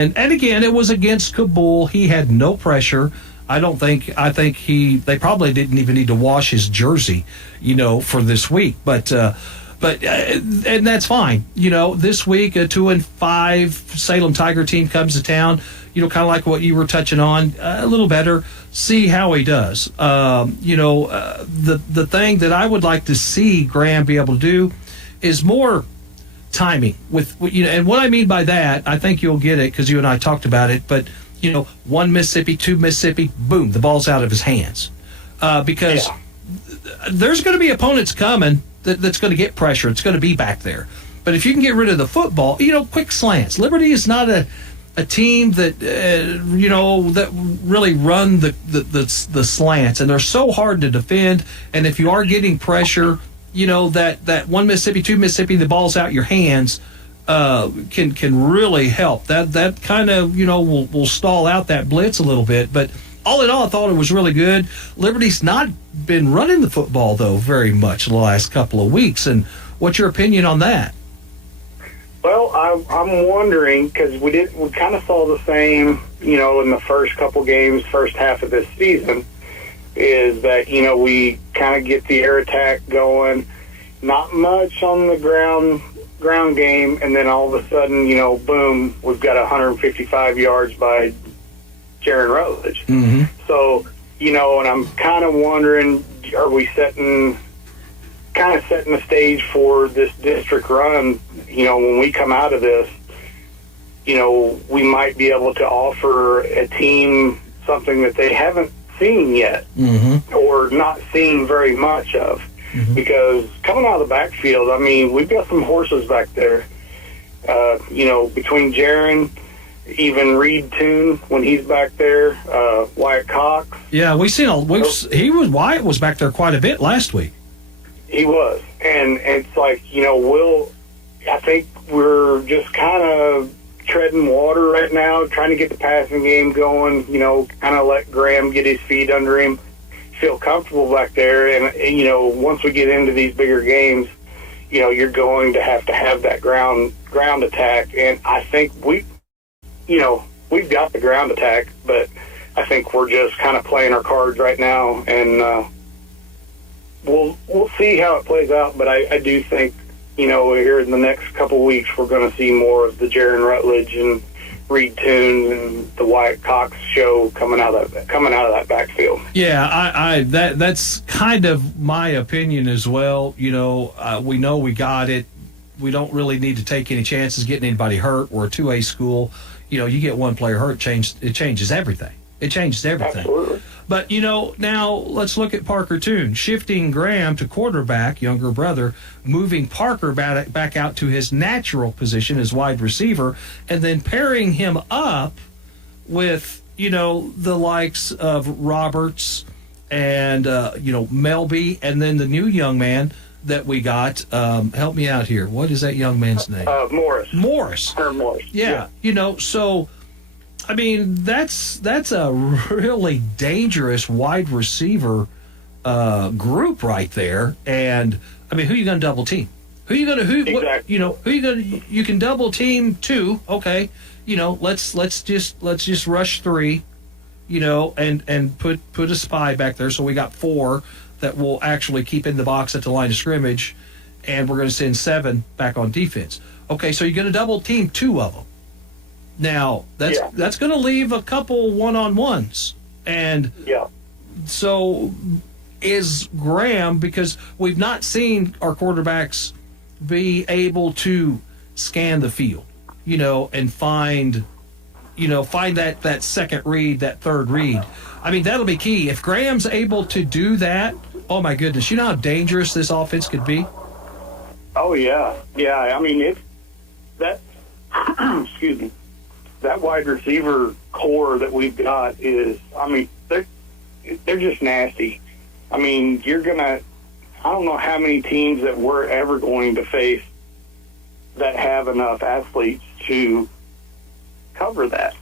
And again, it was against Kabul. He had no pressure. I think they probably didn't even need to wash his jersey, for this week. But and that's fine. This week a 2-5 Salem Tiger team comes to town. Kind of like what you were touching on, a little better. See how he does. The thing that I would like to see Graham be able to do is more timing and what I mean by that, I think you'll get it because you and I talked about it. But 1 Mississippi, 2 Mississippi, boom, the ball's out of his hands because there's going to be opponents coming that's going to get pressure. It's going to be back there. But if you can get rid of the football, quick slants. Liberty is not a team that that really run the slants, and they're so hard to defend. And if you are getting pressure, that 1 Mississippi, 2 Mississippi, the ball's out your hands, can really help. That kind of will stall out that blitz a little bit. But all in all, I thought it was really good. Liberty's not been running the football though very much the last couple of weeks. And what's your opinion on that? Well, I'm wondering because we kind of saw the same, in the first couple games, first half of this season. Is that we kind of get the air attack going, not much on the ground game, and then all of a sudden, boom, we've got 155 yards by Jaron Rutledge. Mm-hmm. So, and I'm kind of wondering, are we setting the stage for this district run? When we come out of this, we might be able to offer a team something that they haven't seen yet, mm-hmm. or not seen very much of, mm-hmm. because coming out of the backfield, I mean, we've got some horses back there. Between Jaron, even Reed Toon when he's back there, Wyatt Cox. Yeah, Wyatt was back there quite a bit last week. He was, and it's like I think we're just kind of treading water right now, trying to get the passing game going, kind of let Graham get his feet under him, feel comfortable back there. And once we get into these bigger games, you're going to have that ground attack. And I think we've got the ground attack, but I think we're just kind of playing our cards right now. And we'll see how it plays out. But I do think, here in the next couple of weeks, we're going to see more of the Jaron Rutledge and Reed Toon and the Wyatt Cox show coming out of that backfield. Yeah, that's kind of my opinion as well. We know we got it. We don't really need to take any chances getting anybody hurt. We're a 2A school. You get one player hurt, it changes everything. It changes everything. Absolutely. But, now let's look at Parker Toon. Shifting Graham to quarterback, younger brother, moving Parker back out to his natural position as wide receiver, and then pairing him up with, the likes of Roberts and, Melby, and then the new young man that we got. Help me out here. What is that young man's name? Morris. Herm Morris. Yeah. So... I mean, that's a really dangerous wide receiver group right there. And I mean, who are you going to double team? Exactly. You can double team 2. Okay. Let's just rush 3, and put a spy back there. So we got 4 that will actually keep in the box at the line of scrimmage, and we're going to send 7 back on defense. Okay. So you're going to double team 2 of them. Now, that's going to leave a couple one-on-ones. And so is Graham, because we've not seen our quarterbacks be able to scan the field, and find that second read, that third read. I mean, that'll be key. If Graham's able to do that, oh, my goodness, you know how dangerous this offense could be? Oh, yeah. Yeah, I mean, excuse me. That wide receiver core that we've got is, I mean, they're just nasty. I mean, I don't know how many teams that we're ever going to face that have enough athletes to cover that.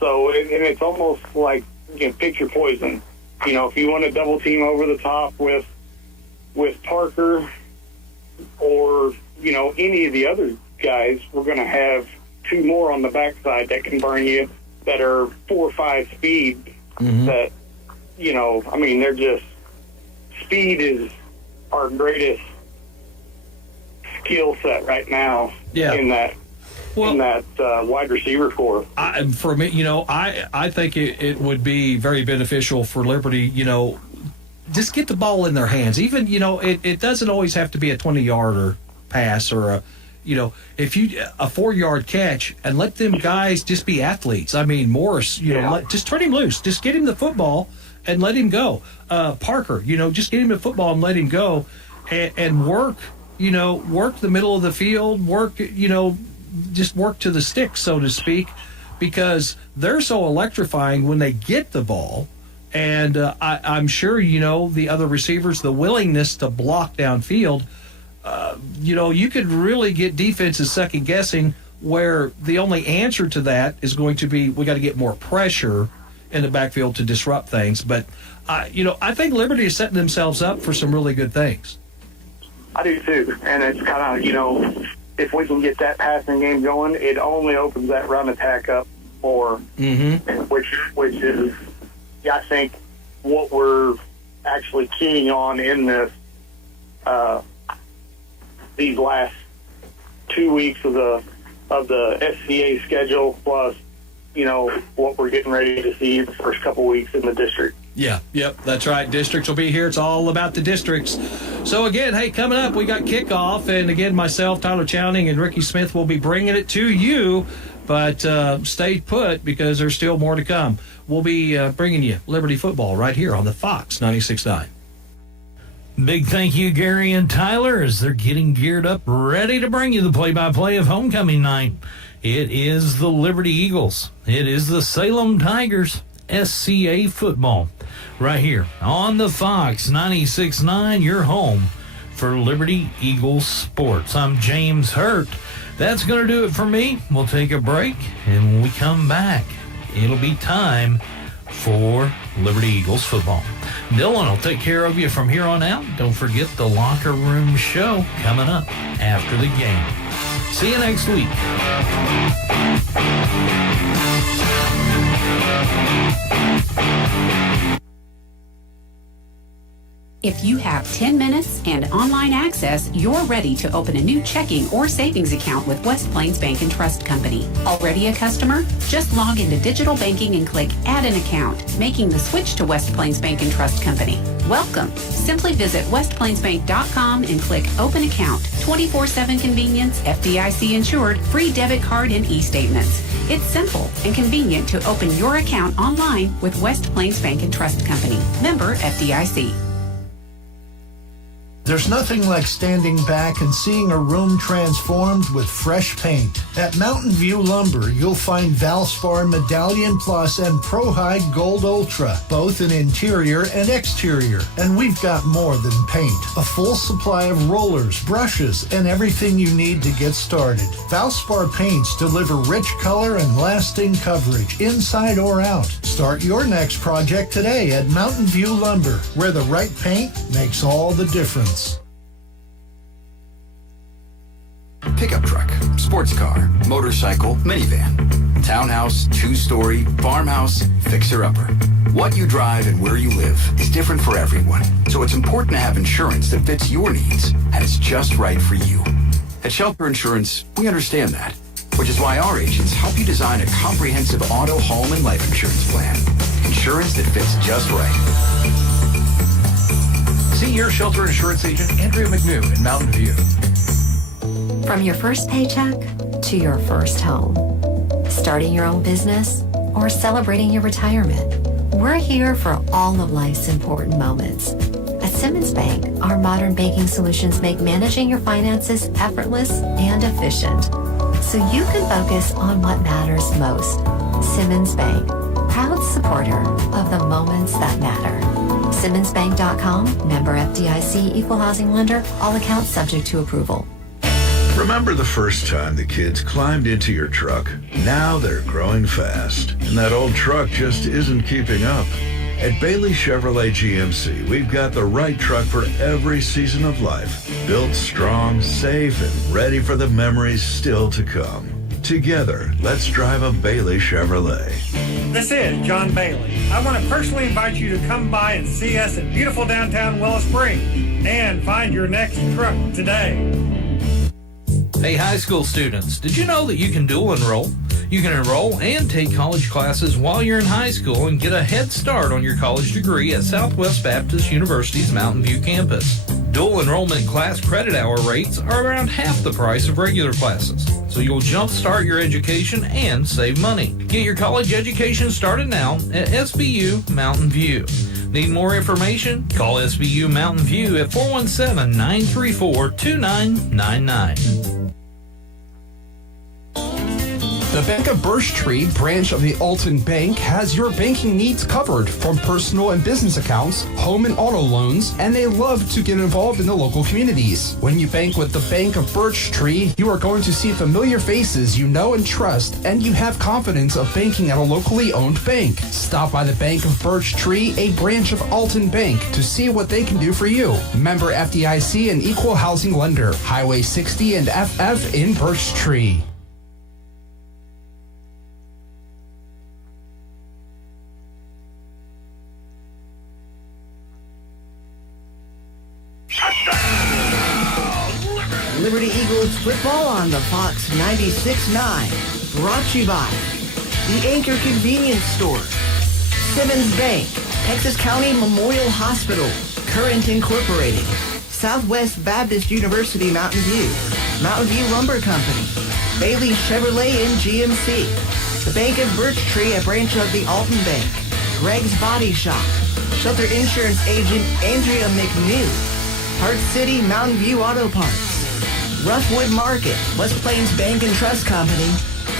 So, and it's almost like, pick your poison. If you want to double team over the top with Parker or, any of the other guys, we're going to have two more on the backside that can burn you, that are 4 or 5 speed. That, I mean, they're just, speed is our greatest skill set right now in that wide receiver core. For me, I think it would be very beneficial for Liberty, just get the ball in their hands. Even, it doesn't always have to be a 20-yarder pass or if you a 4-yard catch, and let them guys just be athletes. I mean, Morris, just turn him loose. Just get him the football and let him go. Parker, just get him the football and let him go, and work, work the middle of the field, work, just work to the stick, so to speak, because they're so electrifying when they get the ball. And I'm sure, the other receivers, the willingness to block downfield, you could really get defenses second guessing, where the only answer to that is going to be, we got to get more pressure in the backfield to disrupt things. But, I think Liberty is setting themselves up for some really good things. I do too. And it's kind of, if we can get that passing game going, it only opens that run attack up more, which is, I think, what we're actually keying on in this, these last 2 weeks of the SCA schedule, plus, what we're getting ready to see the first couple weeks in the district. Yeah, yep, that's right. Districts will be here. It's all about the districts. So, again, hey, coming up, we got kickoff. And, again, myself, Tyler Chowning, and Ricky Smith will be bringing it to you. But stay put, because there's still more to come. We'll be bringing you Liberty football right here on the Fox 96.9. Big thank you, Gary and Tyler, as they're getting geared up, ready to bring you the play-by-play of homecoming night. It is the Liberty Eagles. It is the Salem Tigers. SCA football right here on the Fox 96.9, your home for Liberty Eagles sports. I'm James Hurt. That's going to do it for me. We'll take a break, and when we come back, it'll be time for Liberty Eagles football. Dylan will take care of you from here on out. Don't forget the Locker Room Show coming up after the game. See you next week. If you have 10 minutes and online access, you're ready to open a new checking or savings account with West Plains Bank and Trust Company. Already a customer? Just log into digital banking and click Add an Account, making the switch to West Plains Bank and Trust Company. Welcome. Simply visit westplainsbank.com and click Open Account. 24/7 convenience, FDIC insured, free debit card and e-statements. It's simple and convenient to open your account online with West Plains Bank and Trust Company. Member FDIC. There's nothing like standing back and seeing a room transformed with fresh paint. At Mountain View Lumber, you'll find Valspar Medallion Plus and Pro High Gold Ultra, both in interior and exterior. And we've got more than paint. A full supply of rollers, brushes, and everything you need to get started. Valspar paints deliver rich color and lasting coverage, inside or out. Start your next project today at Mountain View Lumber, where the right paint makes all the difference. Pickup truck, sports car, motorcycle, minivan, townhouse, two-story, farmhouse, fixer-upper. What you drive and where you live is different for everyone, so it's important to have insurance that fits your needs and is just right for you. At Shelter Insurance, we understand that, which is why our agents help you design a comprehensive auto, home, and life insurance plan. Insurance that fits just right. See your Shelter Insurance agent, Andrea McNew in Mountain View. From your first paycheck to your first home, starting your own business, or celebrating your retirement, we're here for all of life's important moments. At Simmons Bank, our modern banking solutions make managing your finances effortless and efficient, so you can focus on what matters most. Simmons Bank, proud supporter of the moments that matter. SimmonsBank.com, member FDIC, equal housing lender, all accounts subject to approval. Remember the first time the kids climbed into your truck? Now they're growing fast, and that old truck just isn't keeping up. At Bailey Chevrolet GMC, we've got the right truck for every season of life. Built strong, safe, and ready for the memories still to come. Together, let's drive a Bailey Chevrolet. This is John Bailey. I want to personally invite you to come by and see us in beautiful downtown Willow Springs and find your next truck today. Hey, high school students, did you know that you can dual enroll? You can enroll and take college classes while you're in high school and get a head start on your college degree at Southwest Baptist University's Mountain View campus. Dual enrollment class credit hour rates are around half the price of regular classes, so you'll jumpstart your education and save money. Get your college education started now at SBU Mountain View. Need more information? Call SBU Mountain View at 417-934-2999. The Bank of Birch Tree branch of the Alton Bank has your banking needs covered, from personal and business accounts, home and auto loans, and they love to get involved in the local communities. When you bank with the Bank of Birch Tree, you are going to see familiar faces you know and trust, and you have confidence of banking at a locally owned bank. Stop by the Bank of Birch Tree, a branch of Alton Bank, to see what they can do for you. Member FDIC and equal housing lender. Highway 60 and FF in Birch Tree. Liberty Eagles football on the Fox 96.9. Brought to you by the Anchor Convenience Store, Simmons Bank, Texas County Memorial Hospital, Current Incorporated, Southwest Baptist University Mountain View, Mountain View Lumber Company, Bailey Chevrolet and GMC, the Bank of Birch Tree, a branch of the Alton Bank, Greg's Body Shop, Shelter Insurance Agent Andrea McNew, Park City Mountain View Auto Parts, Roughwood Market, West Plains Bank and Trust Company,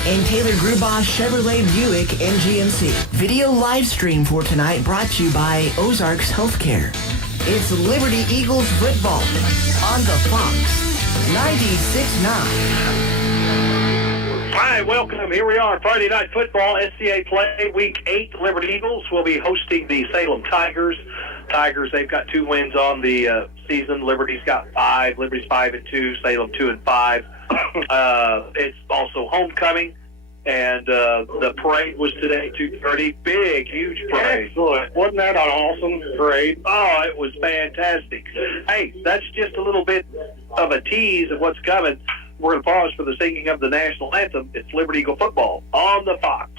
and Taylor Grubaugh Chevrolet Buick and GMC. Video live stream for tonight brought to you by Ozarks Healthcare. It's Liberty Eagles football on the Fox 96.9. All right, welcome. Here we are, Friday Night Football, SCA play, Week 8. Liberty Eagles will be hosting the Salem Tigers. Tigers, they've got 2 wins on the season. Liberty's got 5. Liberty's 5-2. Salem 2-5. It's also homecoming, and the parade was today, 2:30. Big, huge parade. Excellent. Wasn't that an awesome parade? Oh, it was fantastic. Hey, that's just a little bit of a tease of what's coming. We're going to pause for the singing of the national anthem. It's Liberty Eagle football on the Fox.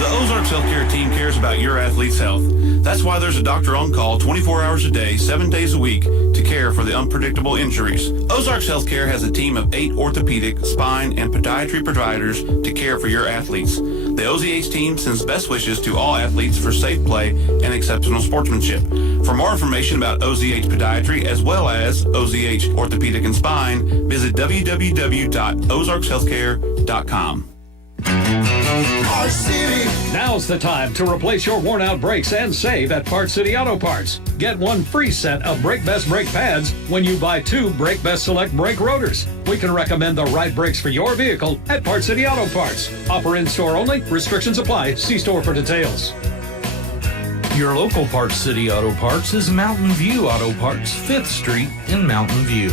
The Ozarks Healthcare team cares about your athlete's health. That's why there's a doctor on call 24 hours a day, 7 days a week to care for the unpredictable injuries. Ozarks Healthcare has a team of 8 orthopedic, spine, and podiatry providers to care for your athletes. The OZH team sends best wishes to all athletes for safe play and exceptional sportsmanship. For more information about OZH Podiatry as well as OZH Orthopedic and Spine, visit www.ozarkshealthcare.com. Parts City. Now's the time to replace your worn-out brakes and save at Parts City Auto Parts. Get 1 free set of Brake Best brake pads when you buy 2 Brake Best Select brake rotors. We can recommend the right brakes for your vehicle at Parts City Auto Parts. Offer in-store only. Restrictions apply. See store for details. Your local Parts City Auto Parts is Mountain View Auto Parts, 5th Street in Mountain View.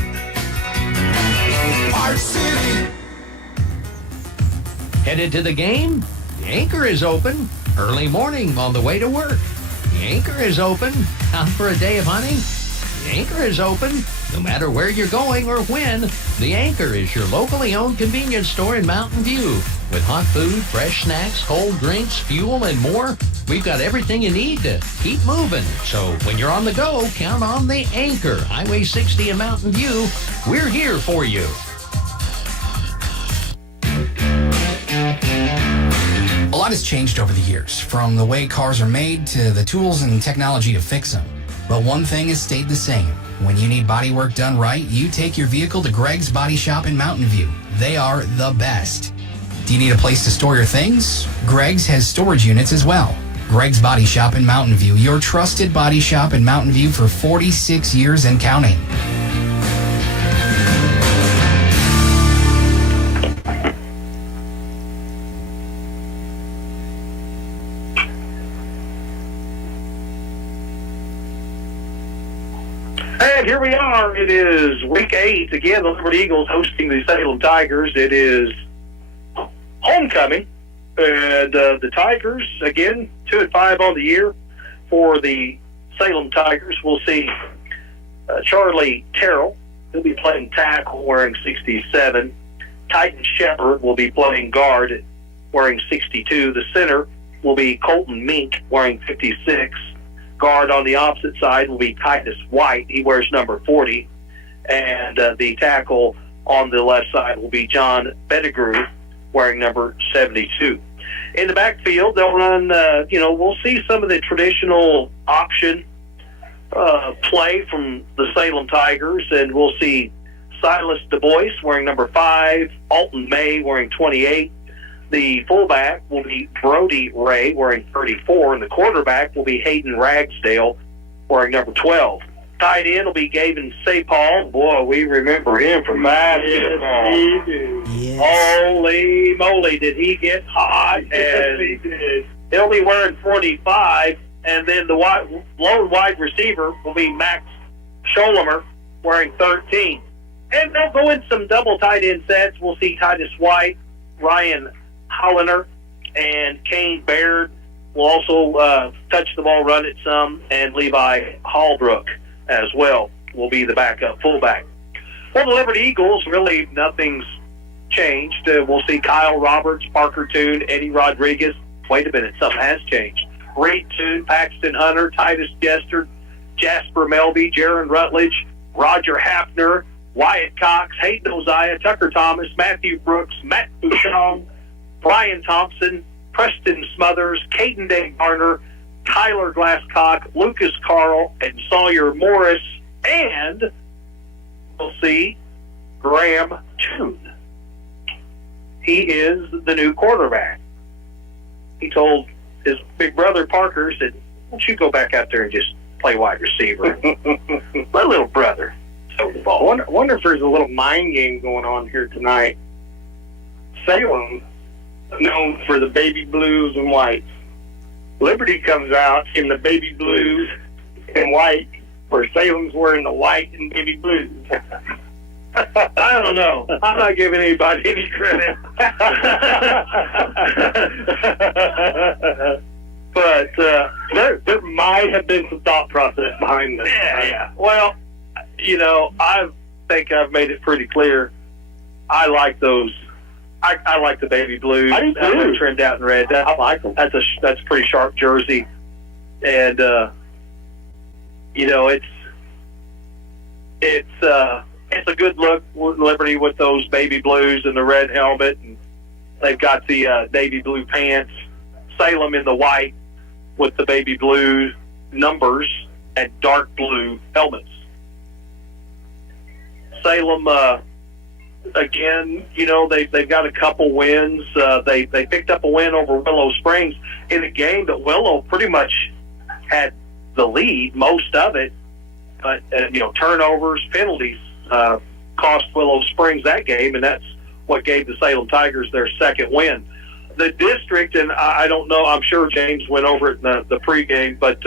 Parts City. Headed to the game? The Anchor is open. Early morning on the way to work. The Anchor is open. Out for a day of hunting? The Anchor is open. No matter where you're going or when, The Anchor is your locally owned convenience store in Mountain View. With hot food, fresh snacks, cold drinks, fuel, and more, we've got everything you need to keep moving. So when you're on the go, count on The Anchor. Highway 60 in Mountain View. We're here for you. A lot has changed over the years, from the way cars are made to the tools and technology to fix them. But one thing has stayed the same. When you need body work done right, you take your vehicle to Greg's Body Shop in Mountain View. They are the best. Do you need a place to store your things? Greg's has storage units as well. Greg's Body Shop in Mountain View, your trusted body shop in Mountain View for 46 years and counting. And here we are. It is week 8. Again, the Liberty Eagles hosting the Salem Tigers. It is homecoming. And the Tigers, again, 2-5 on the year. For the Salem Tigers, we'll see Charlie Terrell. He'll be playing tackle wearing 67. Titan Shepard will be playing guard wearing 62. The center will be Colton Mink wearing 56. Guard on the opposite side will be Titus White. He wears number 40. And the tackle on the left side will be John Pettigrew wearing number 72. In the backfield, they'll run, we'll see some of the traditional option play from the Salem Tigers, and we'll see Silas DuBois wearing number 5, Alton May wearing 28. The fullback will be Brody Ray wearing 34, and the quarterback will be Hayden Ragsdale wearing number 12. Tight end will be Gavin Sapal. Boy, we remember him from basketball. Yes, he did. Yes. Holy moly, did he get hot? Yes, he did. He'll be wearing 45, and then the lone wide receiver will be Max Scholimer wearing 13. And they'll go in some double tight end sets. We'll see Titus White, Ryan Holliner, and Kane Baird will also touch the ball, run it some, and Levi Hallbrook as well will be the backup fullback. For the Liberty Eagles, really nothing's changed. We'll see Kyle Roberts, Parker Toon, Eddie Rodriguez. Wait a minute, something has changed. Reed Toon, Paxton Hunter, Titus Jester, Jasper Melby, Jaron Rutledge, Roger Hafner, Wyatt Cox, Hayden Oziah, Tucker Thomas, Matthew Brooks, Matt Bouchon, Brian Thompson, Preston Smothers, Caden Day Garner, Tyler Glasscock, Lucas Carl, and Sawyer Morris, and we'll see Graham Toon. He is the new quarterback. He told his big brother Parker, said, "Why don't you go back out there and just play wide receiver?" My little brother. So the ball. Wonder if there's a little mind game going on here tonight. Salem, known for the baby blues and whites. Liberty comes out in the baby blues and white, where Salem's wearing the white and baby blues. I don't know. I'm not giving anybody any credit. But there might have been some thought process behind this. Yeah. Well, I think I've made it pretty clear. I like those. I like the baby blues. I do too. Trimmed out in red. I like them. That's a pretty sharp jersey, and it's a good look with Liberty with those baby blues and the red helmet, and they've got the navy blue pants. Salem in the white with the baby blue numbers and dark blue helmets. Salem, again, they've got a couple wins. They picked up a win over Willow Springs in a game that Willow pretty much had the lead, most of it. But, turnovers, penalties cost Willow Springs that game, and that's what gave the Salem Tigers their second win. The district, and I don't know, I'm sure James went over it in the pregame, but,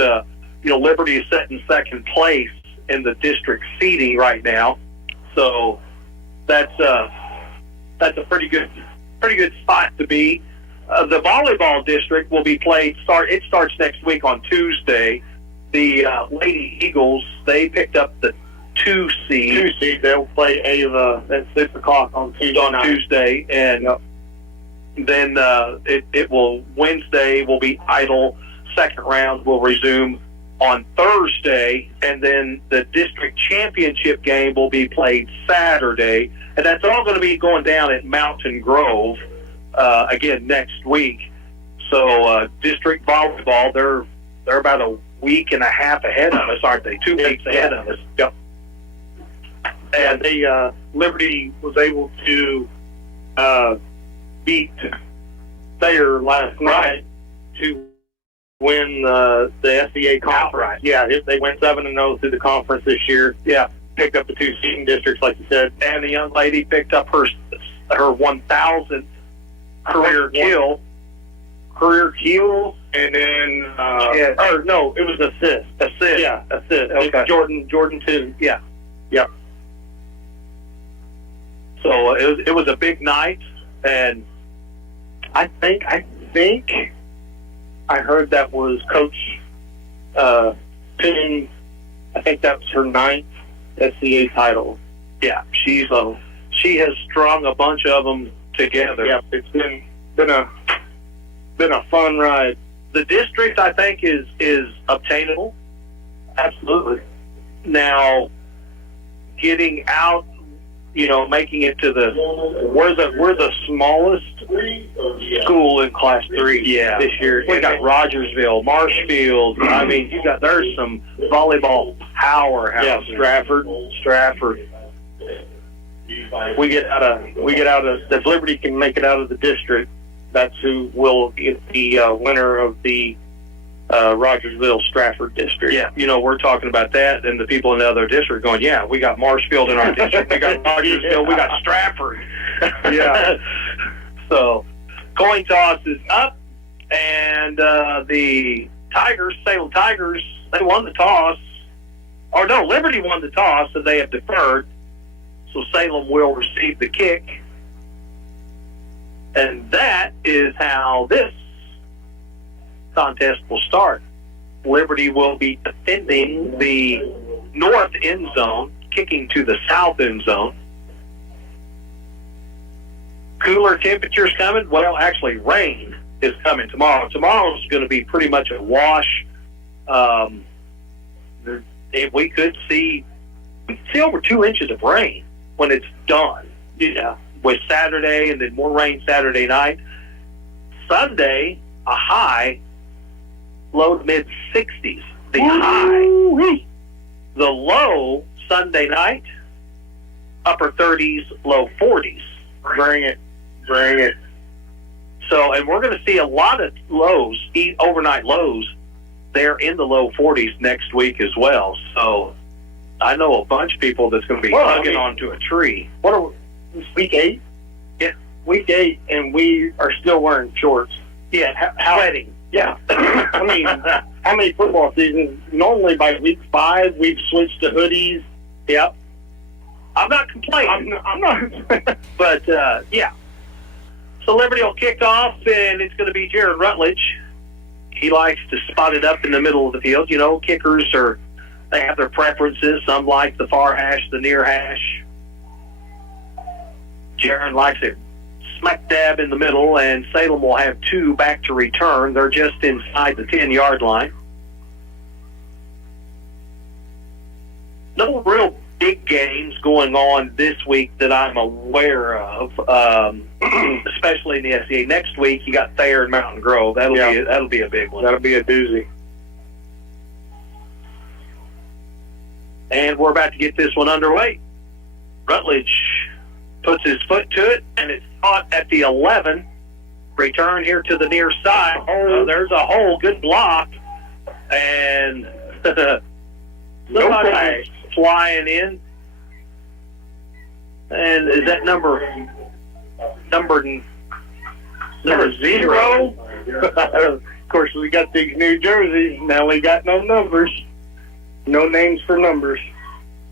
Liberty is set in second place in the district seeding right now. So that's a pretty good spot to be. The volleyball district will be played. It starts next week on Tuesday. The Lady Eagles, they picked up the 2 seed. They'll play Ava at 6 o'clock on Tuesday, and then it will Wednesday will be idle. Second round will resume on Thursday, and then the district championship game will be played Saturday, and that's all going to be going down at Mountain Grove again next week. So district volleyball, they're about a week and a half ahead of us, aren't they? 2 weeks ahead of us. Yep. And Liberty was able to beat Thayer last night to win the SCA conference. Yeah, they went 7-0 through the conference this year. Yeah, picked up the 2 seeding districts, like you said. And the young lady picked up her 1,000th career kill and then or no, it was assist. Yeah, assist. Okay. Jordan too. Yeah. So it was a big night, and I think I heard that was Coach Penn. I think that was her 9th SCA title. Yeah, she has strung a bunch of them together. Yeah, it's been a fun ride. The district, I think, is obtainable. Absolutely. Now, getting out, making it to we're the smallest school in Class 3 this year. We got Rogersville, Marshfield. I mean, there's some volleyball powerhouse. Yeah, Stratford. We get out of if Liberty can make it out of the district, that's who will get the winner of the Rogersville Stratford district. Yeah, we're talking about that, and the people in the other district going, yeah, we got Marshfield in our district, we got Rogersville, we got Stratford. Yeah. So, coin toss is up, and the Tigers, Salem Tigers, they won the toss. Or no, Liberty won the toss, and they have deferred. So Salem will receive the kick. And that is how this contest will start. Liberty will be defending the north end zone, kicking to the south end zone. Cooler temperatures coming. Well, actually, rain is coming tomorrow. Tomorrow's going to be pretty much a wash. If we could see over 2 inches of rain when it's done. Yeah, with Saturday and then more rain Saturday night. Sunday, a high, low to mid 60s. The high. The low Sunday night, upper 30s, low 40s. Bring it. So, and we're going to see a lot of lows, overnight lows, there in the low 40s next week as well. So, I know a bunch of people that's going to be hugging onto a tree. It's week 8? Yeah. Week 8, and we are still wearing shorts. Yeah, sweating. Yeah. I mean, how many football seasons? Normally by week 5, we've switched to hoodies. Yep. I'm not complaining. I'm not. But, yeah. So Liberty will kick off, and it's going to be Jared Rutledge. He likes to spot it up in the middle of the field. Kickers they have their preferences. Some like the far hash, the near hash. Jared likes it smack dab in the middle, and Salem will have 2 back to return. They're just inside the 10-yard line. No real big games going on this week that I'm aware of, especially in the SCA. Next week, you got Thayer and Mountain Grove. That'll be a big one. That'll be a doozy. And we're about to get this one underway. Rutledge puts his foot to it, and it's caught at the 11. Return here to the near side. There's a hole. Good block. And somebody's flying in. And is that number 0? Of course, we got these new jerseys. Now we got no numbers. No names for numbers.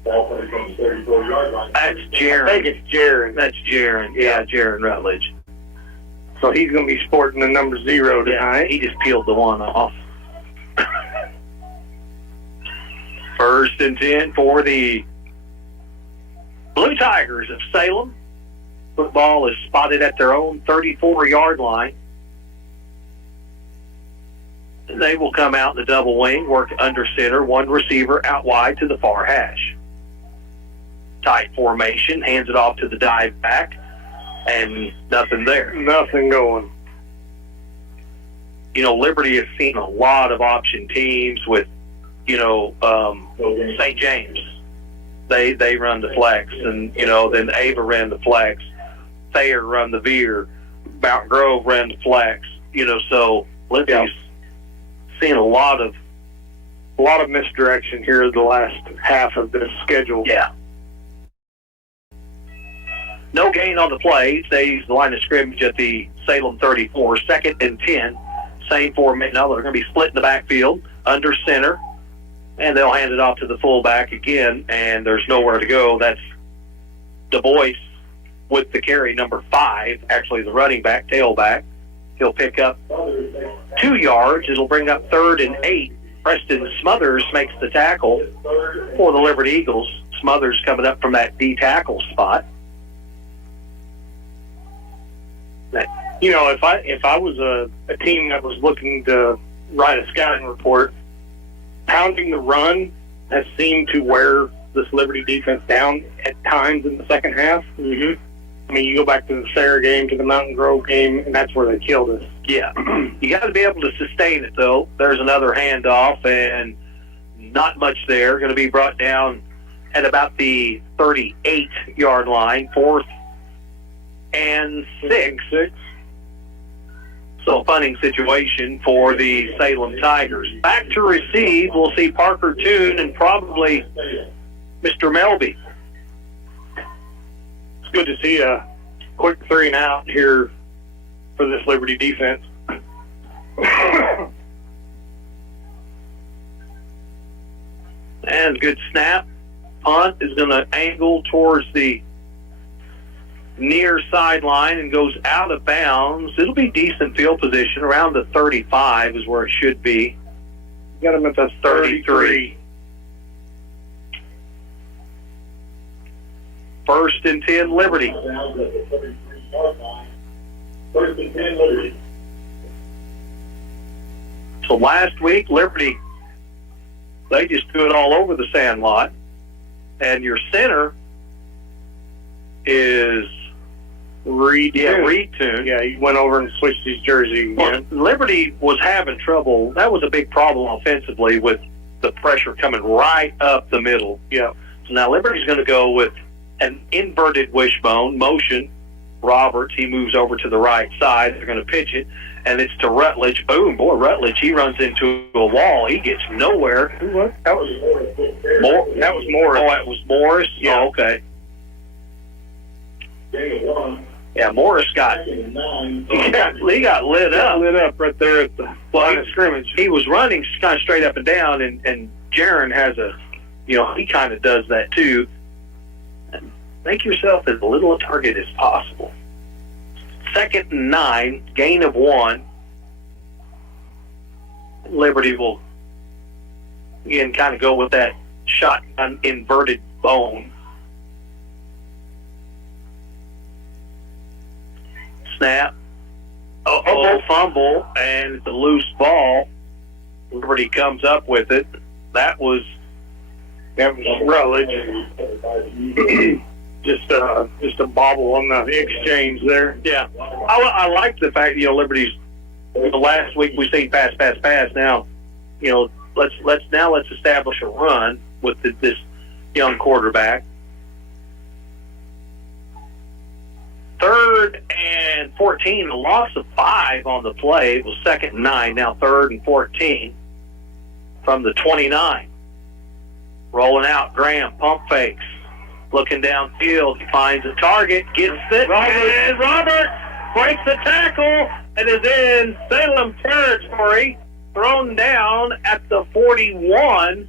That's Jaron. I think it's Jaron. That's Jaron. Yeah, Jaron Rutledge. So he's going to be sporting the number 0 tonight. Yeah, he just peeled the one off. 1st and 10 for the Blue Tigers of Salem. Football is spotted at their own 34-yard line. They will come out in the double wing, work under center, 1 receiver out wide to the far hash. Tight formation, hands it off to the dive back, and nothing there. Nothing going. Liberty has seen a lot of option teams with, St. James. They run the flex, and, then Ava ran the flex. Thayer run the veer. Mountain Grove ran the flex. So Liberty's seen a lot of misdirection here the last half of this schedule. Yeah. No gain on the play. Stays the line of scrimmage at the Salem 34. 2nd and 10. same formation. Now they're going to be split in the backfield, under center, and they'll hand it off to the fullback again, and there's nowhere to go. That's Du Bois with the carry, number 5, actually the running back, tailback. He'll pick up 2 yards. It'll bring up 3rd and 8. Preston Smothers makes the tackle for the Liberty Eagles. Smothers coming up from that D tackle spot. You know, if I was a team that was looking to write a scouting report, pounding the run has seemed to wear this Liberty defense down at times in the second half. Mm-hmm. I mean, you go back to the Sarah game, to the Mountain Grove game, and that's where they killed us. Yeah. You got to be able to sustain it, though. There's another handoff, and not much there. Going to be brought down at about the 38-yard line, 4th and 6. So, punting situation for the Salem Tigers. Back to receive, we'll see Parker Toon and probably Mr. Melby. It's good to see a quick 3 and out here for this Liberty defense. And good snap. Punt is going to angle towards the near sideline and goes out of bounds. It'll be decent field position. Around the 35 is where it should be. Got him at the 33. 1st and 10 Liberty. So last week, Liberty, they just threw it all over the Sandlot. And your center is Reed Toon. Yeah, he went over and switched his jersey again. Well, Liberty was having trouble. That was a big problem offensively with the pressure coming right up the middle. Yeah. So now Liberty's going to go with an inverted wishbone motion. Roberts, he moves over to the right side. They're going to pitch it, and it's to Rutledge. Boom, boy, Rutledge, he runs into a wall. He gets nowhere. Who was? That was Morris. That was Morris. Oh, that was Morris? Yeah. Oh, okay. Yeah, Morris he got lit up. Lit up right there at the line of scrimmage. He was running kind of straight up and down, and Jaron has he kind of does that too. And make yourself as little a target as possible. 2nd and 9, gain of 1. Liberty will, again, kind of go with that shotgun inverted bone. Snap. Fumble, and it's a loose ball. Liberty comes up with it. That was Rutledge. just a bobble on the exchange there. Yeah, I like the fact Liberty's. Last week we seen pass. Now, let's establish a run with this young quarterback. 3rd and 14, a loss of 5 on the play. It was 2nd and 9. Now 3rd and 14 from the 29. Rolling out, Graham, pump fakes. Looking downfield, he finds a target, gets it, and Robert breaks the tackle and is in Salem territory, thrown down at the 41.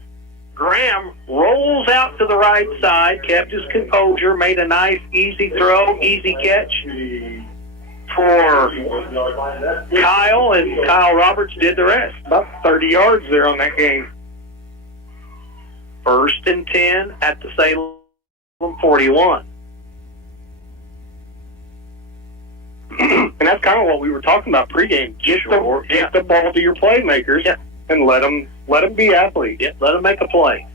Graham rolls out to the right side, kept his composure, made a nice, easy throw, easy catch for Kyle, and Kyle Roberts did the rest. About 30 yards there on that game. 1st and 10 at the Salem 41. And that's kind of what we were talking about pregame. Get the ball to your playmakers and let them be athletes. Yeah, let them make a play.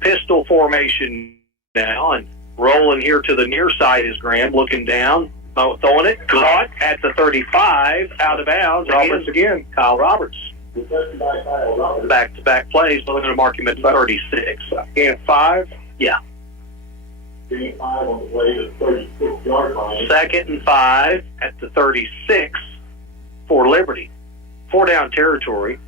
Pistol formation now, and rolling here to the near side is Graham, looking down, throwing it, caught at the 35, out of bounds. Roberts again. Kyle Roberts. Back-to-back plays, so they're going to mark him at 36. And 5? Yeah. 2nd and 5 at the 36 for Liberty. 4 down territory.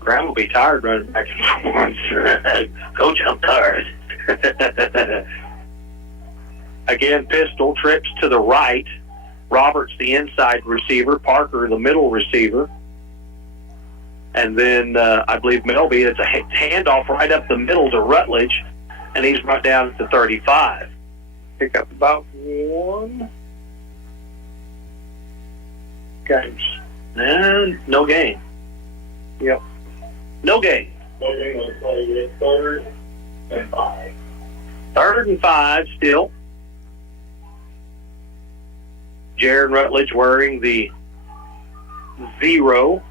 Graham will be tired running back and forth. Coach, I'm tired. Again, pistol trips to the right. Roberts, the inside receiver. Parker, the middle receiver. And then I believe Melby, it's a handoff right up the middle to Rutledge, and he's brought down at the 35. Pick up about 1. Games. And no gain. Yep. No gain. Third and 5. Third and 5 still. Jaron Rutledge wearing the 0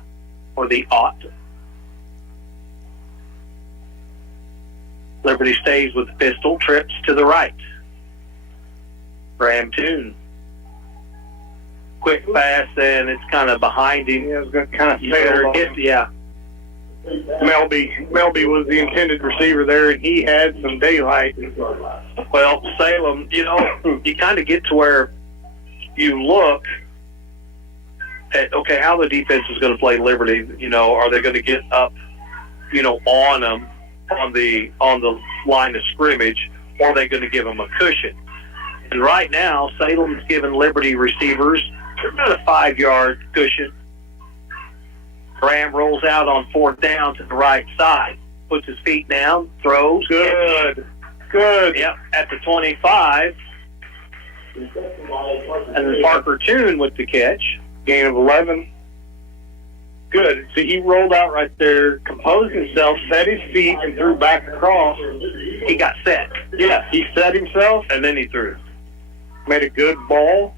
or the 0. Liberty stays with the pistol, trips to the right. Graham Toon. Quick pass, and it's kind of behind him. Yeah, it was going to kind of sail. Yeah. Melby was the intended receiver there, and he had some daylight. Well, Salem, you kind of get to where you look at, okay, how the defense is going to play Liberty. Are they going to get up, on them on the line of scrimmage, or are they going to give them a cushion? And right now, Salem's giving Liberty receivers about a 5-yard cushion. Graham rolls out on 4th down to the right side, puts his feet down, throws. Good. Yep, at the 25. And then Parker Toon with the catch. Gain of 11. Good. See, he rolled out right there, composed himself, set his feet, and threw back across. He got set. Yeah, he set himself. And then he threw. Made a good ball.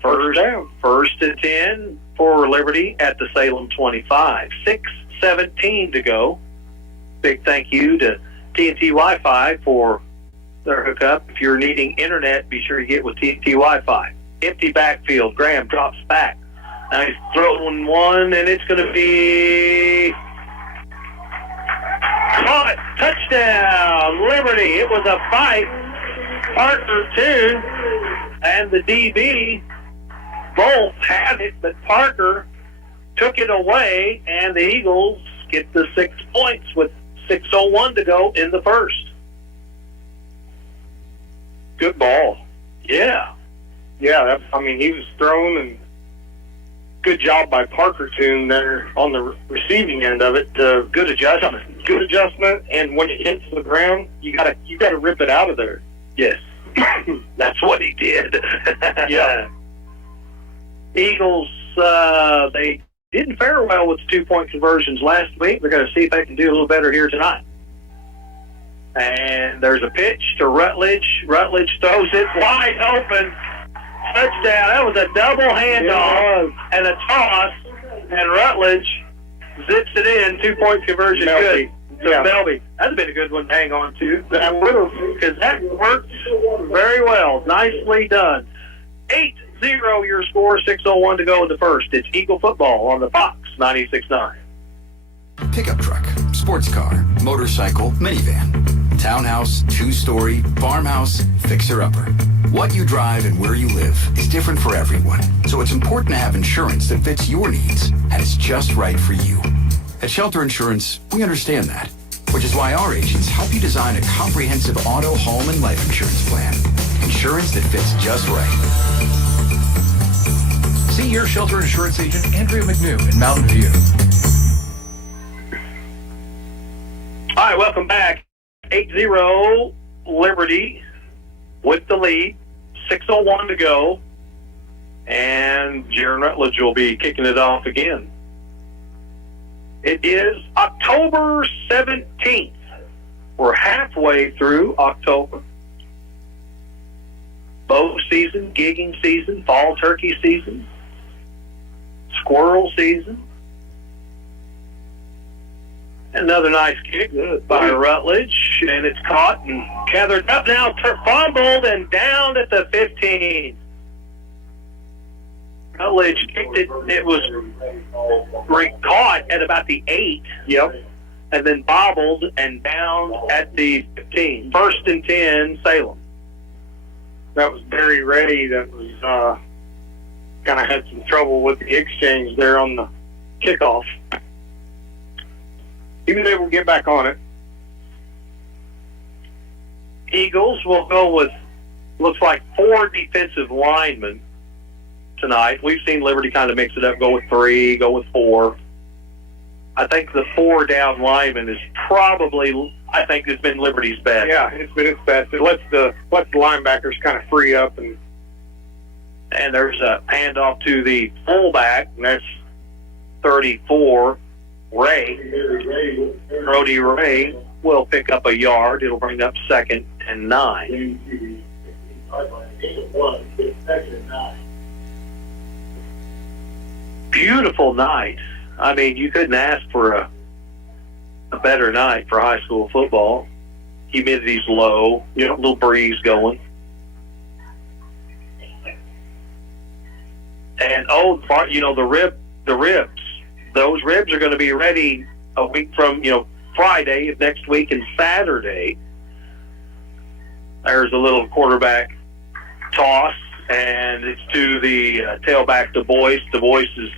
First down. First and 10 for Liberty at the Salem 25. 6:17 to go. Big thank you to TNT Wi-Fi for their hookup. If you're needing internet, be sure to get with TNT Wi-Fi. Empty backfield. Graham drops back. Now he's throwing one, and it's going to be caught. Touchdown, Liberty. It was a fight. Parker Toon and the DB both had it, but Parker took it away, and the Eagles get the 6 points with 6:01 to go in the first. Good ball. Yeah. Yeah, he was thrown, and good job by Parker Toon there on the receiving end of it. Good adjustment. Good adjustment, and when it hits the ground, you gotta rip it out of there. Yes. That's what he did. Yeah. Eagles, they didn't fare well with 2-point conversions last week. They're going to see if they can do a little better here tonight. And there's a pitch to Rutledge. Rutledge throws it wide open. Touchdown. That was a double handoff and a toss. And Rutledge zips it in. 2-point conversion. Good. So Melby. That'd have been a good one to hang on to. That would have, because that worked very well. Nicely done. 8-0 your score, 6:01 to go in the first. It's Eagle football on the Fox 96.9. Pickup truck, sports car, motorcycle, minivan, townhouse, 2-story, farmhouse, fixer-upper. What you drive and where you live is different for everyone, so it's important to have insurance that fits your needs and is just right for you. At Shelter Insurance, we understand that, which is why our agents help you design a comprehensive auto, home, and life insurance plan. Insurance that fits just right. See your Shelter Insurance agent, Andrea McNew in Mountain View. All right, welcome back. 8-0 Liberty with the lead. 6:01 to go. And Jaron Rutledge will be kicking it off again. It is October 17th. We're halfway through October. Bow season, gigging season, fall turkey season, squirrel season. Another nice kick by Rutledge, and it's caught and gathered up now, fumbled and down at the 15. Rutledge kicked it. It was caught at about the 8. Yep. And then bobbled and down at the 15. First and 10, Salem. That was Barry Ray that was kind of had some trouble with the exchange there on the kickoff. He was able to get back on it. Eagles will go with looks like 4 defensive linemen tonight. We've seen Liberty kind of mix it up, go with 3, go with 4. I think the 4 down lineman is probably, I think it's been Liberty's best. Yeah, it's been its best. It lets the linebackers kind of free up. And there's a handoff to the fullback, and that's 34, Ray. Brody Ray will pick up a yard. It'll bring up 2nd and 9. Beautiful night. I mean, you couldn't ask for a better night for high school football. Humidity's low, a little breeze going. And the ribs. Those ribs are going to be ready a week from, Friday of next week and Saturday. There's a little quarterback toss, and it's to the tailback to Boyce. The Boyce is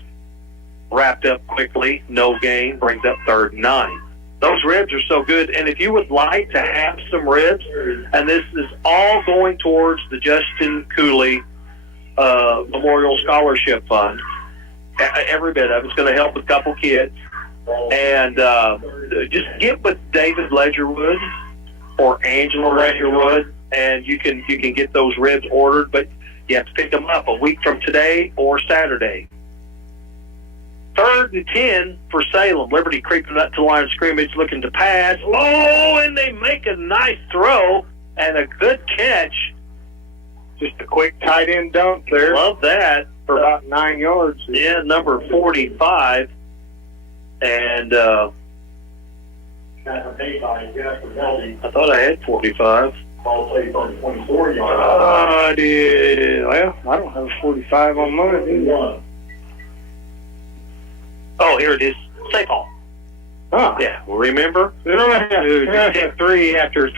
wrapped up quickly, no gain, brings up 3rd and 9. Those ribs are so good, and if you would like to have some ribs, and this is all going towards the Justin Cooley Memorial Scholarship Fund, every bit of it's going to help a couple kids, and just get with David Ledgerwood or Angela Ledgerwood, and you can get those ribs ordered, but you have to pick them up a week from today or Saturday. 3rd and 10 for Salem. Liberty creeping up to the line of scrimmage, looking to pass. Oh, and they make a nice throw and a good catch. just a quick tight end dunk there. Love that. For about 9 yards. Yeah, number 45. And I thought I had 45. I did. Well, I don't have 45 on mine. Oh, here it is. St. Paul. Oh. Yeah, well, remember? Dude, just hit three after.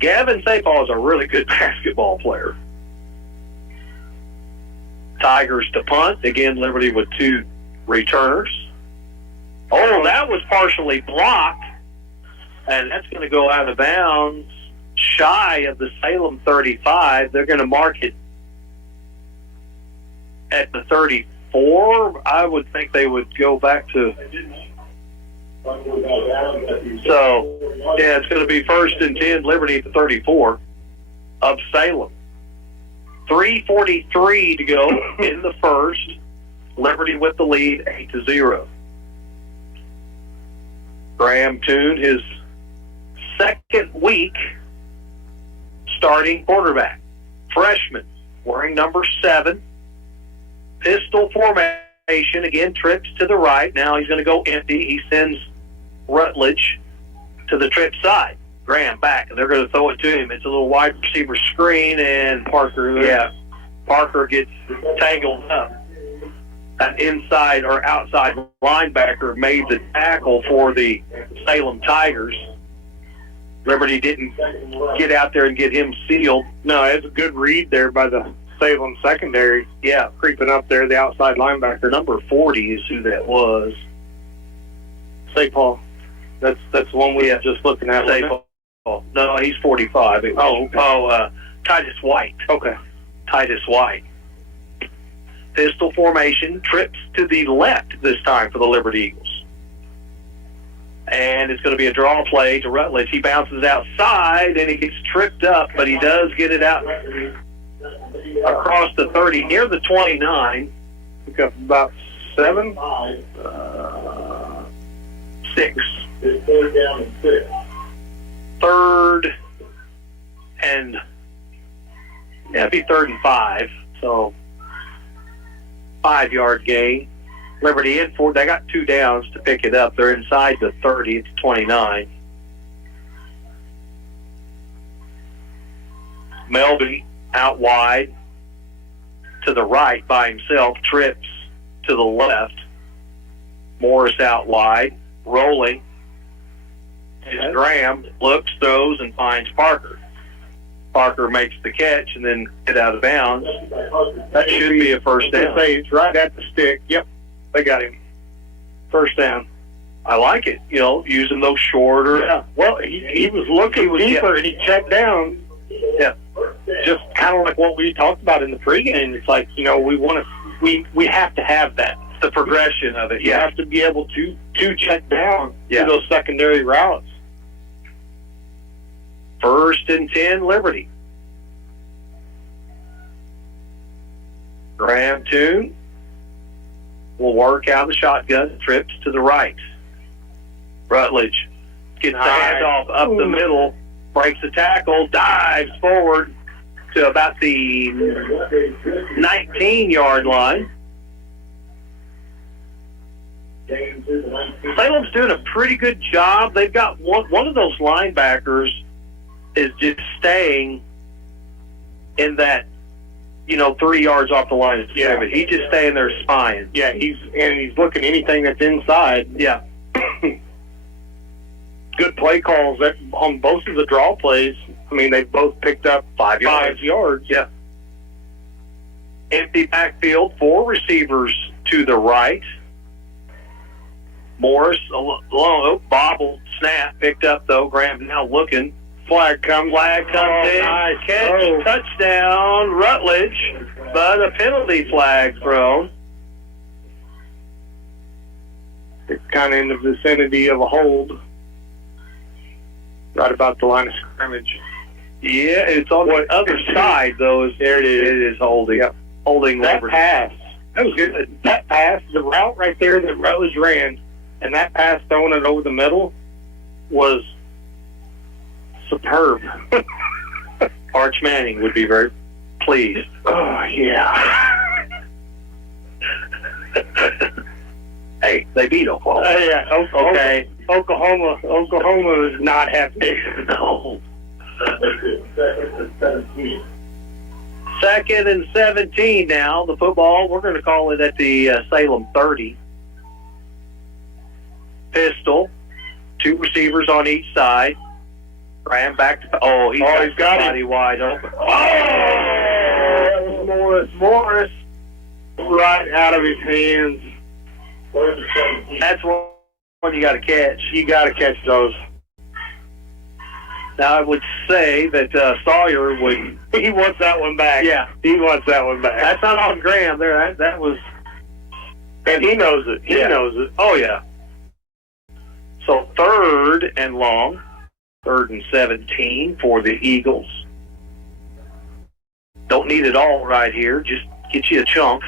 Gavin St. Paul is a really good basketball player. Tigers to punt. Again, Liberty with 2 returners. Oh, that was partially blocked. And that's going to go out of bounds shy of the Salem 35. They're going to mark it at the 34. I would think they would go back to... So, yeah, it's going to be 1st and 10, Liberty at the 34 of Salem. 3:43 to go in the first. Liberty with the lead, 8-0. Graham Toon, his second week starting quarterback. Freshman, wearing number 7. Pistol formation, again, trips to the right. Now he's going to go empty. He sends Rutledge to the trip side. Graham back, and they're going to throw it to him. It's a little wide receiver screen, and Parker gets tangled up. An inside or outside linebacker made the tackle for the Salem Tigers. Liberty didn't get out there and get him sealed. No, it's a good read there by the Salem secondary. Yeah, creeping up there, the outside linebacker. Number 40 is who that was. St. Paul. That's the one we have just looking at. St. Paul. No, he's 45. Titus White. Okay. Titus White. Pistol formation, trips to the left this time for the Liberty Eagles. And it's going to be a draw play to Rutledge. He bounces outside, and he gets tripped up, but he does get it out across the 30, near the 29. Pick up about 7? 6. It's 3rd down and 6. 3rd and... Yeah, it'd be 3rd and 5, so 5-yard gain. Liberty in for, they got 2 downs to pick it up. They're inside the 30, it's 29. Melby out wide to the right by himself, trips to the left. Morris out wide, rolling. It's Graham, looks, throws, and finds Parker. Parker makes the catch and then get out of bounds. That should be a first down. It's right at the stick. Yep, they got him. First down. I like it. Using those shorter. Yeah. Well, he was looking deeper and he checked down. Yeah. Just kind of like what we talked about in the pregame. It's like, we have to have that. The progression of it. You Yeah. have to be able to check down Yeah. to those secondary routes. 1st and 10, Liberty. Graham Toon will work out the shotgun, trips to the right. Rutledge gets the handoff up the middle, breaks the tackle, dives forward to about the 19-yard line. Salem's doing a pretty good job. They've got one of those linebackers is just staying in that, 3 yards off the line of scrimmage. He's just staying there spying. Yeah, he's looking anything that's inside. Yeah. Good play calls on both of the draw plays. I mean, they both picked up 5 yards. Yeah. Empty backfield, 4 receivers to the right. Morris, bobble, snap, picked up though. Graham now looking. Flag comes in. Nice. Catch, touchdown, Rutledge, but a penalty flag thrown. It's kind of in the vicinity of a hold. Right about the line of scrimmage. Yeah, it's on the other side though. There it is. It is holding. Yep. Holding That Liberty. pass. That was good. That pass, the route right there that Rutledge ran, and that pass throwing it over the middle was superb. Arch Manning would be very pleased. Oh, yeah. Hey, they beat Oklahoma. Yeah, Okay. Oklahoma is not happy. No. 2nd and 17 now. The football, we're going to call it at the Salem 30. Pistol. 2 receivers on each side. Graham back to... he's got somebody wide open. That was Morris right out of his hands. That's one you got to catch. You got to catch those. Now, I would say that Sawyer would... He wants that one back. Yeah. He wants that one back. That's not on Graham there. That was... And he knows it. He knows it. Oh, yeah. So 3rd and long. 3rd and 17 for the Eagles. Don't need it all right here. Just get you a chunk.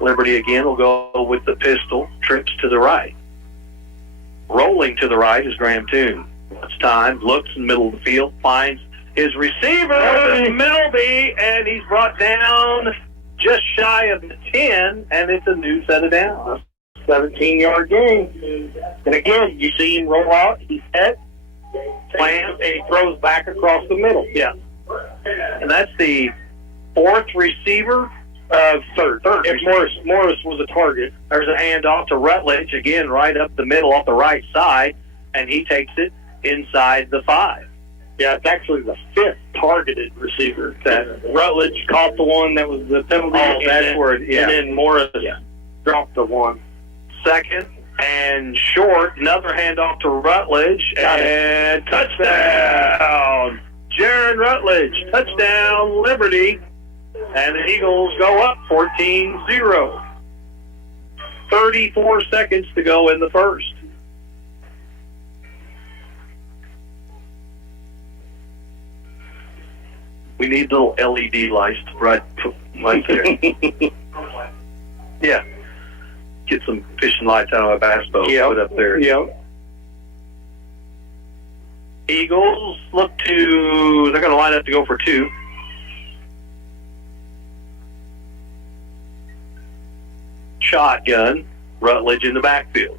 Liberty again will go with the pistol. Trips to the right. Rolling to the right is Graham Toon. It's time. Looks in the middle of the field. Finds his receiver, Melby, and he's brought down just shy of the 10, and it's a new set of downs. 17-yard gain. And again, you see him roll out. He's head, plants, and he throws back across the middle. Yeah. And that's the 4th receiver. Third. If Morris was a target. There's a handoff to Rutledge, again, right up the middle off the right side, and he takes it inside the 5. Yeah, it's actually the 5th targeted receiver. That Rutledge caught the one that was the penalty. Oh, that's where it, yeah. And then Morris dropped the one. 2nd and short. Another handoff to Rutledge. And touchdown! Jaron Rutledge. Touchdown, Liberty. And the Eagles go up 14-0. 34 seconds to go in the first. We need little LED lights right there. Yeah. Get some fishing lights out of a bass boat. Yep. Put up there. Yep. Eagles they're going to line up to go for 2. Shotgun. Rutledge in the backfield.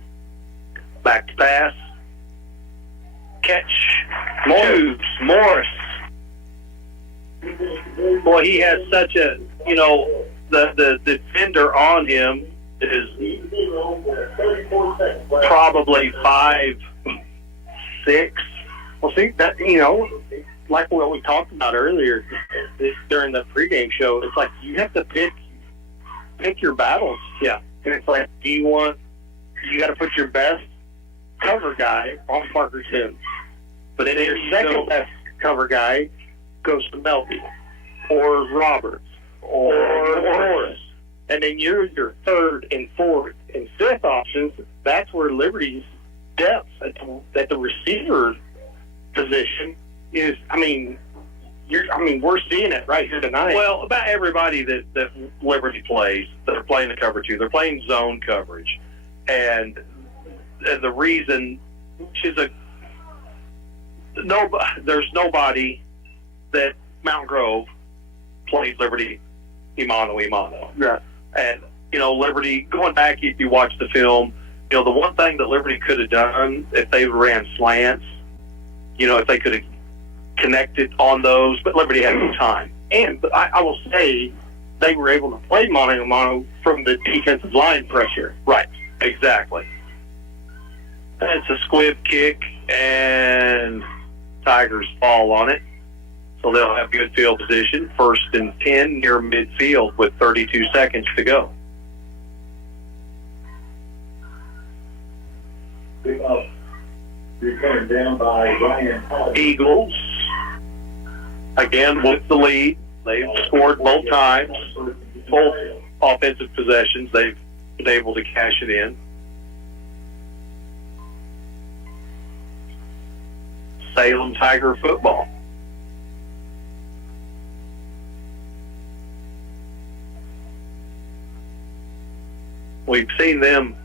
Back to pass. Catch. Morris. Boy, he has such a, the defender on him is probably 5'6". Well, see, that, like what we talked about earlier during the pregame show, it's like you have to pick your battles. Yeah. And it's like, do you want you got to put your best cover guy on Parker Sims. But then your second best cover guy goes to Melby or Roberts or Morris. And then your third and fourth and fifth options, that's where Liberty's depth at the receiver position is. We're seeing it right here tonight. Well, about everybody that Liberty plays, that are playing the cover two, they're playing zone coverage. And the reason, which is there's nobody that Mount Grove plays Liberty Imano. Yeah. And, Liberty, going back, if you watch the film, the one thing that Liberty could have done if they ran slants, if they could have connected on those, but Liberty had no time. And I will say they were able to play mano-a-mano from the defensive line pressure. Right, exactly. It's a squib kick, and Tigers fall on it. So they'll have good field position, 1st and 10 near midfield with 32 seconds to go. You're coming down by Ryan. Eagles, again with the lead. They've scored both times. Both offensive possessions, they've been able to cash it in. Salem Tiger football. We've seen them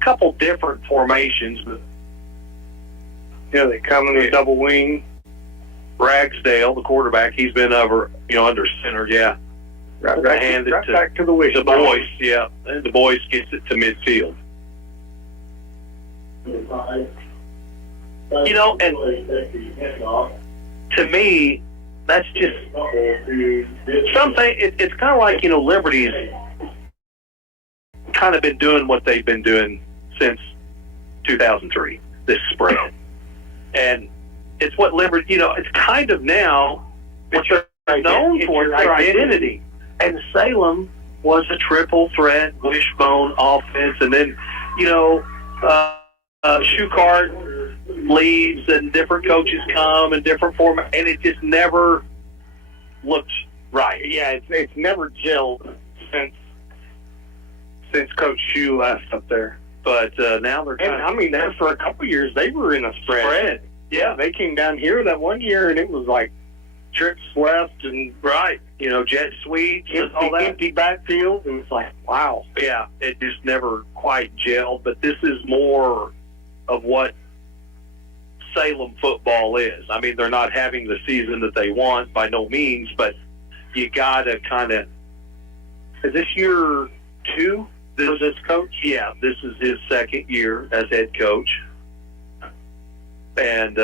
a couple different formations, but they come in a double wing. Ragsdale, the quarterback, he's been under center, yeah. Right back to the wish. The boys, yeah. And the boys gets it to midfield. And to me, that's just something. It's kind of like, Liberty's kind of been doing what they've been doing since 2003, this spread. And it's what Liberty, it's kind of now what they're known for, their identity. And Salem was a triple threat, wishbone offense, and then, Schuchart leaves and different coaches come and different formats, and it just never looked right. Yeah, it's never gelled since Coach Shu left up there. But now they're kind there for a couple years, they were in a spread. Yeah, they came down here that one year, and it was like trips left and jet sweeps and all that. Empty backfield, and it's like, wow. Yeah, it just never quite gelled. But this is more of what Salem football is. I mean, they're not having the season that they want by no means, but you got to kind of. Is this year 2? For this coach? Yeah, this is his second year as head coach. And,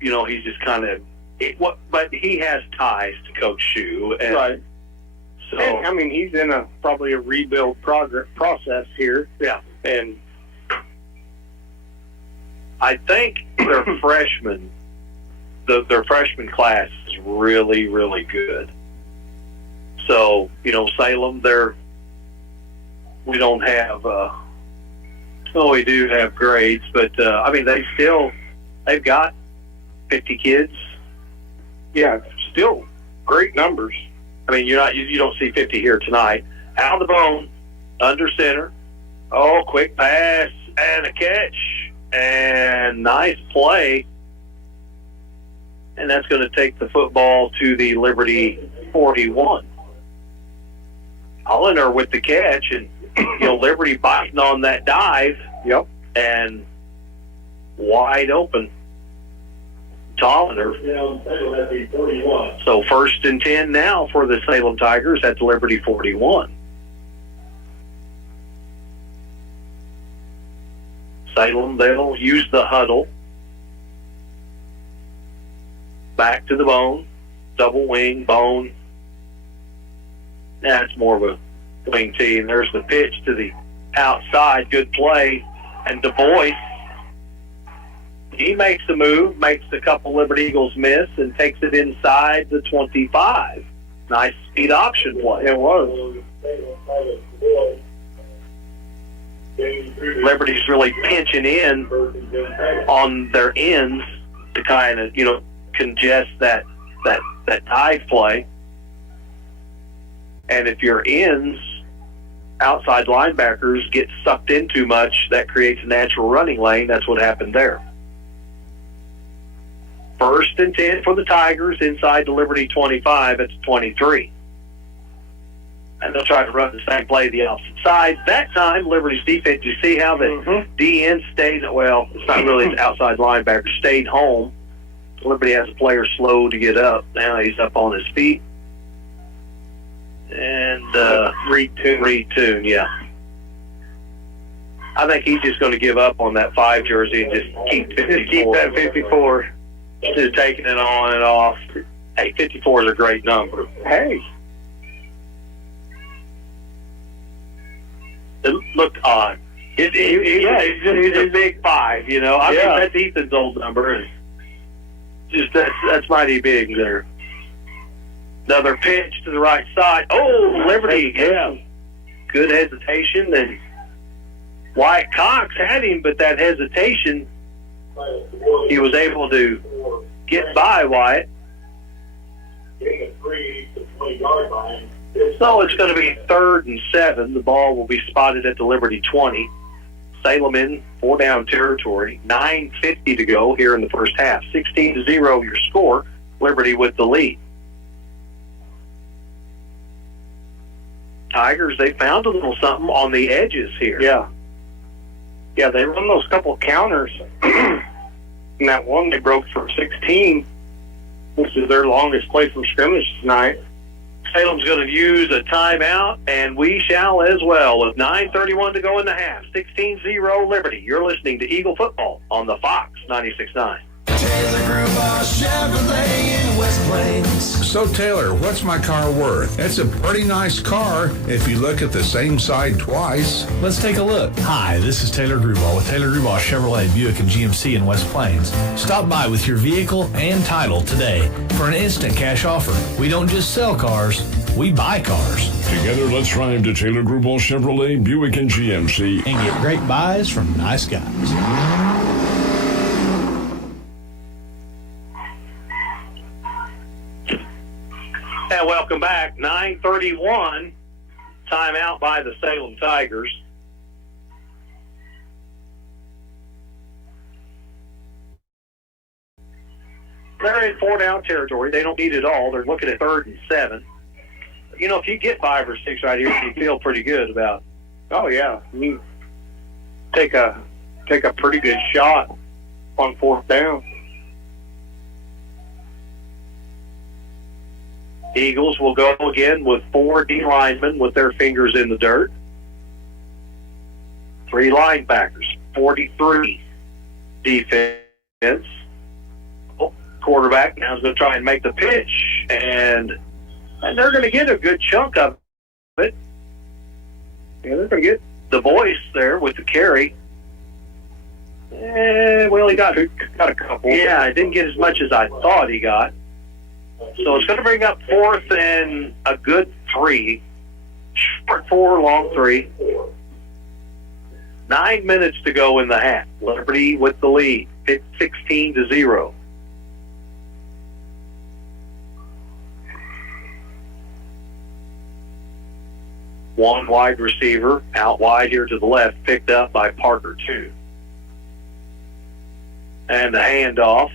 he's just kind of, but he has ties to Coach Shu. And right. So, and, he's in probably a rebuild process here. Yeah. And I think their freshmen, their freshman class is really, really good. So, Salem, we don't have, we do have grades, but, they've got 50 kids. Yeah, still great numbers. I mean, you don't see 50 here tonight. Out of the bone, under center. Oh, quick pass and a catch. And nice play. And that's going to take the football to the Liberty 41. Hollander with the catch, and Liberty biting on that dive. Yep. And wide open. Hollander. So 1st and 10 now for the Salem Tigers at the Liberty 41. Salem, they'll use the huddle. Back to the bone. Double wing, bone. That's more of a wing team. There's the pitch to the outside. Good play. And Du Bois, he makes the move, makes a couple Liberty Eagles miss, and takes it inside the 25. Nice speed option play. It was. Liberty's really pinching in on their ends to kind of, congest that dive play. And if your ends, outside linebackers, get sucked in too much, that creates a natural running lane. That's what happened there. 1st and 10 for the Tigers inside the Liberty 25 at the 23. And they'll try to run the same play the opposite side. That time, Liberty's defense, you see how the DN stayed, well, it's not really the outside linebacker, stayed home. Liberty has a player slow to get up. Now he's up on his feet. And Reed Toon, yeah. I think he's just going to give up on that 5 jersey and just keep 54. Just keep that 54. Instead of taking it on and off. Hey, 54 is a great number. Hey. It looked odd. He's a big 5, I mean, that's Ethan's old number. And just that's mighty big there. Another pitch to the right side. Oh, Liberty. Yeah. Good hesitation. And Wyatt Cox had him, but that hesitation, he was able to get by Wyatt. So it's going to be 3rd and 7. The ball will be spotted at the Liberty 20. Salem in 4-down territory. 9:50 to go here in the first half. 16-0 your score. Liberty with the lead. Tigers, they found a little something on the edges here. Yeah. Yeah, they run those couple counters. And that one they broke for 16, which is their longest play from scrimmage tonight. Salem's going to use a timeout, and we shall as well, with 9:31 to go in the half. 16-0 Liberty. You're listening to Eagle Football on the Fox 96.9. Taylor Grubauer Chevrolet in West Plains. So Taylor, what's my car worth? It's a pretty nice car if you look at the same side twice. Let's take a look. Hi, this is Taylor Grubauer with Taylor Grubauer Chevrolet, Buick, and GMC in West Plains. Stop by with your vehicle and title today for an instant cash offer. We don't just sell cars, we buy cars. Together, let's ride to Taylor Grubauer Chevrolet, Buick, and GMC. And get great buys from nice guys. And welcome back. 9:31. Timeout by the Salem Tigers. They're in 4-down territory. They don't need it all. They're looking at 3rd and 7. If you get 5 or 6 right here, you feel pretty good about it. Oh, yeah. You take a pretty good shot on 4th down. Eagles will go again with 4 D linemen with their fingers in the dirt. 3 linebackers, 43 defense. Quarterback now is going to try and make the pitch, and they're going to get a good chunk of it. Yeah, they're going to get the voice there with the carry. Well, he got a couple. Yeah, I didn't get as much as I thought he got. So it's going to bring up 4th and a good 3. Short 4, long 3. 9 minutes to go in the half. Liberty with the lead. 16-0. One wide receiver out wide here to the left, picked up by Parker Toon. And the handoff,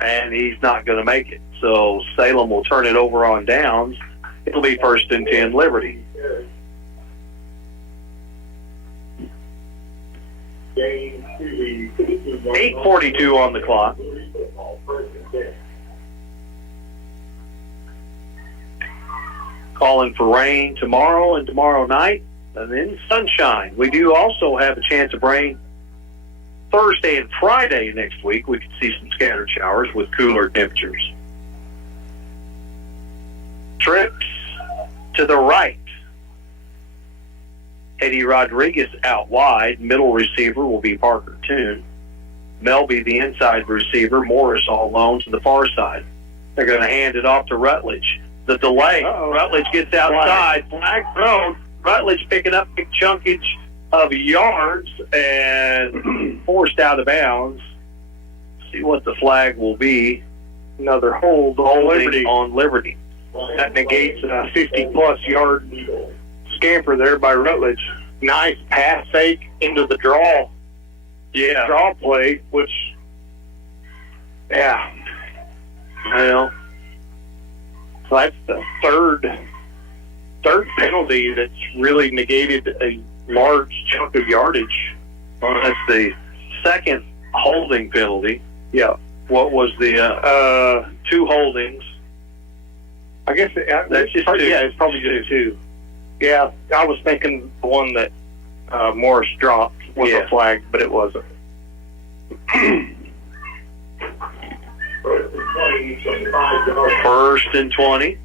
and he's not going to make it. So Salem will turn it over on downs. It'll be 1st and 10 Liberty. $8:42 on the clock. Calling for rain tomorrow and tomorrow night, and then sunshine. We do also have a chance of rain Thursday and Friday next week. We could see some scattered showers with cooler temperatures. Trips to the right. Eddie Rodriguez out wide. Middle receiver will be Parker Toon. Melby, the inside receiver. Morris all alone to the far side. They're going to hand it off to Rutledge. The delay. Rutledge gets outside. Flag thrown. Rutledge picking up big chunkage of yards and forced out of bounds. See what the flag will be. Another hold on Liberty. On Liberty. That negates a 50-plus yard scamper there by Rutledge. Nice pass fake into the draw. Yeah. Draw play, which, yeah. Well, so that's the third penalty that's really negated a large chunk of yardage. That's the second holding penalty. Yeah. What was the two holdings? I guess that's just two. Yeah, it's probably just two. Yeah, I was thinking the one that Morris dropped was a flag, but it wasn't. First and 20.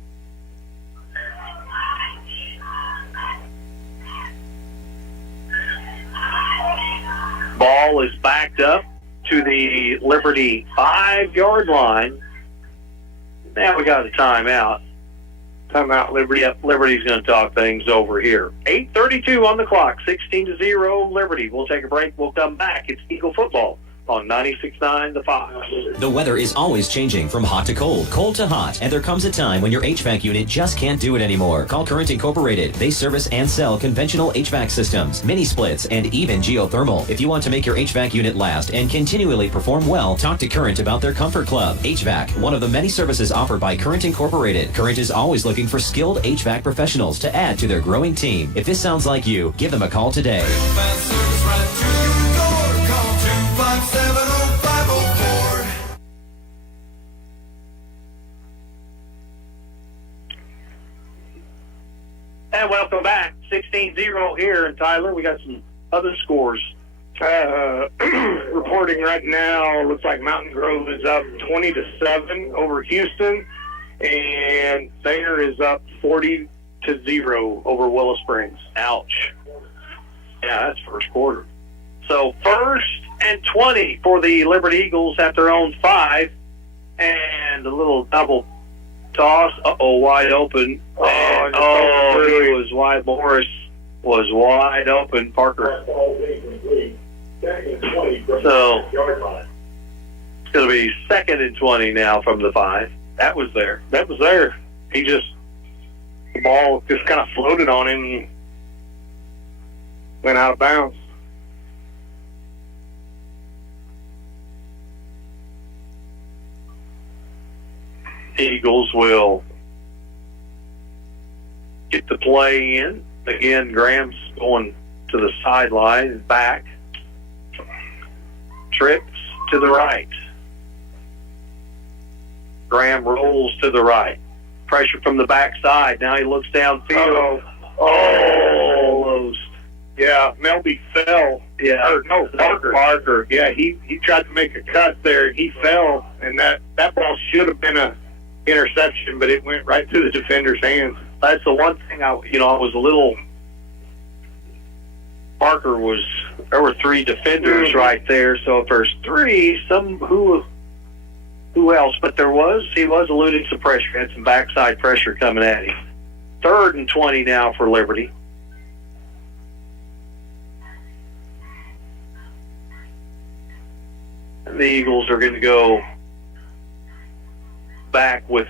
Ball is backed up to the Liberty 5-yard line. Now we got a timeout. Timeout, Liberty. Yep, Liberty's going to talk things over here. 8:32 on the clock, 16-0 Liberty. We'll take a break. We'll come back. It's Eagle football on 96.9 The Fox. The weather is always changing from hot to cold, cold to hot, and there comes a time when your HVAC unit just can't do it anymore. Call Current Incorporated. They service and sell conventional HVAC systems, mini splits, and even geothermal. If you want to make your HVAC unit last and continually perform well, talk to Current about their Comfort Club. HVAC, one of the many services offered by Current Incorporated. Current is always looking for skilled HVAC professionals to add to their growing team. If this sounds like you, give them a call today. And welcome back. 16-0 here in Tyler. We got some other scores. Reporting right now, looks like Mountain Grove is up 20-7 over Houston, and Thayer is up 40-0 over Willow Springs. Ouch. Yeah, that's first quarter. So first and 20 for the Liberty Eagles at their own 5, and a little double toss. Wide open. And, he was wide. Morris was wide open. Parker. So it's going to be second and 20 now from the 5. That was there. He just, the ball just kind of floated on him and went out of bounds. Eagles will get the play in. Again, Graham's going to the sideline, back. Trips to the right. Graham rolls to the right. Pressure from the backside. Now he looks downfield. Almost. Yeah, Melby fell. Yeah. Or no, Parker. Yeah, he tried to make a cut there. He fell, and that ball should have been a interception, but it went right through the defender's hands. That's the one thing I was a little. There were 3 defenders right there. So if there's 3, who else? But he was eluding some pressure. Had some backside pressure coming at him. 3rd and 20 now for Liberty. And the Eagles are going to go back with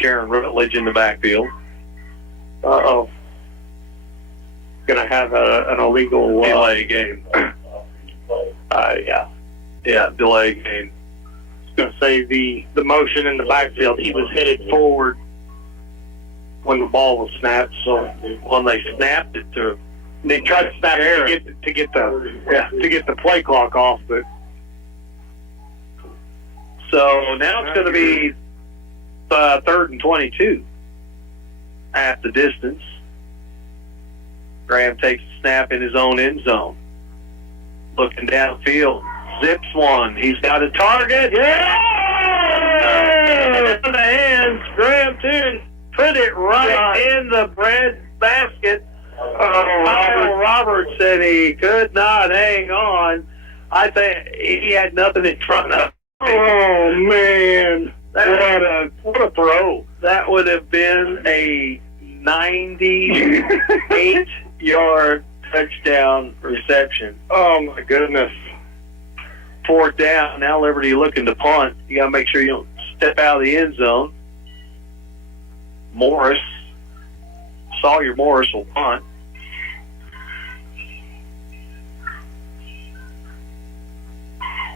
Jaron Rutledge in the backfield. Uh-oh. Going to have an illegal delay game. Yeah, delay game. I was going to say the motion in the backfield, he was headed forward when the ball was snapped. So when they snapped it, they tried to snap it to get the play clock off, but so now it's going to be 3rd and 22 at the distance. Graham takes a snap in his own end zone. Looking downfield. Zips one. He's got a target. Yeah! In the hands. Graham too. Put it right in the bread basket. Kyle Roberts said he could not hang on. I think he had nothing in front of him. Oh, man. What a throw. That would have been a 98-yard touchdown reception. Oh, my goodness. 4th down. Now Liberty looking to punt. You got to make sure you don't step out of the end zone. Sawyer Morris will punt.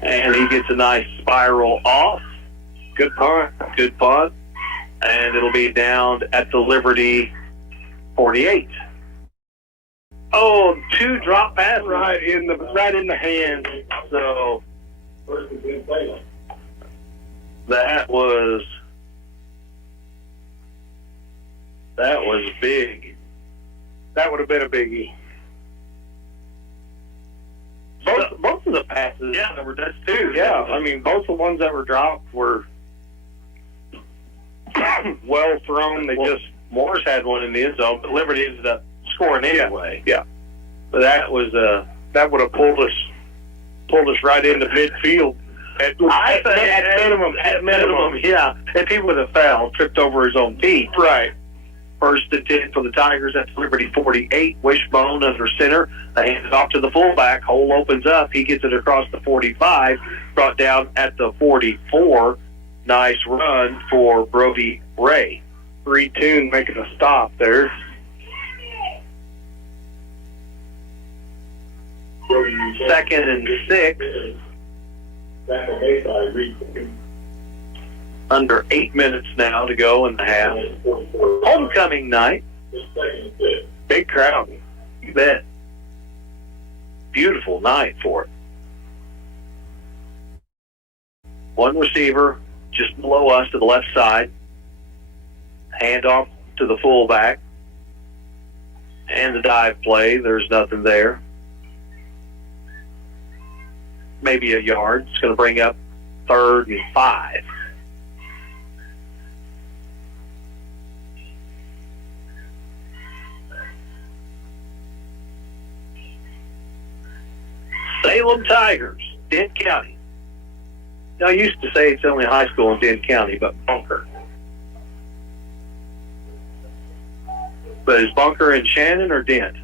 And he gets a nice spiral off. Good punt. Good punt. And it'll be down at the Liberty 48. Oh, 2 drop passes right in the hands. So that was big. That would have been a biggie. Both of the passes, that's 2. Yeah, I mean, both the ones that were dropped were well thrown. Morris had one in the end zone, but Liberty ended up scoring anyway. Yeah. But that was that would have pulled us right into midfield. At minimum, yeah. If he would have fell, tripped over his own feet. Right. 1st and 10 for the Tigers at the Liberty 48. Wishbone under center. They hand it off to the fullback. Hole opens up. He gets it across the 45. Brought down at the 44. Nice run for Brody Ray. 3-2 making a stop there. Second and 6. Under 8 minutes now to go in the half. Homecoming night. Big crowd. You bet. Beautiful night for it. One receiver just below us to the left side. Handoff to the fullback. And the dive play. There's nothing there. Maybe a yard. It's going to bring up 3rd and 5. Salem Tigers, Dent County. Now, I used to say it's only high school in Dent County, but Bunker. But is Bunker in Shannon or Dent?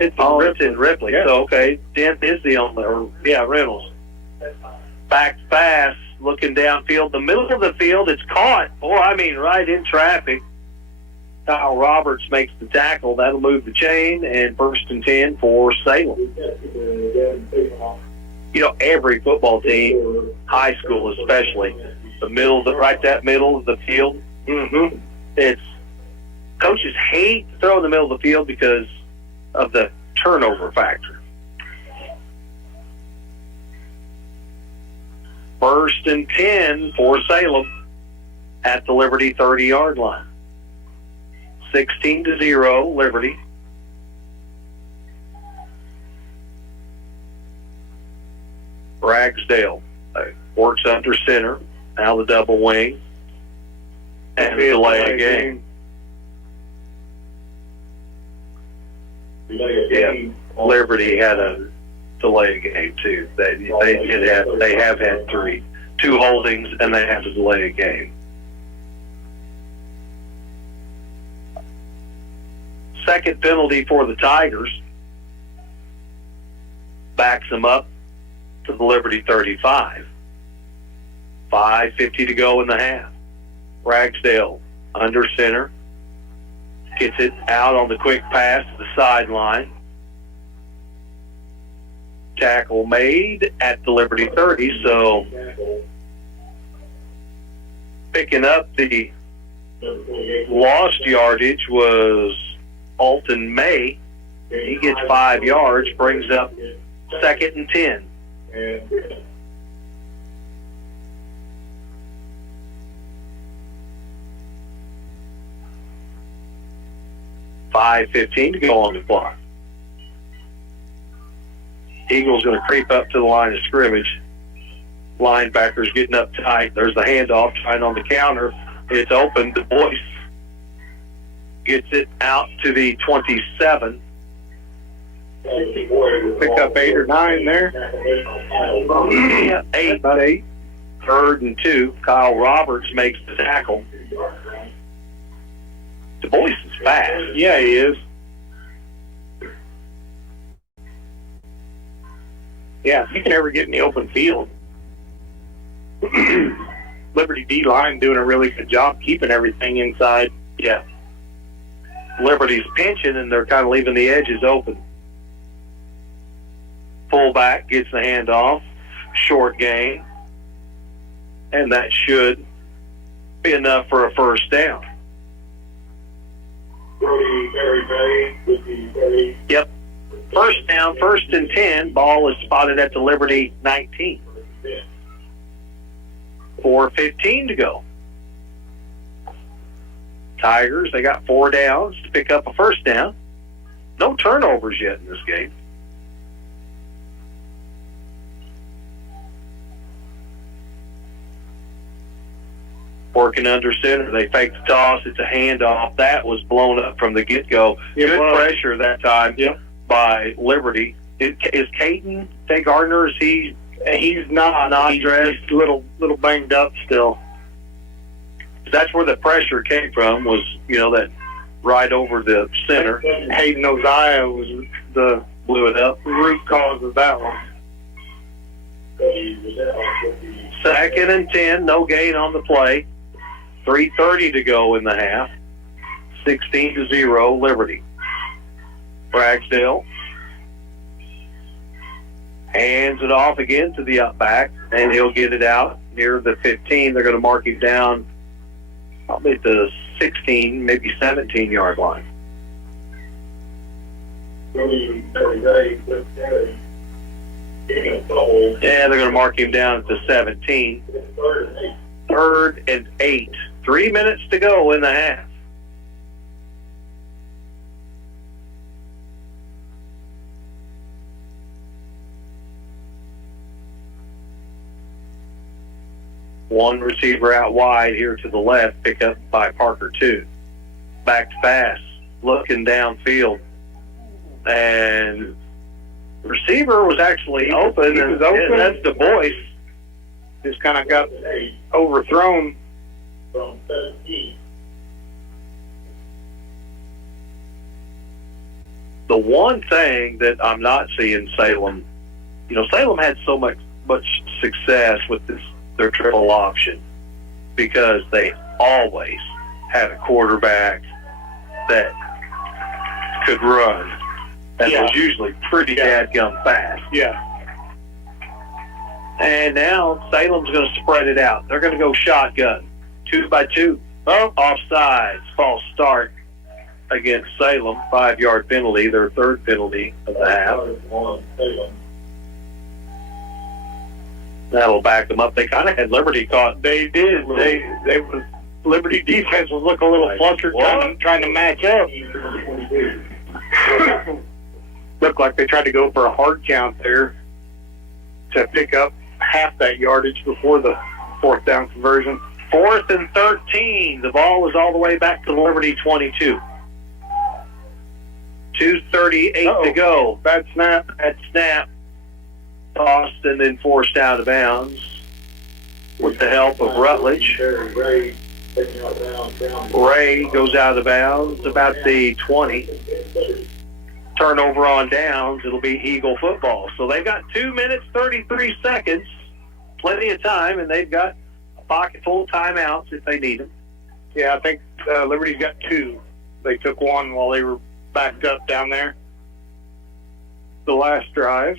It's in Ripley. Yeah. So, okay, Dent is the only, Reynolds. Back pass, looking downfield. The middle of the field, it's caught. Right in traffic. Kyle Roberts makes the tackle. That'll move the chain, and 1st and 10 for Salem. Every football team, high school especially, that middle of the field, it's coaches hate to throw in the middle of the field because of the turnover factor. 1st and 10 for Salem at the Liberty 30-yard line. 16-0, Liberty. Ragsdale works under center. Now the double wing. And delay a game. Yeah, Liberty had a delay game too. They have had 2 holdings, and they have to delay a game. Second penalty for the Tigers backs them up to the Liberty 35. 5:50 to go in the half. Ragsdale under center. Gets it out on the quick pass to the sideline. Tackle made at the Liberty 30, so picking up the lost yardage was Alton May. He gets 5 yards, brings up 2nd and 10. 5:15 to go on the clock. Eagles going to creep up to the line of scrimmage. Linebackers getting up tight. There's the handoff, trying on the counter. It's open. Du Bois gets it out to the 27. Pick up 8 or 9 there. Yeah, 8. About 8. 3rd and 2. Kyle Roberts makes the tackle. Du Bois is fast. Yeah, he is. Yeah, if you can ever get in the open field, Liberty D-line doing a really good job keeping everything inside. Yeah. Liberty's pinching, and they're kind of leaving the edges open. Fullback gets the handoff, short gain, and that should be enough for a first down. Yep. First down, 1st and 10. Ball is spotted at the Liberty 19. 4:15 to go. Tigers, they got 4 downs to pick up a first down. No turnovers yet in this game. Working under center, they fake the toss. It's a handoff. That was blown up from the get-go. Good pressure that time by Liberty. Is Caden Gardner? Is he? He's not dressed. He's a little banged up still. That's where the pressure came from. Was that right over the center? Hayden Oziah was the blew it up. Root cause of that one. 2nd and 10. No gain on the play. 3:30 to go in the half. 16-0 Liberty. Ragsdale hands it off again to the up back, and he'll get it out near the 15. They're going to mark him down probably at the 16, maybe 17-yard line. Yeah, they're going to mark him down at the 17. 3rd and 8. 3 minutes to go in the half. One receiver out wide here to the left, picked up by Parker 2. Back to pass, looking downfield. And the receiver was actually open. He was open. And that's Du Bois. Just kind of got overthrown. The one thing that I'm not seeing Salem, Salem had so much success with their triple option because they always had a quarterback that could run. That was usually pretty dadgum fast. Yeah. And now Salem's going to spread it out. They're going to go shotgun, 2 by 2. Offsides, false start against Salem. 5-yard penalty, their 3rd penalty of the half. That'll back them up. They kind of had Liberty caught. They did. They was Liberty defense was looking a little flustered, trying to match up. Looked like they tried to go for a hard count there to pick up half that yardage before the 4th down conversion. 4th and 13. The ball was all the way back to the Liberty 22. 2:38 to go. Bad snap. Tossed and then forced out of bounds with the help of Rutledge. Ray goes out of bounds about the 20. Turnover on downs. It'll be Eagle football. So they've got 2 minutes, 33 seconds. Plenty of time, and they've got a pocket full of timeouts if they need them. Yeah, I think Liberty's got 2. They took one while they were backed up down there. The last drive.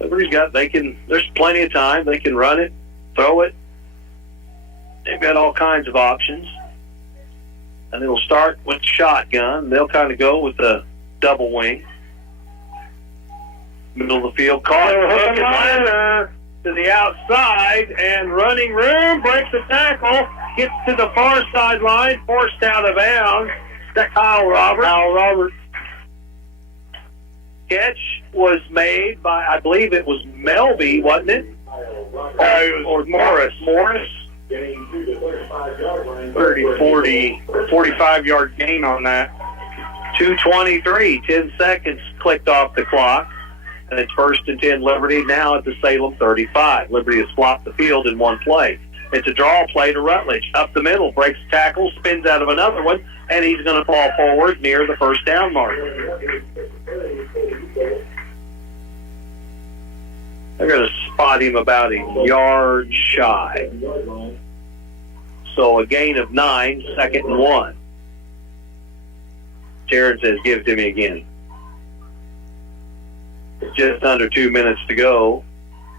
Liberty's there's plenty of time. They can run it, throw it. They've got all kinds of options. And they'll start with shotgun. They'll kind of go with the double wing. Middle of the field, caught hook and liner to the outside, and running room, breaks the tackle, gets to the far sideline, forced out of bounds. That's Kyle Roberts. Catch was made by, I believe it was Melby, wasn't it? Or Morris. 30, 40, 45-yard gain on that. 2:23, 10 seconds clicked off the clock. And it's 1st and 10 Liberty now at the Salem 35. Liberty has flopped the field in one play. It's a draw play to Rutledge. Up the middle, breaks the tackle, spins out of another one, and he's going to fall forward near the first down mark. They're going to spot him about a yard shy. So a gain of 9, 2nd and 1. Jared says, give it to me again. Just under 2 minutes to go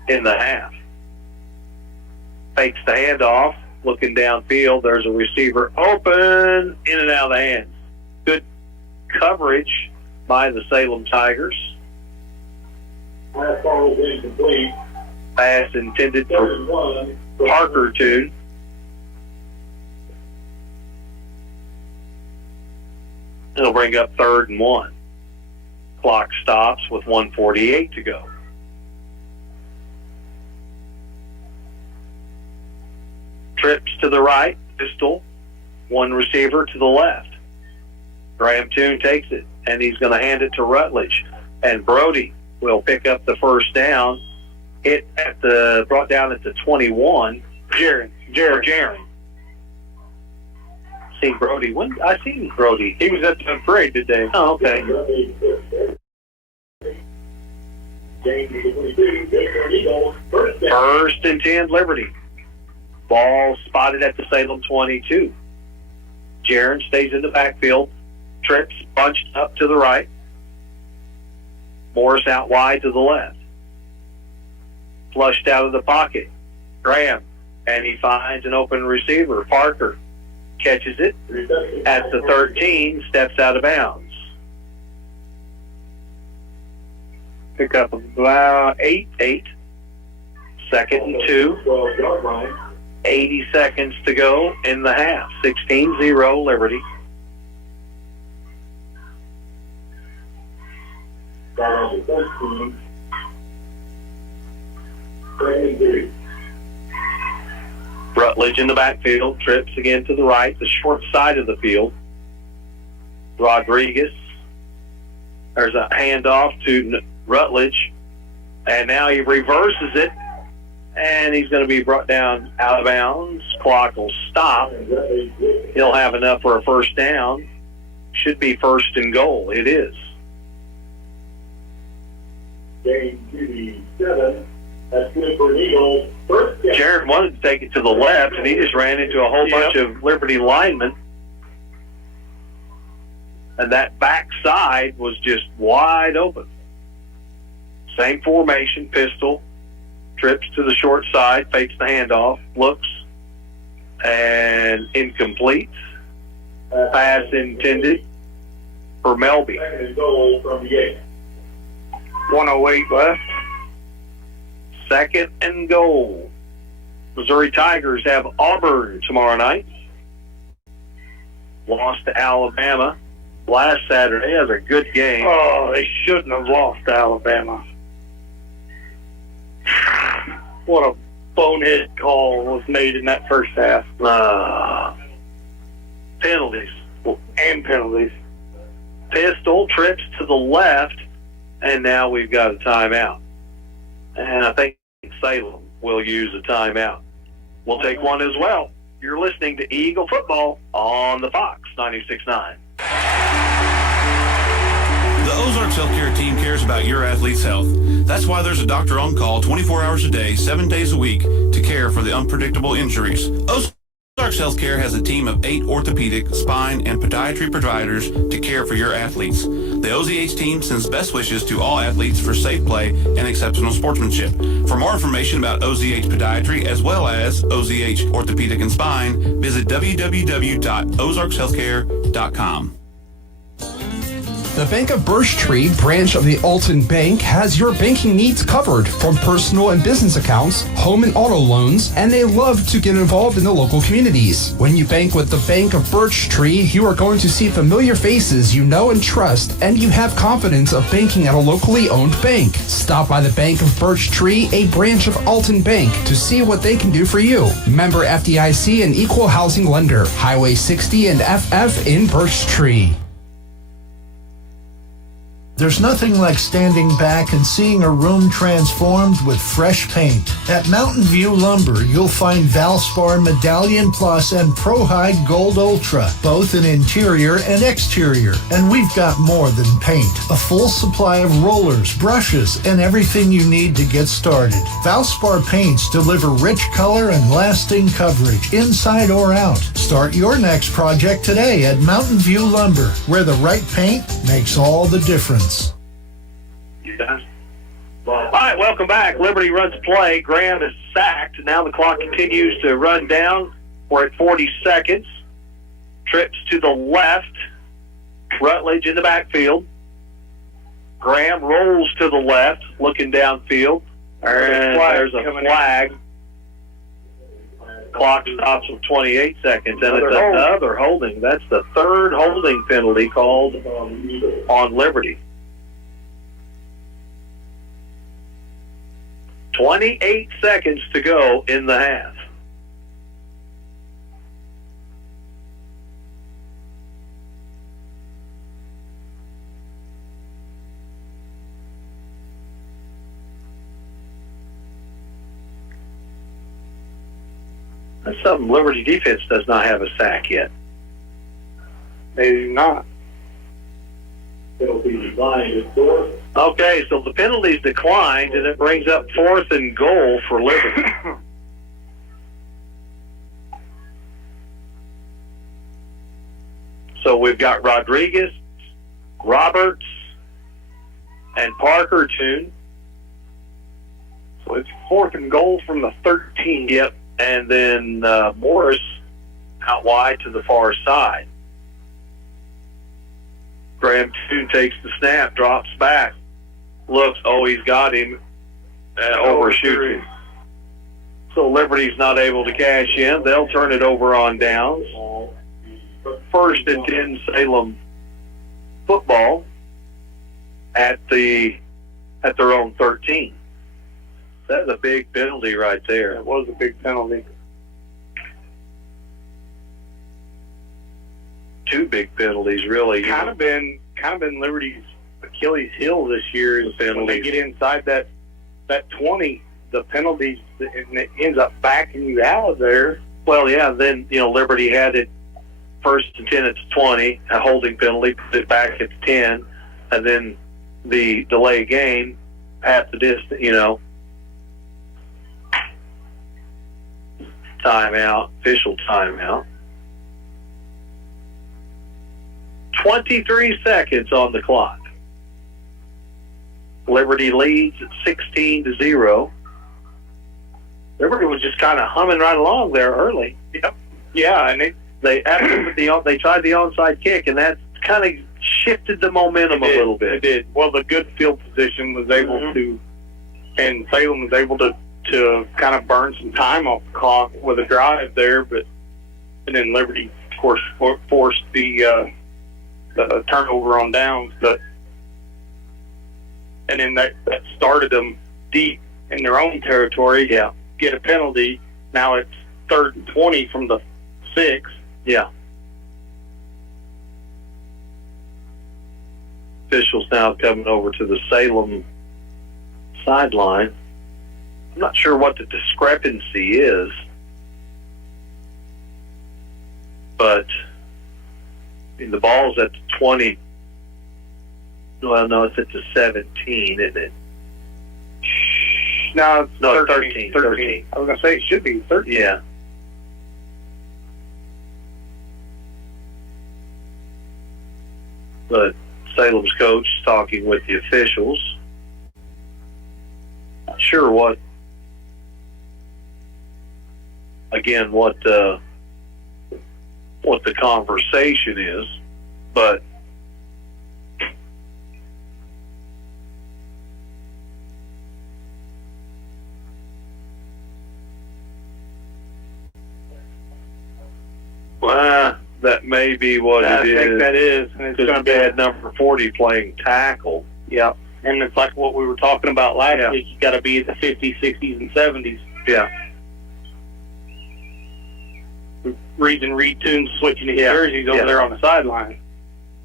in the half. Fakes the handoff, looking downfield. There's a receiver open, in and out of the hands. Good coverage by the Salem Tigers. Pass intended for Parker Toon. It'll bring up 3rd and 1. Clock stops with 1:48 to go. Trips to the right, pistol, one receiver to the left. Graham Toon takes it, and he's going to hand it to Rutledge. And Brody will pick up the first down. Brought down at the 21. Jaron. Seen Brody. I seen Brody. He was at the parade today. Oh, okay. First and 10, Liberty. Ball spotted at the Salem 22. Jaron stays in the backfield. Trips, bunched up to the right. Morris out wide to the left. Flushed out of the pocket. Graham. And he finds an open receiver. Parker catches it at the 13, steps out of bounds. Pick up about 8. 2nd and 2. 80 seconds to go in the half. 16-0 Liberty. Rutledge in the backfield, trips again to the right, the short side of the field. Rodriguez. There's a handoff to Rutledge, and now he reverses it, and he's going to be brought down out of bounds. Clock will stop. He'll have enough for a first down. Should be 1st and goal. It is. Game 7. That's good for Eagles. Jared wanted to take it to the left, and he just ran into a whole bunch of Liberty linemen. And that backside was just wide open. Same formation, pistol. Trips to the short side, fakes the handoff, looks, and incomplete. Pass intended for Melby. 1:08 left. 2nd and goal. Missouri Tigers have Auburn tomorrow night. Lost to Alabama last Saturday. That was a good game. Oh, they shouldn't have lost to Alabama. What a bonehead call was made in that first half. Penalties. And penalties. Pistol trips to the left, and now we've got a timeout. And I think Salem will use a timeout. We'll take one as well. You're listening to Eagle Football on the Fox 96.9. The Ozarks Healthcare team cares about your athlete's health. That's why there's a doctor on call 24 hours a day, 7 days a week to care for the unpredictable injuries. Ozarks Healthcare has a team of 8 orthopedic, spine, and podiatry providers to care for your athletes. The OZH team sends best wishes to all athletes for safe play and exceptional sportsmanship. For more information about OZH Podiatry as well as OZH Orthopedic and Spine, visit www.ozarkshealthcare.com. The Bank of Birch Tree branch of the Alton Bank has your banking needs covered, from personal and business accounts, home and auto loans, and they love to get involved in the local communities. When you bank with the Bank of Birch Tree, you are going to see familiar faces you know and trust, and you have confidence of banking at a locally owned bank. Stop by the Bank of Birch Tree, a branch of Alton Bank, to see what they can do for you. Member FDIC and equal housing lender. Highway 60 and FF in Birch Tree. There's nothing like standing back and seeing a room transformed with fresh paint. At Mountain View Lumber, you'll find Valspar Medallion Plus and ProHide Gold Ultra, both in interior and exterior. And we've got more than paint. A full supply of rollers, brushes, and everything you need to get started. Valspar paints deliver rich color and lasting coverage, inside or out. Start your next project today at Mountain View Lumber, where the right paint makes all the difference. All right, welcome back. Liberty runs play. Graham is sacked. Now the clock continues to run down. We're at 40 seconds. Trips to the left. Rutledge in the backfield. Graham rolls to the left, looking downfield. And there's a flag. Clock stops with 28 seconds, and it's another holding. That's the third holding penalty called on Liberty. 28 seconds to go in the half. That's something Liberty defense does not have a sack yet. They do not. Okay, so the penalty's declined, and it brings up 4th and goal for Liberty. So we've got Rodriguez, Roberts, and Parker Tune. So it's 4th and goal from the 13. Yep, and then Morris out wide to the far side. Graham Tune takes the snap, drops back, looks, he's got him, overshoots him. So Liberty's not able to cash in. They'll turn it over on downs. 1st and 10 Salem football at their own 13. That's a big penalty right there. It was a big penalty. 2 big penalties, really. Kind of been Liberty's Achilles heel this year is when they get inside that 20, the penalties, and it ends up backing you out of there. Well, yeah, then, Liberty had it 1st and 10 at the 20, a holding penalty, put it back at the 10, and then the delay game at the distance, timeout, official timeout. 23 seconds on the clock. Liberty leads at 16-0. Liberty was just kind of humming right along there early. Yep. Yeah, and they tried the onside kick, and that kind of shifted the momentum a little bit. It did. Well, the good field position was able to, and Salem was able to kind of burn some time off the clock with a drive there, and then Liberty, of course, forced the turnover on downs, and then that started them deep in their own territory. Yeah, get a penalty. Now it's 3rd and 20 from the 6. Yeah. Officials now coming over to the Salem sideline. I'm not sure what the discrepancy is, but the ball's at the 20. Well, no, it's at the 17, isn't it? No, it's 13. 13. I was going to say it should be 13. Yeah. But Salem's coach is talking with the officials. Not sure what the conversation is, but that may be what it is. I think that is. And it's going to be at number 40 playing tackle. Yep. And it's like what we were talking about last week. You got to be at the 50s, 60s, and 70s. Yeah. Reed Tunes switching his jerseys over there on the sideline.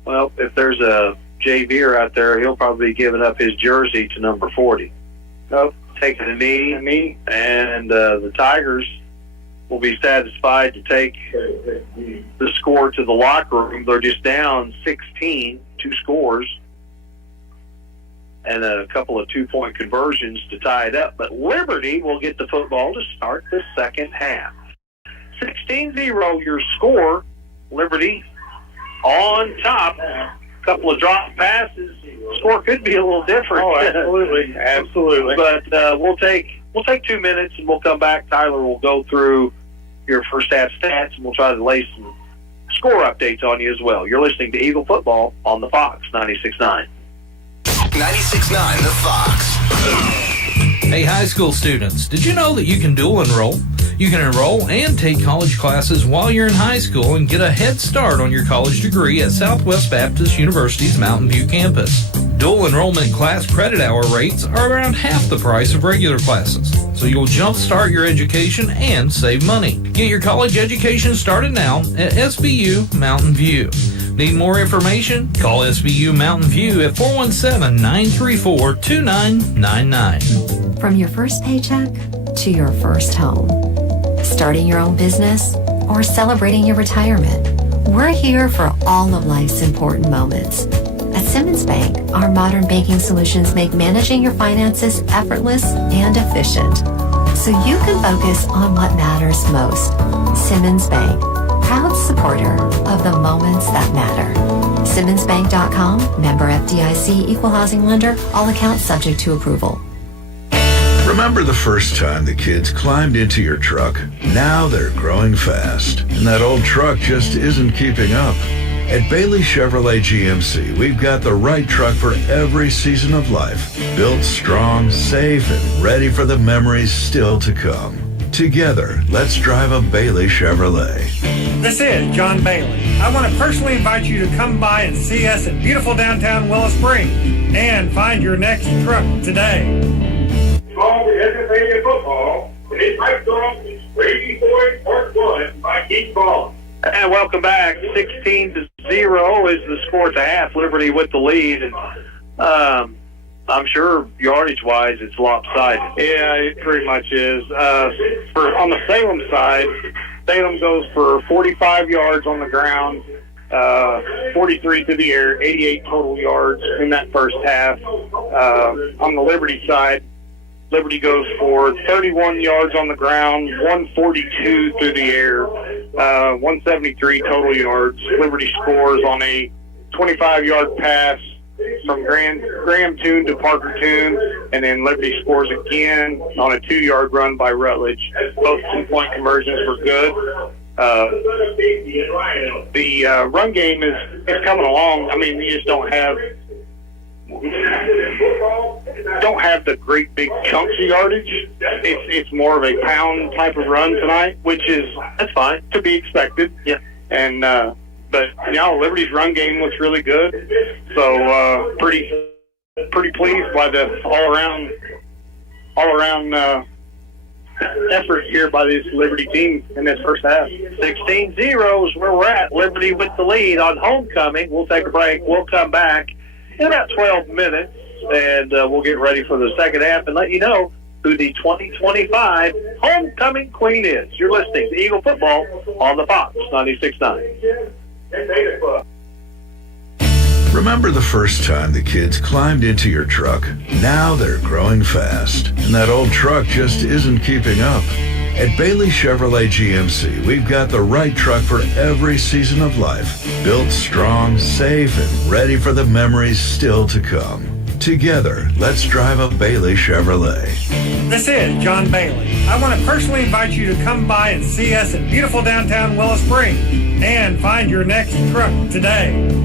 Well, if there's a Jay Beer out there, he'll probably be giving up his jersey to number 40. Nope. Taking a knee. And the Tigers will be satisfied to take the score to the locker room. They're just down 16, 2 scores, and a couple of 2-point conversions to tie it up. But Liberty will get the football to start the second half. 16-0 your score. Liberty on top. A couple of drop passes. Score could be a little different. Oh, absolutely. Absolutely. But we'll take 2 minutes and we'll come back. Tyler will go through your first half stats and we'll try to lay some score updates on you as well. You're listening to Eagle Football on the Fox 96.9. 96.9 The Fox. Hey, high school students, did you know that you can dual enroll? You can enroll and take college classes while you're in high school and get a head start on your college degree at Southwest Baptist University's Mountain View campus. Dual enrollment class credit hour rates are around half the price of regular classes, so you'll jumpstart your education and save money. Get your college education started now at SBU Mountain View. Need more information? Call SBU Mountain View at 417-934-2999. From your first paycheck to your first home, starting your own business or celebrating your retirement, we're here for all of life's important moments. At Simmons Bank, our modern banking solutions make managing your finances effortless and efficient, so you can focus on what matters most. Simmons Bank, proud supporter of the moments that matter. SimmonsBank.com, member FDIC, equal housing lender, all accounts subject to approval. Remember the first time the kids climbed into your truck? Now they're growing fast, and that old truck just isn't keeping up. At Bailey Chevrolet GMC, we've got the right truck for every season of life. Built strong, safe, and ready for the memories still to come. Together, let's drive a Bailey Chevrolet. This is John Bailey. I want to personally invite you to come by and see us in beautiful downtown Willow Springs and find your next truck today. Call the Pennsylvania football. It's right off Brady Ford Part 1 by Keith Ball. And welcome back. 16-0 is the score at the half. Liberty with the lead. And I'm sure yardage-wise it's lopsided. Yeah, it pretty much is. On the Salem side, Salem goes for 45 yards on the ground, 43 through the air, 88 total yards in that first half. On the Liberty side, Liberty goes for 31 yards on the ground, 142 through the air, 173 total yards. Liberty scores on a 25-yard pass from Graham Toon to Parker Toon, and then Liberty scores again on a 2-yard run by Rutledge. Both 2-point conversions were good. The run game is coming along. I mean, you just don't have the great big chunks of yardage. It's more of a pound type of run tonight, that's fine to be expected. Yeah. And but Liberty's run game looks really good. So pretty pleased by the all around effort here by this Liberty team in this first half. 16-0 is where we're at. Liberty with the lead on homecoming. We'll take a break. We'll come back in about 12 minutes, and we'll get ready for the second half and let you know who the 2025 homecoming queen is. You're listening to Eagle Football on the Fox 96.9. Remember the first time the kids climbed into your truck? Now they're growing fast, and that old truck just isn't keeping up. At Bailey Chevrolet GMC, we've got the right truck for every season of life. Built strong, safe, and ready for the memories still to come. Together, let's drive a Bailey Chevrolet. This is John Bailey. I want to personally invite you to come by and see us in beautiful downtown Willow Springs and find your next truck today.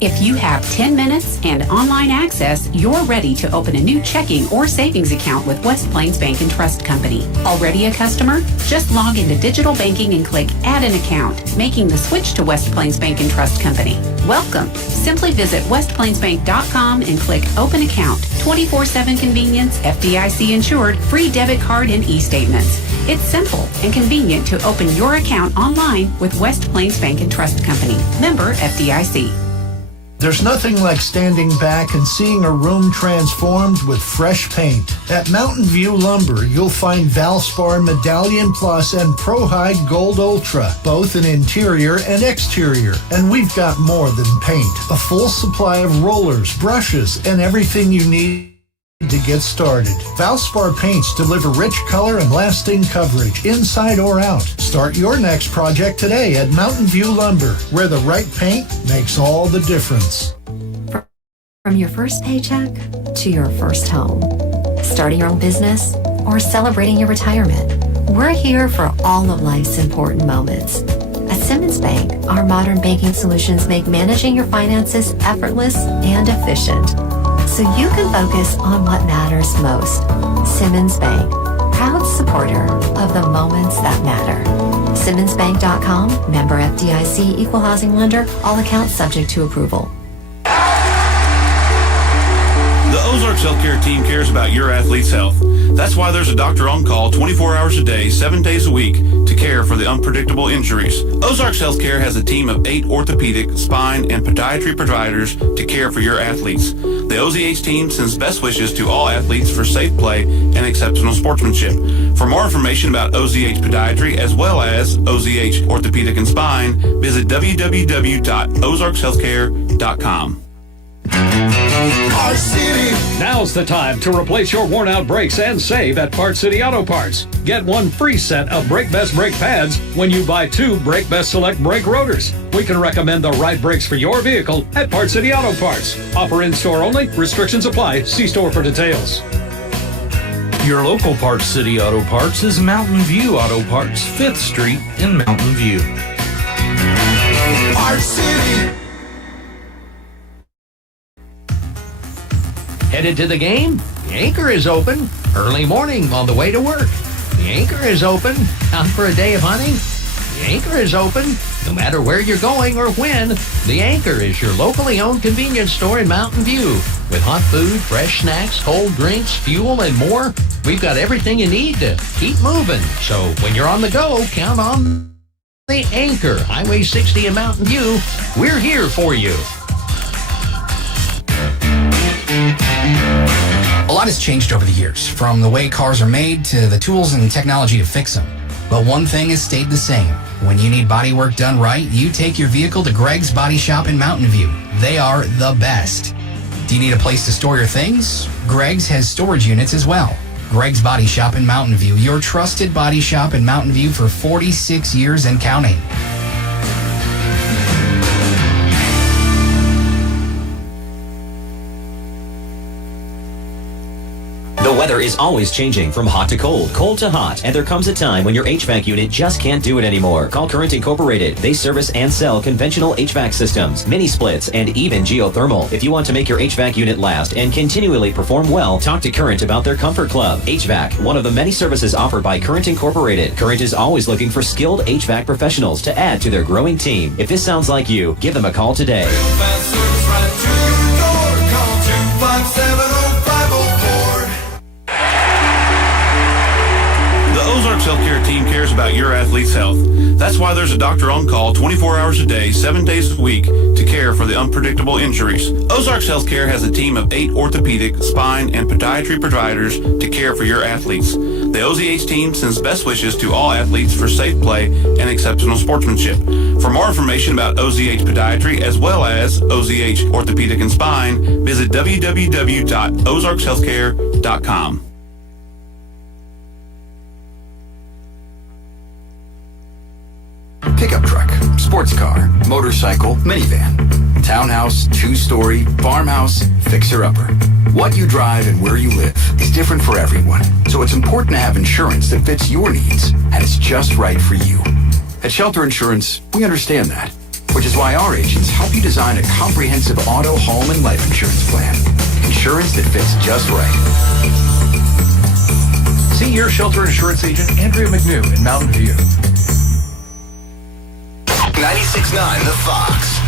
If you have 10 minutes and online access, you're ready to open a new checking or savings account with West Plains Bank and Trust Company. Already a customer? Just log into digital banking and click Add an Account, making the switch to West Plains Bank and Trust Company. Welcome. Simply visit westplainsbank.com and click Open Account. 24/7 convenience, FDIC insured, free debit card and e-statements. It's simple and convenient to open your account online with West Plains Bank and Trust Company. Member FDIC. There's nothing like standing back and seeing a room transformed with fresh paint. At Mountain View Lumber, you'll find Valspar Medallion Plus and Pro-Hide Gold Ultra, both in interior and exterior. And we've got more than paint. A full supply of rollers, brushes, and everything you need to get started. Valspar paints deliver rich color and lasting coverage, inside or out. Start your next project today at Mountain View Lumber, where the right paint makes all the difference. From your first paycheck to your first home, starting your own business or celebrating your retirement, we're here for all of life's important moments. At Simmons Bank, our modern banking solutions make managing your finances effortless and efficient, so you can focus on what matters most. Simmons Bank, proud supporter of the moments that matter. SimmonsBank.com, member FDIC, equal housing lender, all accounts subject to approval. The Ozarks Healthcare team cares about your athlete's health. That's why there's a doctor on call 24 hours a day, 7 days a week to care for the unpredictable injuries. Ozarks Healthcare has a team of 8 orthopedic, spine, and podiatry providers to care for your athletes. The OZH team sends best wishes to all athletes for safe play and exceptional sportsmanship. For more information about OZH Podiatry as well as OZH Orthopedic and Spine, visit www.ozarkshealthcare.com. Our city. Now's the time to replace your worn-out brakes and save at Parts City Auto Parts. Get one free set of Brake Best brake pads when you buy 2 Brake Best Select brake rotors. We can recommend the right brakes for your vehicle at Parts City Auto Parts. Offer in-store only. Restrictions apply. See store for details. Your local Parts City Auto Parts is Mountain View Auto Parts, 5th Street in Mountain View. Parts City. Headed to the game? The Anchor is open. Early morning on the way to work. The Anchor is open. Out for a day of hunting? The Anchor is open. No matter where you're going or when, The Anchor is your locally owned convenience store in Mountain View. With hot food, fresh snacks, cold drinks, fuel, and more, we've got everything you need to keep moving. So when you're on the go, count on The Anchor, Highway 60 in Mountain View. We're here for you. A lot has changed over the years, from the way cars are made to the tools and technology to fix them. But one thing has stayed the same. When you need body work done right, you take your vehicle to Greg's Body Shop in Mountain View. They are the best. Do you need a place to store your things? Greg's has storage units as well. Greg's Body Shop in Mountain View, your trusted body shop in Mountain View for 46 years and counting. The weather is always changing from hot to cold, cold to hot, and there comes a time when your HVAC unit just can't do it anymore. Call Current Incorporated. They service and sell conventional HVAC systems, mini splits, and even geothermal. If you want to make your HVAC unit last and continually perform well, talk to Current about their Comfort Club. HVAC, one of the many services offered by Current Incorporated. Current is always looking for skilled HVAC professionals to add to their growing team. If this sounds like you, give them a call today. Ozarks Healthcare team cares about your athlete's health. That's why there's a doctor on call 24 hours a day, 7 days a week to care for the unpredictable injuries. Ozarks Healthcare has a team of 8 orthopedic, spine, and podiatry providers to care for your athletes. The OZH team sends best wishes to all athletes for safe play and exceptional sportsmanship. For more information about OZH Podiatry as well as OZH Orthopedic and Spine, visit www.ozarkshealthcare.com. Pickup truck, sports car, motorcycle, minivan, townhouse, 2-story, farmhouse, fixer-upper. What you drive and where you live is different for everyone, so it's important to have insurance that fits your needs and is just right for you. At Shelter Insurance, we understand that, which is why our agents help you design a comprehensive auto, home, and life insurance plan. Insurance that fits just right. See your Shelter Insurance agent, Andrea McNew in Mountain View. 96.9 The Fox.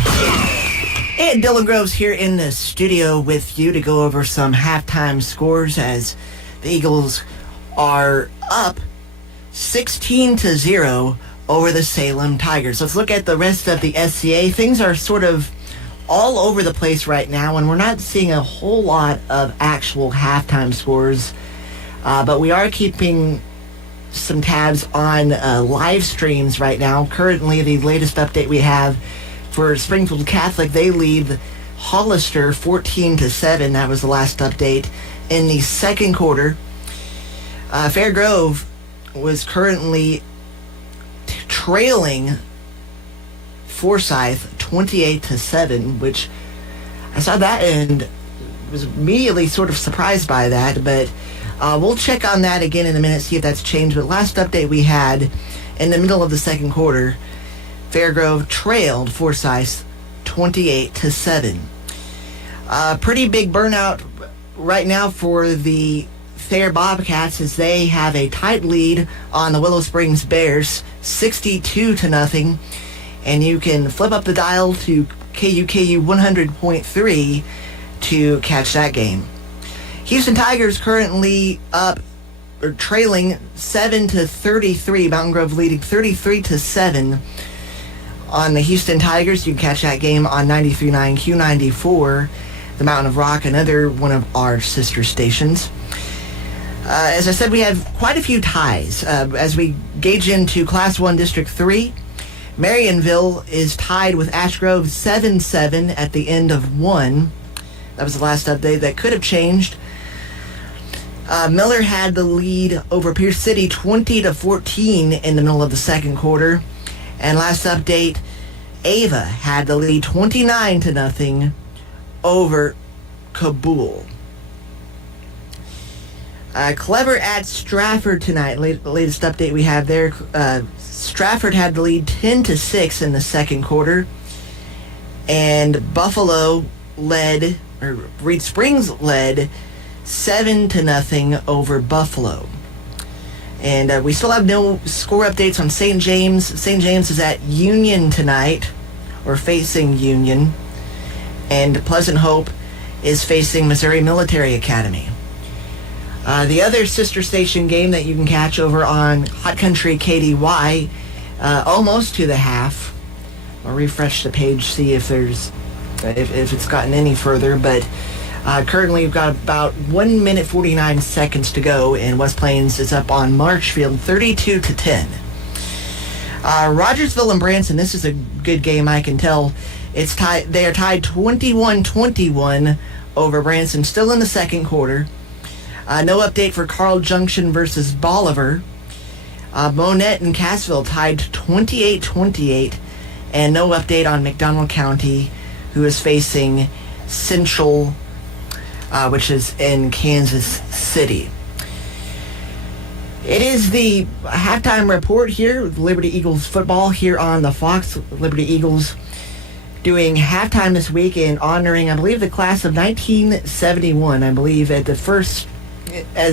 And Dylan Groves here in the studio with you to go over some halftime scores as the Eagles are up 16-0 over the Salem Tigers. Let's look at the rest of the SCA. Things are sort of all over the place right now, and we're not seeing a whole lot of actual halftime scores, but we are keeping some tabs on live streams right now. Currently, the latest update we have for Springfield Catholic, they lead Hollister 14-7. That was the last update in the second quarter. Fair Grove was currently trailing Forsyth 28-7, which I saw that and was immediately sort of surprised by that, but we'll check on that again in a minute, see if that's changed. But last update we had in the middle of the second quarter, Fair Grove trailed Forsyth 28-7. Pretty big burnout right now for the Thayer Bobcats, as they have a tight lead on the Willow Springs Bears, 62-0. And you can flip up the dial to KUKU 100.3 to catch that game. Houston Tigers currently up or trailing 7-33. Mountain Grove leading 33-7 on the Houston Tigers. You can catch that game on 93.9 Q94, the Mountain of Rock, another one of our sister stations. As I said, we have quite a few ties as we gauge into Class 1 District 3. Marionville is tied with Ash Grove 7-7 at the end of 1. That was the last update. That could have changed. Miller had the lead over Pierce City 20-14 in the middle of the second quarter. And last update, Ava had the lead 29-0 over Kabul. Clever at Stratford tonight. Latest update we have there. Stratford had the lead 10-6 in the second quarter. And Buffalo led, or Reed Springs led 7-0 over Buffalo. And we still have no score updates on St. James. St. James is at Union tonight, or facing Union. And Pleasant Hope is facing Missouri Military Academy. The other sister station game that you can catch over on Hot Country KDY, almost to the half. I'll refresh the page, see if there's if it's gotten any further, but currently we've got about 1 minute 49 seconds to go, and West Plains is up on Marshfield 32-10. Rogersville and Branson, this is a good game, I can tell. It's tied. They are tied 21-21 over Branson, still in the second quarter. No update for Carl Junction versus Bolivar. Monette and Cassville tied 28-28, and no update on McDonald County, who is facing Central, which is in Kansas City. It is the halftime report here with Liberty Eagles football here on the Fox. Liberty Eagles doing halftime this week and honoring, I believe, the class of 1971. I believe at the first,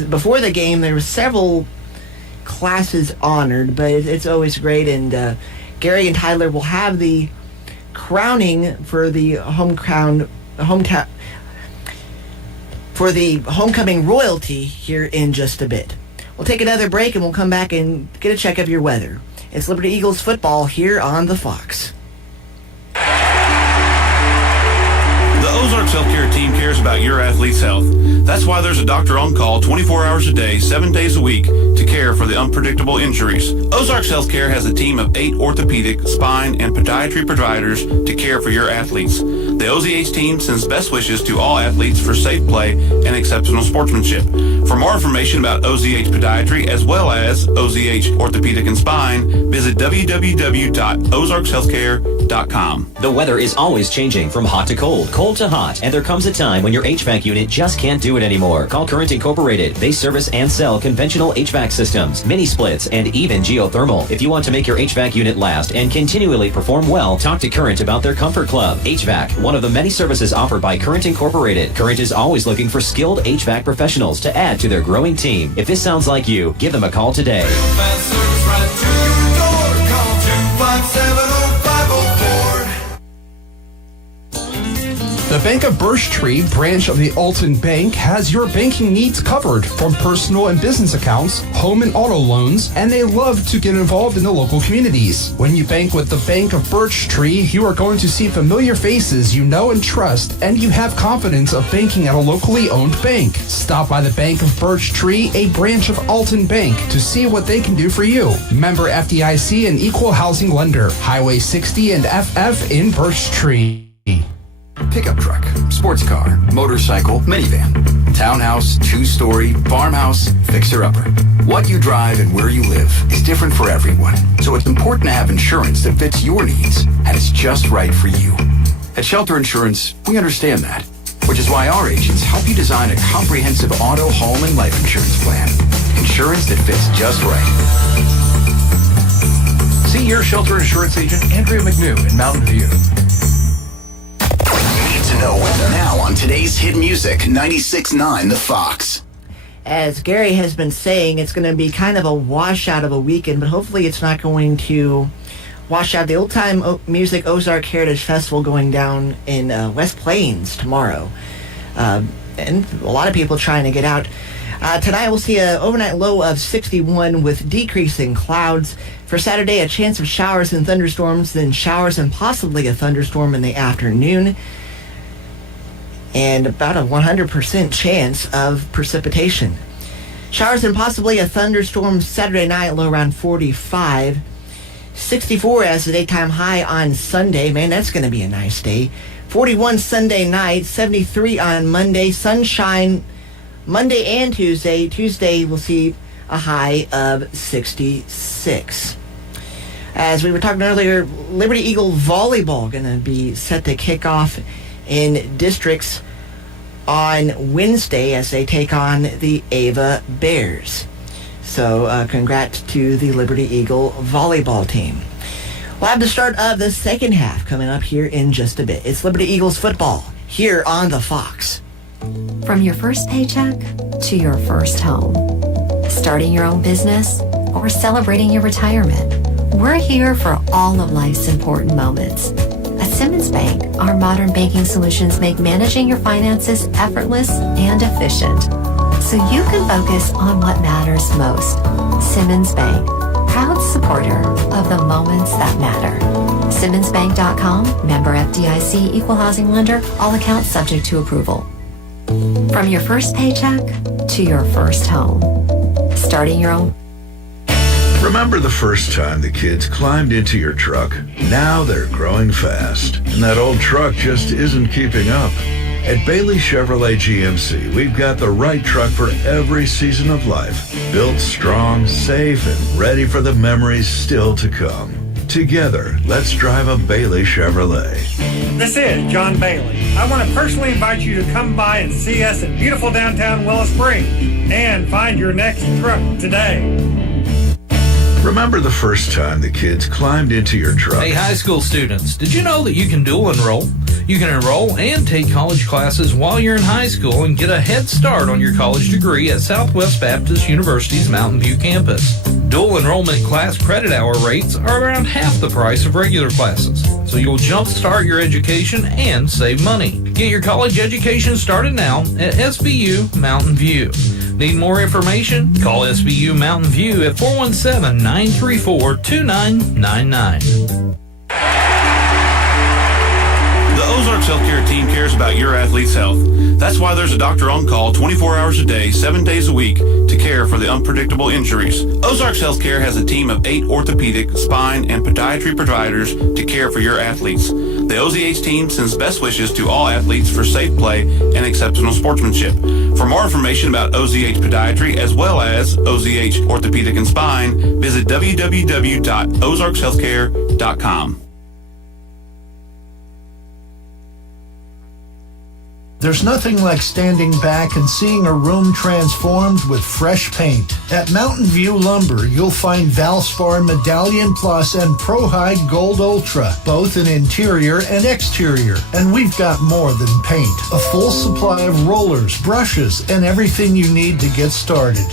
before the game, there were several classes honored, but it's always great. And Gary and Tyler will have the crowning for the for the homecoming royalty here in just a bit. We'll take another break and we'll come back and get a check of your weather. It's Liberty Eagles football here on the Fox. The Ozarks Healthcare team cares about your athlete's health. That's why there's a doctor on call 24 hours a day, 7 days a week to care for the unpredictable injuries. Ozarks Healthcare has a team of 8 orthopedic, spine, and podiatry providers to care for your athletes. The OZH team sends best wishes to all athletes for safe play and exceptional sportsmanship. For more information about OZH Podiatry as well as OZH Orthopedic and Spine, visit www.ozarkshealthcare.com. The weather is always changing from hot to cold, cold to hot, and there comes a time when your HVAC unit just can't do it anymore. Call Current Incorporated. They service and sell conventional HVAC systems, mini splits, and even geothermal. If you want to make your HVAC unit last and continually perform well, talk to Current about their Comfort Club. HVAC, one of the many services offered by Current Incorporated. Current is always looking for skilled HVAC professionals to add to their growing team. If this sounds like you, give them a call today. The Bank of Birch Tree, branch of the Alton Bank, has your banking needs covered from personal and business accounts, home and auto loans, and they love to get involved in the local communities. When you bank with the Bank of Birch Tree, you are going to see familiar faces you know and trust, and you have confidence of banking at a locally owned bank. Stop by the Bank of Birch Tree, a branch of Alton Bank, to see what they can do for you. Member FDIC and equal housing lender. Highway 60 and FF in Birch Tree. Pickup truck, sports car, motorcycle, minivan, townhouse, two-story, farmhouse, fixer-upper. What you drive and where you live is different for everyone, so it's important to have insurance that fits your needs and is just right for you. At Shelter Insurance, we understand that, which is why our agents help you design a comprehensive auto, home, and life insurance plan. Insurance that fits just right. See your Shelter Insurance agent, Andrea McNew in Mountain View. To know weather now on today's hit music 96.9 The Fox. As Gary has been saying, it's going to be kind of a washout of a weekend, but hopefully it's not going to wash out. The Old Time Music Ozark Heritage Festival going down in West Plains tomorrow. And a lot of people trying to get out. Tonight we'll see an overnight low of 61 with decreasing clouds. For Saturday, a chance of showers and thunderstorms, then showers and possibly a thunderstorm in the afternoon. And about a 100% chance of precipitation. Showers and possibly a thunderstorm Saturday night, low around 45. 64 as the daytime high on Sunday. Man, that's going to be a nice day. 41 Sunday night, 73 on Monday. Sunshine Monday and Tuesday. Tuesday we'll see a high of 66. As we were talking earlier, Liberty Eagle volleyball going to be set to kick off in districts on Wednesday as they take on the Ava Bears. So congrats to the Liberty Eagle volleyball team. We'll have the start of the second half coming up here in just a bit. It's Liberty Eagles football here on The Fox. From your first paycheck to your first home, starting your own business or celebrating your retirement, we're here for all of life's important moments. At Simmons Bank, our modern banking solutions make managing your finances effortless and efficient, so you can focus on what matters most. Simmons Bank, proud supporter of the moments that matter. SimmonsBank.com, member FDIC, equal housing lender, all accounts subject to approval. From your first paycheck to your first home, starting your own. Remember the first time the kids climbed into your truck? Now they're growing fast, and that old truck just isn't keeping up. At Bailey Chevrolet GMC, we've got the right truck for every season of life. Built strong, safe, and ready for the memories still to come. Together, let's drive a Bailey Chevrolet. This is John Bailey. I want to personally invite you to come by and see us in beautiful downtown Willow Springs and find your next truck today. Remember the first time the kids climbed into your truck? Hey, high school students, did you know that you can dual enroll? You can enroll and take college classes while you're in high school and get a head start on your college degree at Southwest Baptist University's Mountain View campus. Dual enrollment class credit hour rates are around half the price of regular classes, so you'll jumpstart your education and save money. Get your college education started now at SBU Mountain View. Need more information? Call SBU Mountain View at 417-934-2999. The Ozarks Healthcare team cares about your athlete's health. That's why there's a doctor on call 24 hours a day, 7 days a week to care for the unpredictable injuries. Ozarks Healthcare has a team of 8 orthopedic, spine, and podiatry providers to care for your athletes. The OZH team sends best wishes to all athletes for safe play and exceptional sportsmanship. For more information about OZH Podiatry as well as OZH Orthopedic and Spine, visit www.ozarkshealthcare.com. There's nothing like standing back and seeing a room transformed with fresh paint. At Mountain View Lumber, you'll find Valspar Medallion Plus and Pro High Gold Ultra, both in interior and exterior. And we've got more than paint. A full supply of rollers, brushes, and everything you need to get started.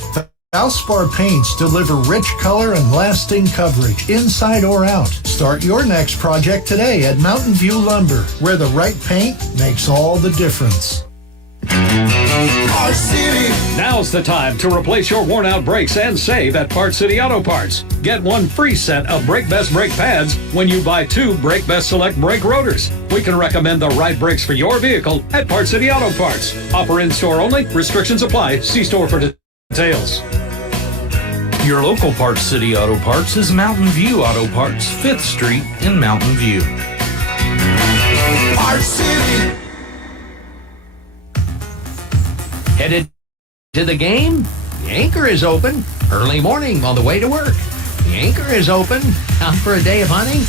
Valspar paints deliver rich color and lasting coverage, inside or out. Start your next project today at Mountain View Lumber, where the right paint makes all the difference. Our City. Now's the time to replace your worn-out brakes and save at Parts City Auto Parts. Get one free set of Brake Best brake pads when you buy 2 Brake Best Select brake rotors. We can recommend the right brakes for your vehicle at Parts City Auto Parts. Offer in-store only. Restrictions apply. See store for details. Your local Parts City Auto Parts is Mountain View Auto Parts, 5th Street in Mountain View. Our City. Headed to the game? The anchor is open. Early morning on the way to work. The anchor is open. Out for a day of hunting?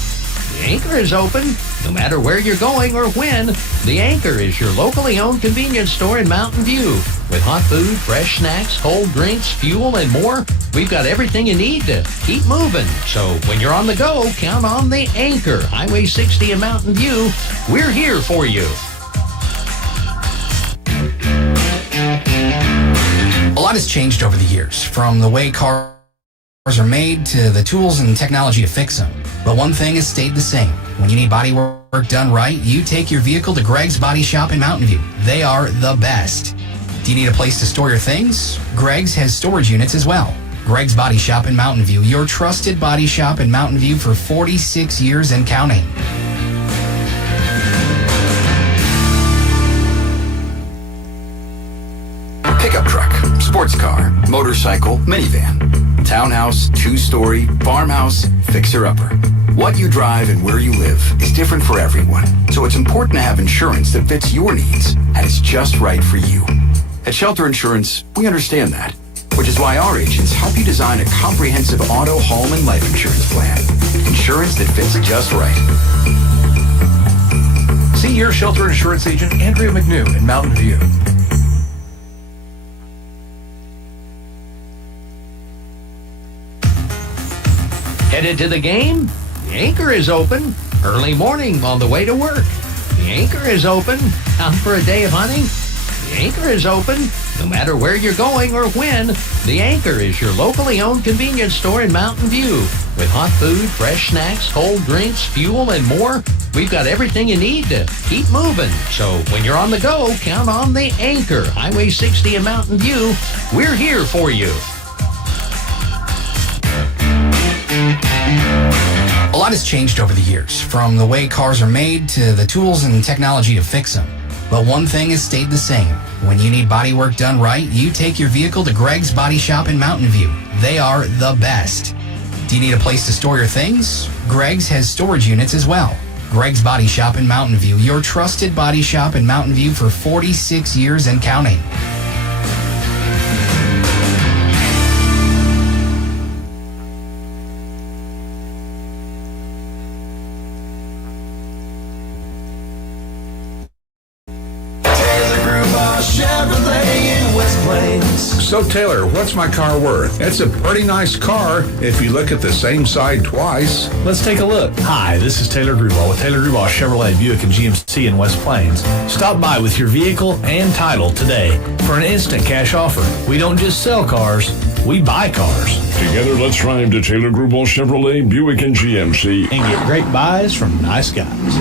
The anchor is open. No matter where you're going or when, the Anchor is your locally owned convenience store in Mountain View. With hot food, fresh snacks, cold drinks, fuel, and more, we've got everything you need to keep moving. So when you're on the go, count on the Anchor. Highway 60 in Mountain View. We're here for you. A lot has changed over the years, from the way cars are made to the tools and technology to fix them. But one thing has stayed the same. When you need body work done right, you take your vehicle to Greg's Body Shop in Mountain View. They are the best. Do you need a place to store your things? Greg's has storage units as well. Greg's Body Shop in Mountain View, your trusted body shop in Mountain View for 46 years and counting. Pickup truck, sports car, motorcycle, minivan, townhouse, 2-story, farmhouse, fixer-upper. What you drive and where you live is different for everyone, so it's important to have insurance that fits your needs and is just right for you. At Shelter Insurance, we understand that, which is why our agents help you design a comprehensive auto, home, and life insurance plan. Insurance that fits just right. See your Shelter Insurance agent, Andrea McNew in Mountain View. Headed to the game? The Anchor is open. Early morning on the way to work. The Anchor is open. Out for a day of hunting? The Anchor is open. No matter where you're going or when, the Anchor is your locally owned convenience store in Mountain View. With hot food, fresh snacks, cold drinks, fuel, and more, we've got everything you need to keep moving. So when you're on the go, count on the Anchor. Highway 60 in Mountain View. We're here for you. A lot has changed over the years, from the way cars are made to the tools and technology to fix them. But one thing has stayed the same. When you need body work done right, you take your vehicle to Greg's Body Shop in Mountain View. They are the best. Do you need a place to store your things? Greg's has storage units as well. Greg's Body Shop in Mountain View, your trusted body shop in Mountain View for 46 years and counting. So Taylor, what's my car worth? It's a pretty nice car if you look at the same side twice. Let's take a look. Hi, this is Taylor Grubauer with Taylor Grubauer Chevrolet Buick and GMC in West Plains. Stop by with your vehicle and title today for an instant cash offer. We don't just sell cars, we buy cars. Together, let's ride to Taylor Grubauer Chevrolet Buick and GMC and get great buys from nice guys.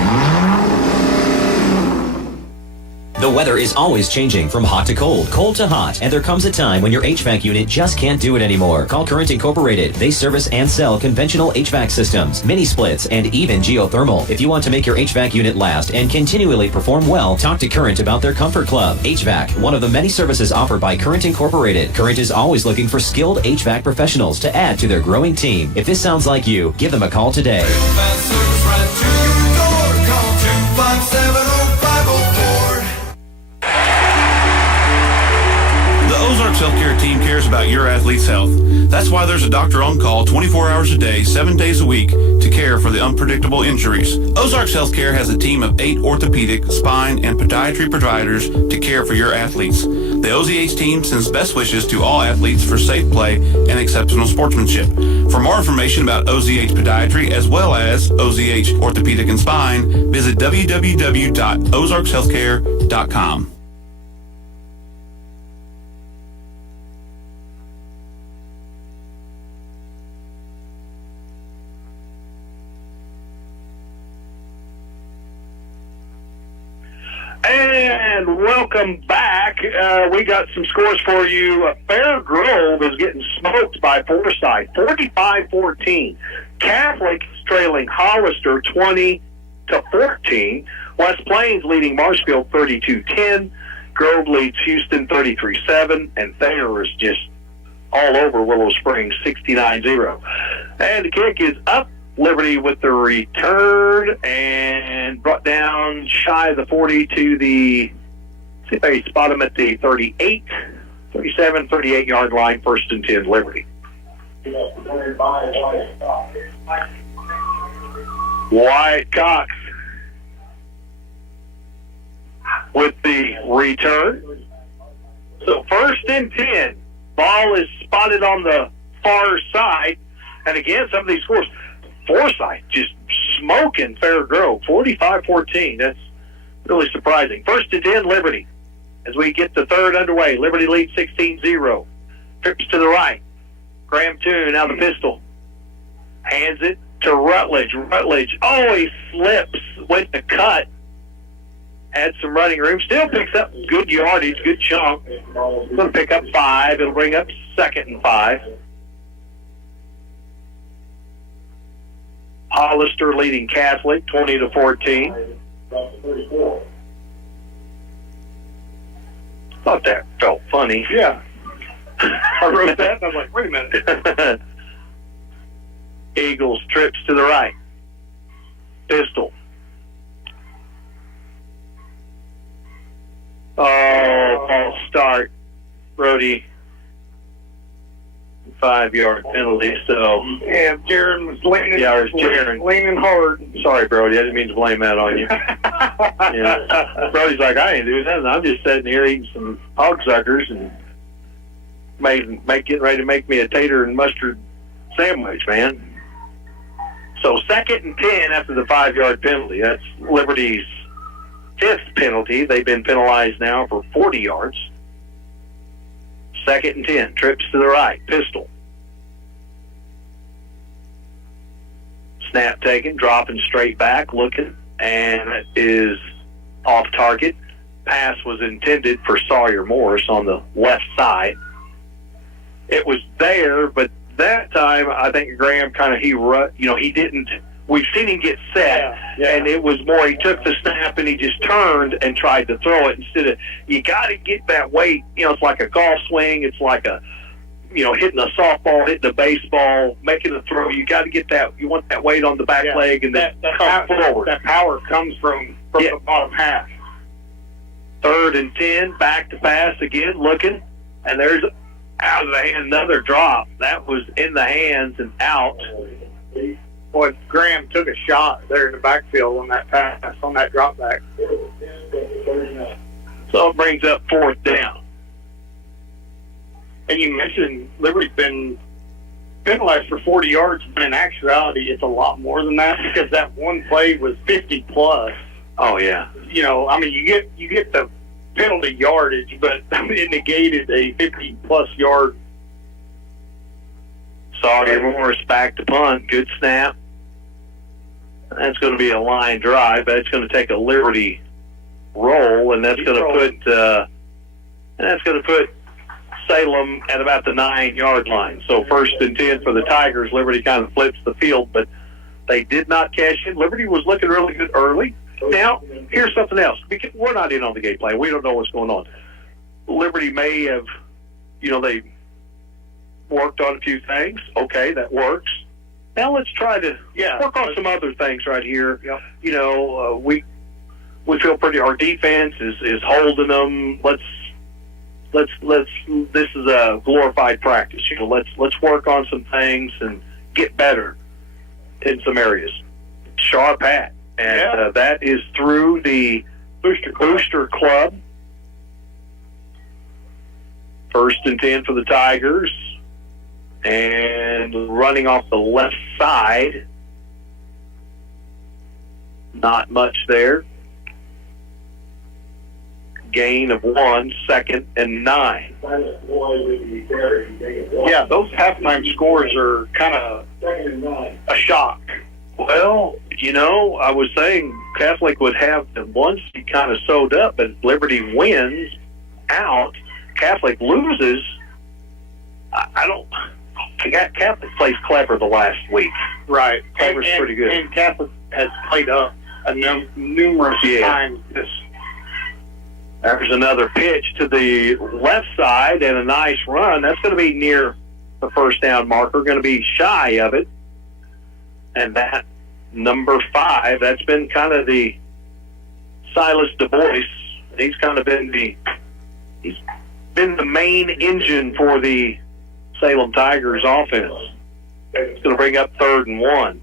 The weather is always changing from hot to cold, cold to hot, and there comes a time when your HVAC unit just can't do it anymore. Call Current Incorporated. They service and sell conventional HVAC systems, mini splits, and even geothermal. If you want to make your HVAC unit last and continually perform well, talk to Current about their Comfort Club. HVAC, one of the many services offered by Current Incorporated. Current is always looking for skilled HVAC professionals to add to their growing team. If this sounds like you, give them a call today. Ozarks Healthcare team cares about your athlete's health. That's why there's a doctor on call 24 hours a day, 7 days a week to care for the unpredictable injuries. Ozarks Healthcare has a team of 8 orthopedic, spine, and podiatry providers to care for your athletes. The OZH team sends best wishes to all athletes for safe play and exceptional sportsmanship. For more information about OZH Podiatry as well as OZH Orthopedic and Spine, visit www.ozarkshealthcare.com. And welcome back. We got some scores for you. Fair Grove is getting smoked by Forsyth, 45-14. Catholic is trailing Hollister 20-14. West Plains leading Marshfield 32-10. Grove leads Houston 33-7. And Thayer is just all over Willow Springs 69-0. And the kick is up. Liberty with the return and brought down shy of the 40 to the, see if they spot him at the 38 yard line, 1st and 10, Liberty. Wyatt Cox with the return. So 1st and 10, ball is spotted on the far side. And again, some of these scores, Forsyth just smoking Fair Grove, 45-14. That's really surprising. 1st and 10, Liberty. As we get the third underway, Liberty leads 16-0. Trips to the right. Graham Toon out of the pistol. Hands it to Rutledge. Rutledge, he slips, went to cut. Had some running room. Still picks up good yardage, good chunk. Going to pick up 5. It'll bring up 2nd and 5. Hollister leading Catholic 20-14. Thought that felt funny. Yeah. I wrote that and I was like, wait a minute. Eagles trips to the right. Pistol. False start. Brody. 5-yard penalty, so. Yeah, Jaron was leaning. Yeah, it was Jaron. Leaning hard. Sorry, Brody. I didn't mean to blame that on you. Yeah. Brody's like, I ain't doing nothing. I'm just sitting here eating some hog suckers and getting ready to make me a tater and mustard sandwich, man. So 2nd and 10 after the 5-yard penalty. That's Liberty's 5th penalty. They've been penalized now for 40 yards. 2nd and 10. Trips to the right. Pistol. Snap taken. Dropping straight back. Looking. And it is off target. Pass was intended for Sawyer Morris on the left side. It was there, but that time I think Graham he didn't. We've seen him get set, and it was more he took the snap and he just turned and tried to throw it instead of, you got to get that weight. It's like a golf swing. It's like hitting a softball, hitting a baseball, making a throw. You got to get that. You want that weight on the back leg and then come forward. That power comes from the bottom half. 3rd and 10, back to pass again, looking, and there's out of the hand another drop. That was in the hands and out. Boy, Graham took a shot there in the backfield on that pass, on that drop back. So it brings up 4th down. And you mentioned Liberty's been penalized for 40 yards, but in actuality, it's a lot more than that because that one play was 50 plus. Oh yeah. You get the penalty yardage, but it negated a 50 plus yard. Sawyer Morris back to punt. Good snap. That's going to be a line drive. That's going to take a Liberty roll, and that's going to put Salem at about the 9-yard line. So 1st and 10 for the Tigers. Liberty kind of flips the field, but they did not cash in. Liberty was looking really good early. Now, here's something else. We're not in on the game plan. We don't know what's going on. Liberty may have, they worked on a few things. Okay, that works. Now let's try to work on some other things right here. Yep. We feel pretty. Our defense is holding them. Let's. This is a glorified practice. Let's work on some things and get better in some areas. Sharp hat, and that is through the Booster Club. 1st and 10 for the Tigers. And running off the left side. Not much there. Gain of 1, 2nd and 9. Yeah, those halftime scores are kind of a shock. Well, I was saying Catholic would have the one seed kind of sewed up, but Liberty wins out. Catholic loses. I don't. Catholic plays clever the last week. Right. Clever's pretty good. And Catholic has played up numerous times. There's another pitch to the left side and a nice run. That's going to be near the first down marker, going to be shy of it. And that number 5, that's been kind of the Silas Du Bois. He's kind of been the main engine for the Salem Tigers offense. It's going to bring up 3rd and 1.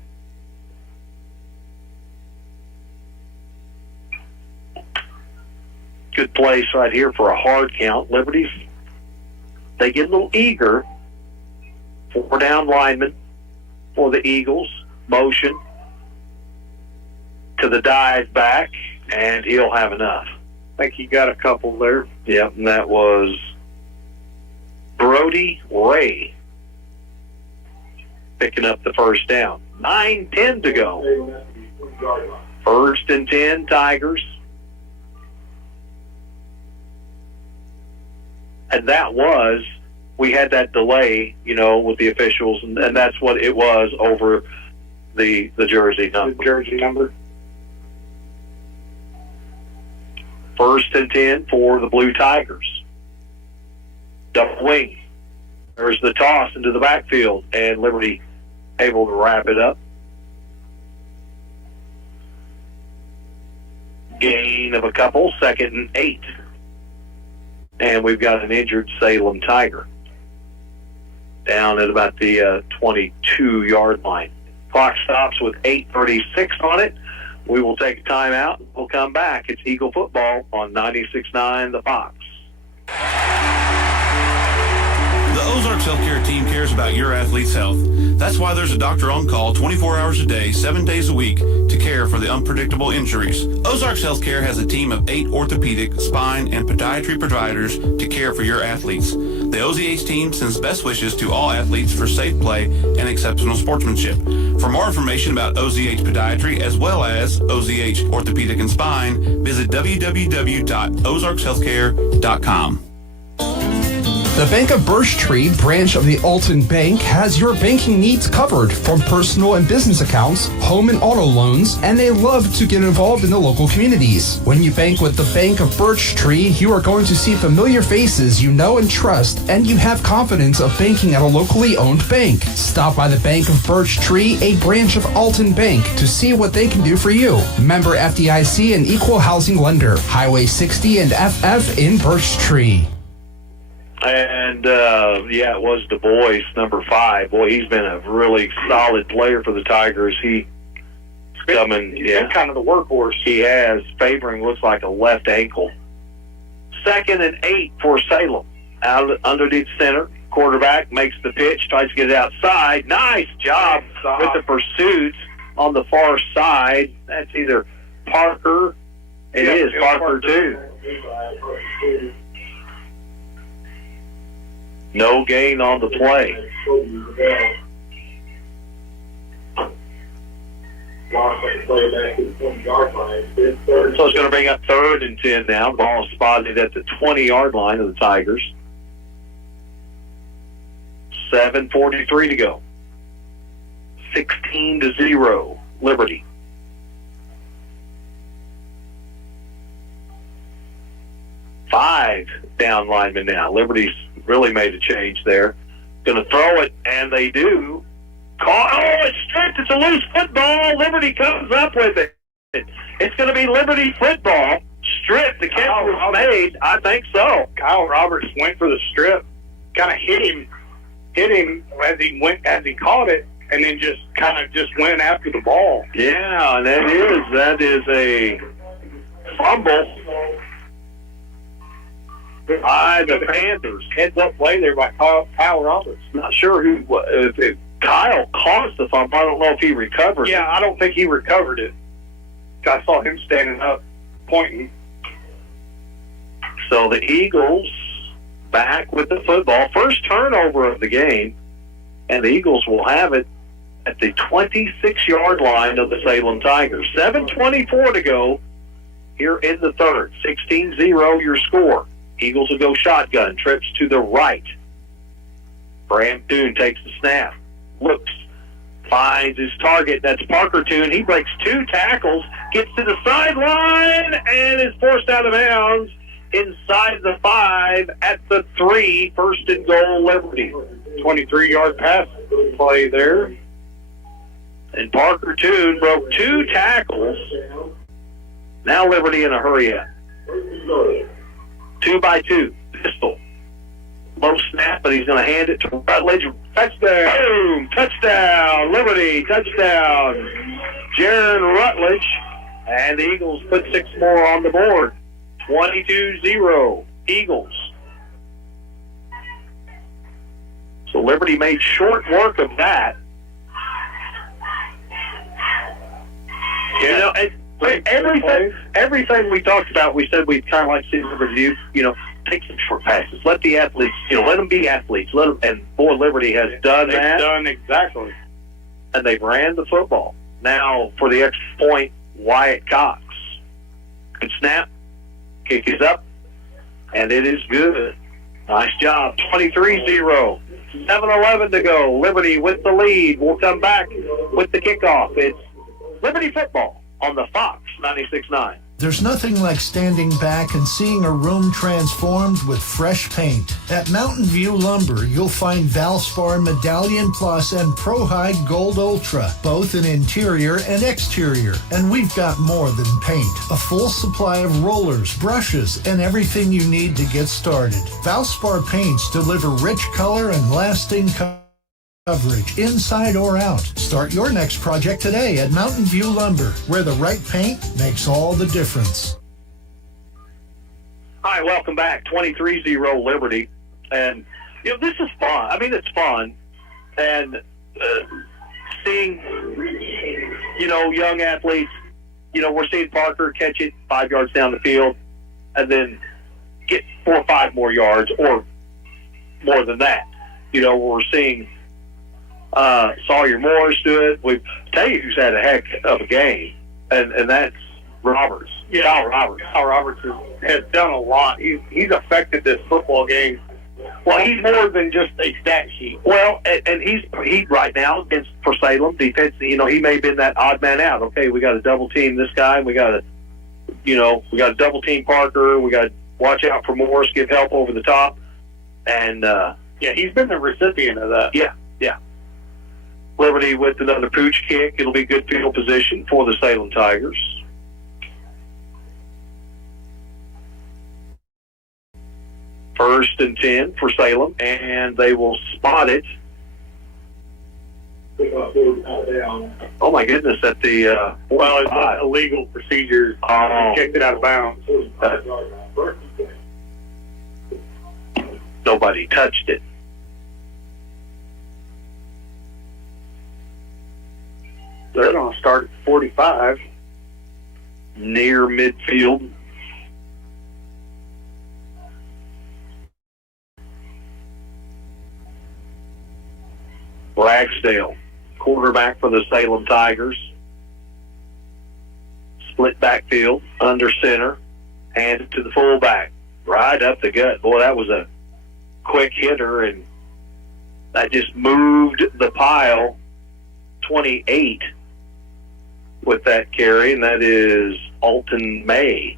Good place right here for a hard count. Liberty, they get a little eager. 4 down linemen for the Eagles. Motion to the dive back, and he'll have enough. I think he got a couple there. Yep, and that was Brody Ray picking up the first down. 9:10 to go. 1st and 10, Tigers. And that was, we had that delay, with the officials, and that's what it was over the jersey number. The jersey number. 1st and 10 for the Blue Tigers. Double wing. There's the toss into the backfield, and Liberty able to wrap it up. Gain of a couple, 2nd and 8. And we've got an injured Salem Tiger down at about the 22-yard line. Clock stops with 8:36 on it. We will take a timeout. We'll come back. It's Eagle football on 96.9 The Fox. The Ozarks Healthcare team cares about your athlete's health. That's why there's a doctor on call 24 hours a day, 7 days a week to care for the unpredictable injuries. Ozarks Healthcare has a team of 8 orthopedic, spine, and podiatry providers to care for your athletes. The OZH team sends best wishes to all athletes for safe play and exceptional sportsmanship. For more information about OZH Podiatry as well as OZH Orthopedic and Spine, visit www.ozarkshealthcare.com. The Bank of Birch Tree branch of the Alton Bank has your banking needs covered, from personal and business accounts, home and auto loans, and they love to get involved in the local communities. When you bank with the Bank of Birch Tree, you are going to see familiar faces you know and trust, and you have confidence of banking at a locally owned bank. Stop by the Bank of Birch Tree, a branch of Alton Bank, to see what they can do for you. Member FDIC and equal housing lender. Highway 60 and FF in Birch Tree. And, it was Du Bois, number 5. Boy, he's been a really solid player for the Tigers. He's been kind of the workhorse. He has. Favoring looks like a left ankle. 2nd and 8 for Salem. Out underneath center. Quarterback makes the pitch, tries to get it outside. Nice job with the pursuit on the far side. That's either Parker. It is Parker, too. No gain on the play. So it's going to bring up 3rd and 10 now. Ball spotted at the 20-yard line of the Tigers. 7:43 to go. 16-0, Liberty. Five down linemen now. Liberty's really made a change there. Going to throw it, and they do. It's stripped. It's a loose football. Liberty comes up with it. It's going to be Liberty football. Stripped. The catch was made. I think so. Kyle Roberts went for the strip, kind of hit him as he caught it, and then just went after the ball. Yeah, that is a fumble by the Panthers. Heads up play there by Kyle Roberts. Not sure if Kyle caused the fumble. I don't know if he recovered it. Yeah, I don't think he recovered it. I saw him standing up, pointing. So the Eagles back with the football. First turnover of the game, and the Eagles will have it at the 26-yard line of the Salem Tigers. 7:24 to go here in the third. 16-0 your score. Eagles will go shotgun. Trips to the right. Graham Toon takes the snap. Looks. Finds his target. That's Parker Toon. He breaks 2 tackles. Gets to the sideline and is forced out of bounds inside the 5 at the 3. First and goal, Liberty. 23-yard pass play there. And Parker Toon broke 2 tackles. Now Liberty in a hurry up. 2 by 2. Pistol. Low snap, but he's going to hand it to Rutledge. Touchdown. Boom. Touchdown. Liberty. Touchdown. Jaron Rutledge. And the Eagles put 6 more on the board. 22-0. Eagles. So Liberty made short work of that. Yeah. You know, everything we talked about, we said we'd kind of like to see Liberty do, take some short passes. Let the athletes, let them be athletes. Let them, and boy, Liberty has done that. They've done exactly. And they've ran the football. Now, for the extra point, Wyatt Cox. Good snap. Kick is up. And it is good. Nice job. 23-0. 7:11 to go. Liberty with the lead. We'll come back with the kickoff. It's Liberty football on the Fox 96.9. There's nothing like standing back and seeing a room transformed with fresh paint. At Mountain View Lumber, you'll find Valspar Medallion Plus and Pro High Gold Ultra, both in interior and exterior. And we've got more than paint. A full supply of rollers, brushes, and everything you need to get started. Valspar paints deliver rich color and lasting coverage, inside or out. Start your next project today at Mountain View Lumber, where the right paint makes all the difference. Hi, welcome back. 23-0 Liberty. And, this is fun. I mean, it's fun. And seeing, young athletes, we're seeing Parker catch it 5 yards down the field and then get 4 or 5 more yards or more than that. We're seeing Sawyer Morris do it. We tell you who's had a heck of a game, and that's Roberts. Yeah, Kyle Roberts has done a lot. He's affected this football game. Well, he's more than just a stat sheet. Well, and he right now against for Salem defense. He may have been that odd man out. Okay, we got to double team this guy. We got to double team Parker. We got to watch out for Morris, give help over the top, and he's been the recipient of that. Yeah. Liberty with another pooch kick. It'll be good field position for the Salem Tigers. First and 10 for Salem, and they will spot it. Oh my goodness! At the it's illegal procedure. Kicked it out of bounds. Nobody touched it. They're going to start at 45. Near midfield. Ragsdale, quarterback for the Salem Tigers. Split backfield, under center, handed to the fullback. Right up the gut. Boy, that was a quick hitter, and that just moved the pile. 28 with that carry, and that is Alton May.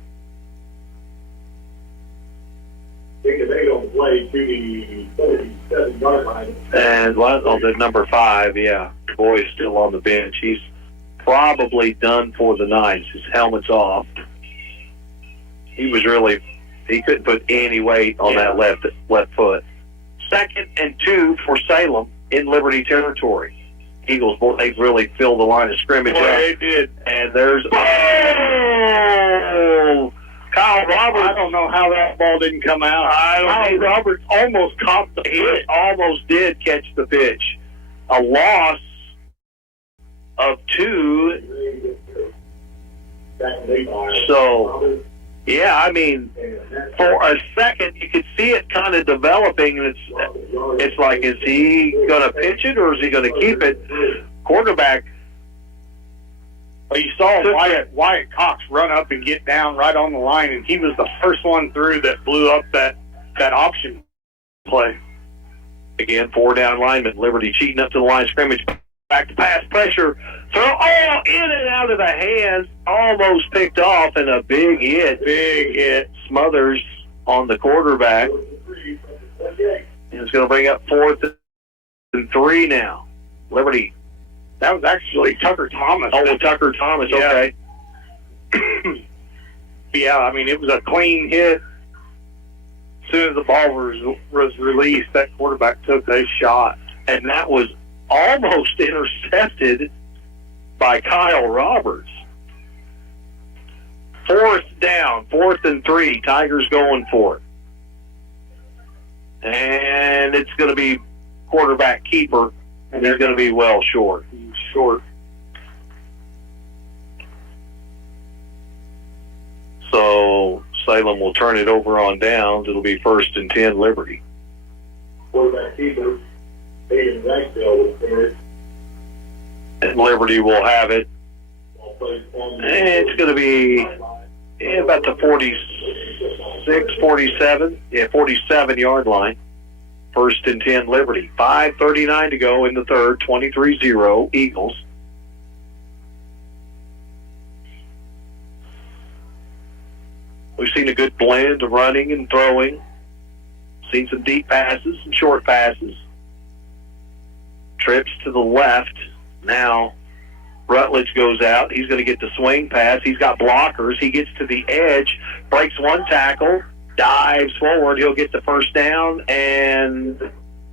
They don't play to the 47-yard line. And the number 5, the boy is still on the bench. He's probably done for the night. His helmet's off. He couldn't put any weight on that left foot. 2nd and 2 for Salem in Liberty territory. Eagles, they've really filled the line of scrimmage up. They did. And there's Kyle Roberts. I don't know how that ball didn't come out. Kyle Roberts almost caught the pitch. He almost did catch the pitch. A loss of 2. So, for a second, you could see it kind of developing, and it's like, is he going to pitch it or is he going to keep it? Of quarterback. Well, you saw Wyatt Cox run up and get down right on the line, and he was the first one through that blew up that option play. Again, 4 down linemen. Liberty cheating up to the line of scrimmage. Back to pass pressure. Throw all in and out of the hands. Almost picked off, and a big hit. Big hit. Smothers on the quarterback. And it's going to bring up 4th and 3 now. Liberty. That was actually Tucker Thomas. Oh, Tucker Thomas. Okay. Yeah, I mean, it was a clean hit. As soon as the ball was released, that quarterback took a shot. And that was almost intercepted by Kyle Roberts. 4th down, 4th and 3. Tigers going for it. And it's going to be quarterback keeper, and they're going to be well short. So Salem will turn it over on downs. It'll be 1st and 10 Liberty. Quarterback keeper, Hayden Rankdale was there. And Liberty will have it. And it's going to be about the 46, 47. Yeah, 47-yard line. 1st and 10 Liberty. 5:39 to go in the third. 23-0 Eagles. We've seen a good blend of running and throwing. Seen some deep passes, some short passes. Trips to the left. Now Rutledge goes out. He's going to get the swing pass. He's got blockers. He gets to the edge, breaks one tackle, dives forward. He'll get the first down and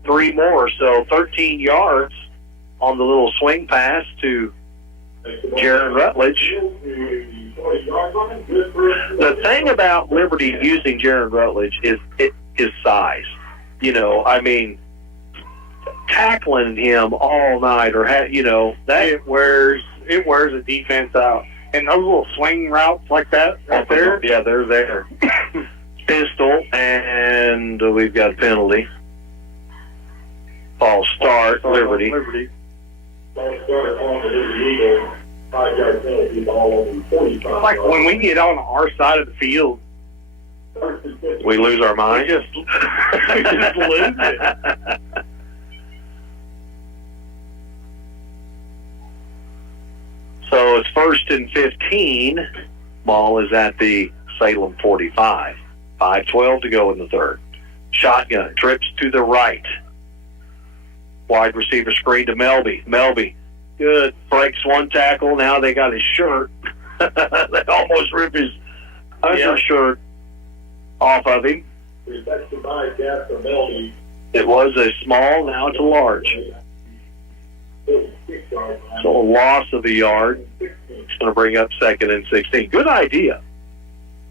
3 more. So 13 yards on the little swing pass to Jaron Rutledge. The thing about Liberty using Jaron Rutledge is his size. You know, I mean, tackling him all night, or that it wears a defense out. And those little swing routes like that right there. Yeah, they're there. Pistol, and we've got a penalty. False start, Liberty. False start on the Liberty Eagles. 5-yard penalty, ball over 45. Like when we get on our side of the field, we lose our mind. We just lose it. So it's 1st and 15. Ball is at the Salem 45. 5:12 to go in the third. Shotgun trips to the right. Wide receiver screen to Melby. Melby, good. Breaks one tackle. Now they got his shirt. They almost ripped his undershirt off of him. Reception by Jasper Melby. It was a small. Now it's a large. So a loss of a yard. It's going to bring up 2nd and 16. Good idea.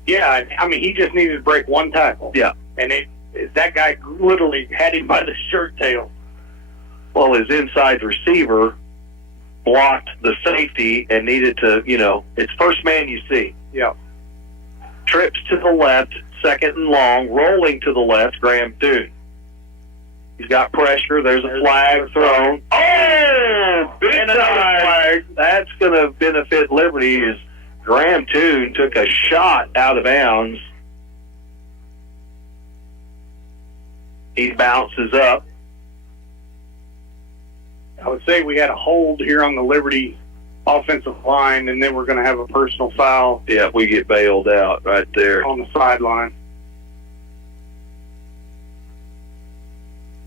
Yeah, I mean, he just needed to break one tackle. Yeah. And that guy literally had him by the shirt tail. Well, his inside receiver blocked the safety and needed to, it's first man you see. Yeah. Trips to the left, 2nd and long, rolling to the left, Graham Dune. He's got pressure. There's a flag thrown. Oh, big time flag. That's going to benefit Liberty as Graham Toon took a shot out of bounds. He bounces up. I would say we had a hold here on the Liberty offensive line, and then we're going to have a personal foul. Yeah, we get bailed out right there. On the sideline.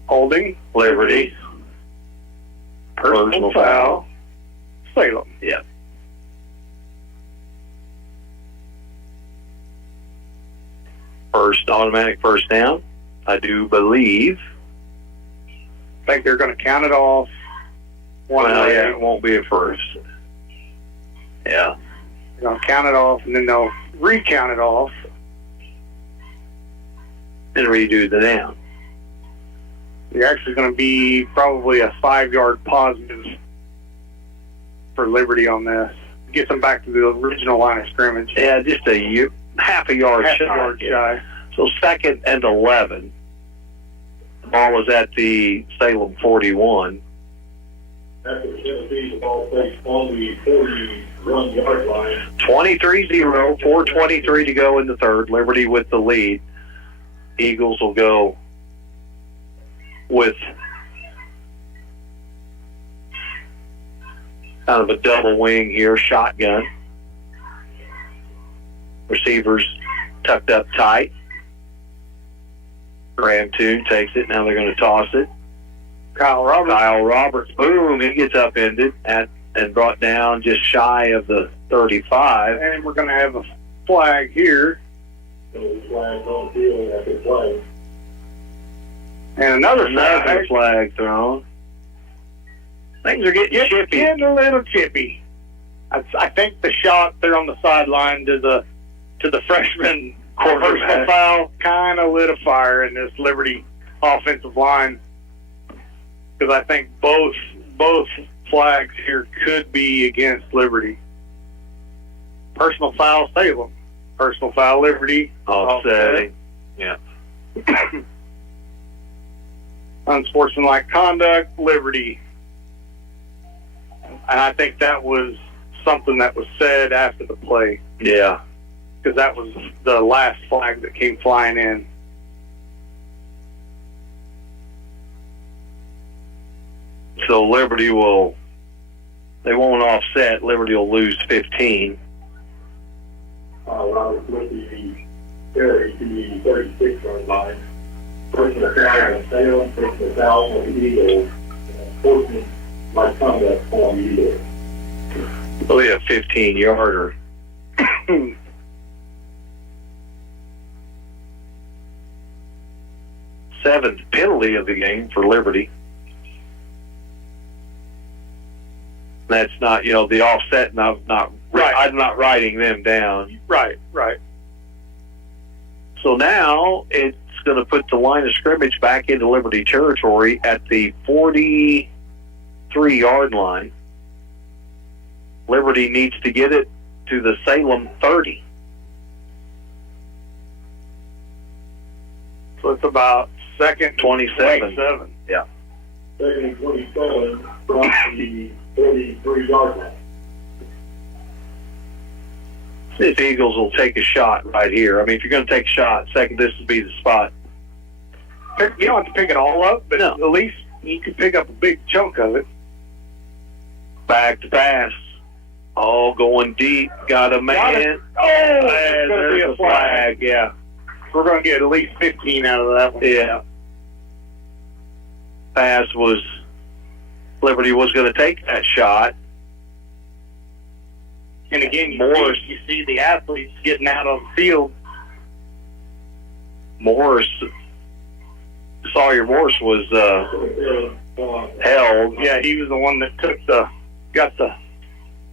Holding. Liberty. Personal foul. Salem. Yeah. Automatic first down, I do believe. I think they're going to count it off. Yeah, it won't be a first. Yeah. They're going to count it off, and then they'll recount it off. And redo the down. You're actually going to be probably a 5-yard positive for Liberty on this. Get them back to the original line of scrimmage. Yeah, just half a yard shy. So 2nd and 11. The ball is at the Salem 41. after Tennessee, the ball placed on the 41-yard line. 23-0, 4:23 to go in the third. Liberty with the lead. Eagles will go with kind of a double wing here, shotgun. Receivers tucked up tight. Graham Toon takes it. Now they're going to toss it. Kyle Roberts, boom, he gets upended and brought down just shy of the 35. And we're going to have a flag here. Flag on the field after play. And another flag thrown. Things are getting chippy. Getting a little chippy. I think the shot there on the sideline to the freshman personal foul kind of lit a fire in this Liberty offensive line, because I think both flags here could be against Liberty. Personal foul, Salem. Personal foul, Liberty. Offsetting. Yeah. Unsportsmanlike conduct, Liberty. And I think that was something that was said after the play. Yeah. Because that was the last flag that came flying in. So Liberty they won't offset. Liberty will lose 15. Roberts with the carry to the 36-yard line. Personal foul on Salem, personal foul on the Eagles. Sportsmanlike conduct on the Eagles. It'll be a 15-yarder. Seventh penalty of the game for Liberty. That's not, the offset. Not right. I'm not writing them down. Right. So now it's going to put the line of scrimmage back into Liberty territory at the 43-yard line. Liberty needs to get it to the Salem 30. So it's about second 27. Yeah. Second and 27 from the 43-yard line. See if Eagles will take a shot right here. I mean, if you're going to take a shot, this would be the spot. You don't have to pick it all up, but at least you can pick up a big chunk of it. Back to pass. Oh, going deep. Got a man. There's going to be a flag. Yeah. We're going to get at least 15 out of that one. Yeah. Pass was, Liberty was going to take that shot. And again, you see the athletes getting out on the field. Sawyer Morse was held. Yeah, he was the one that got the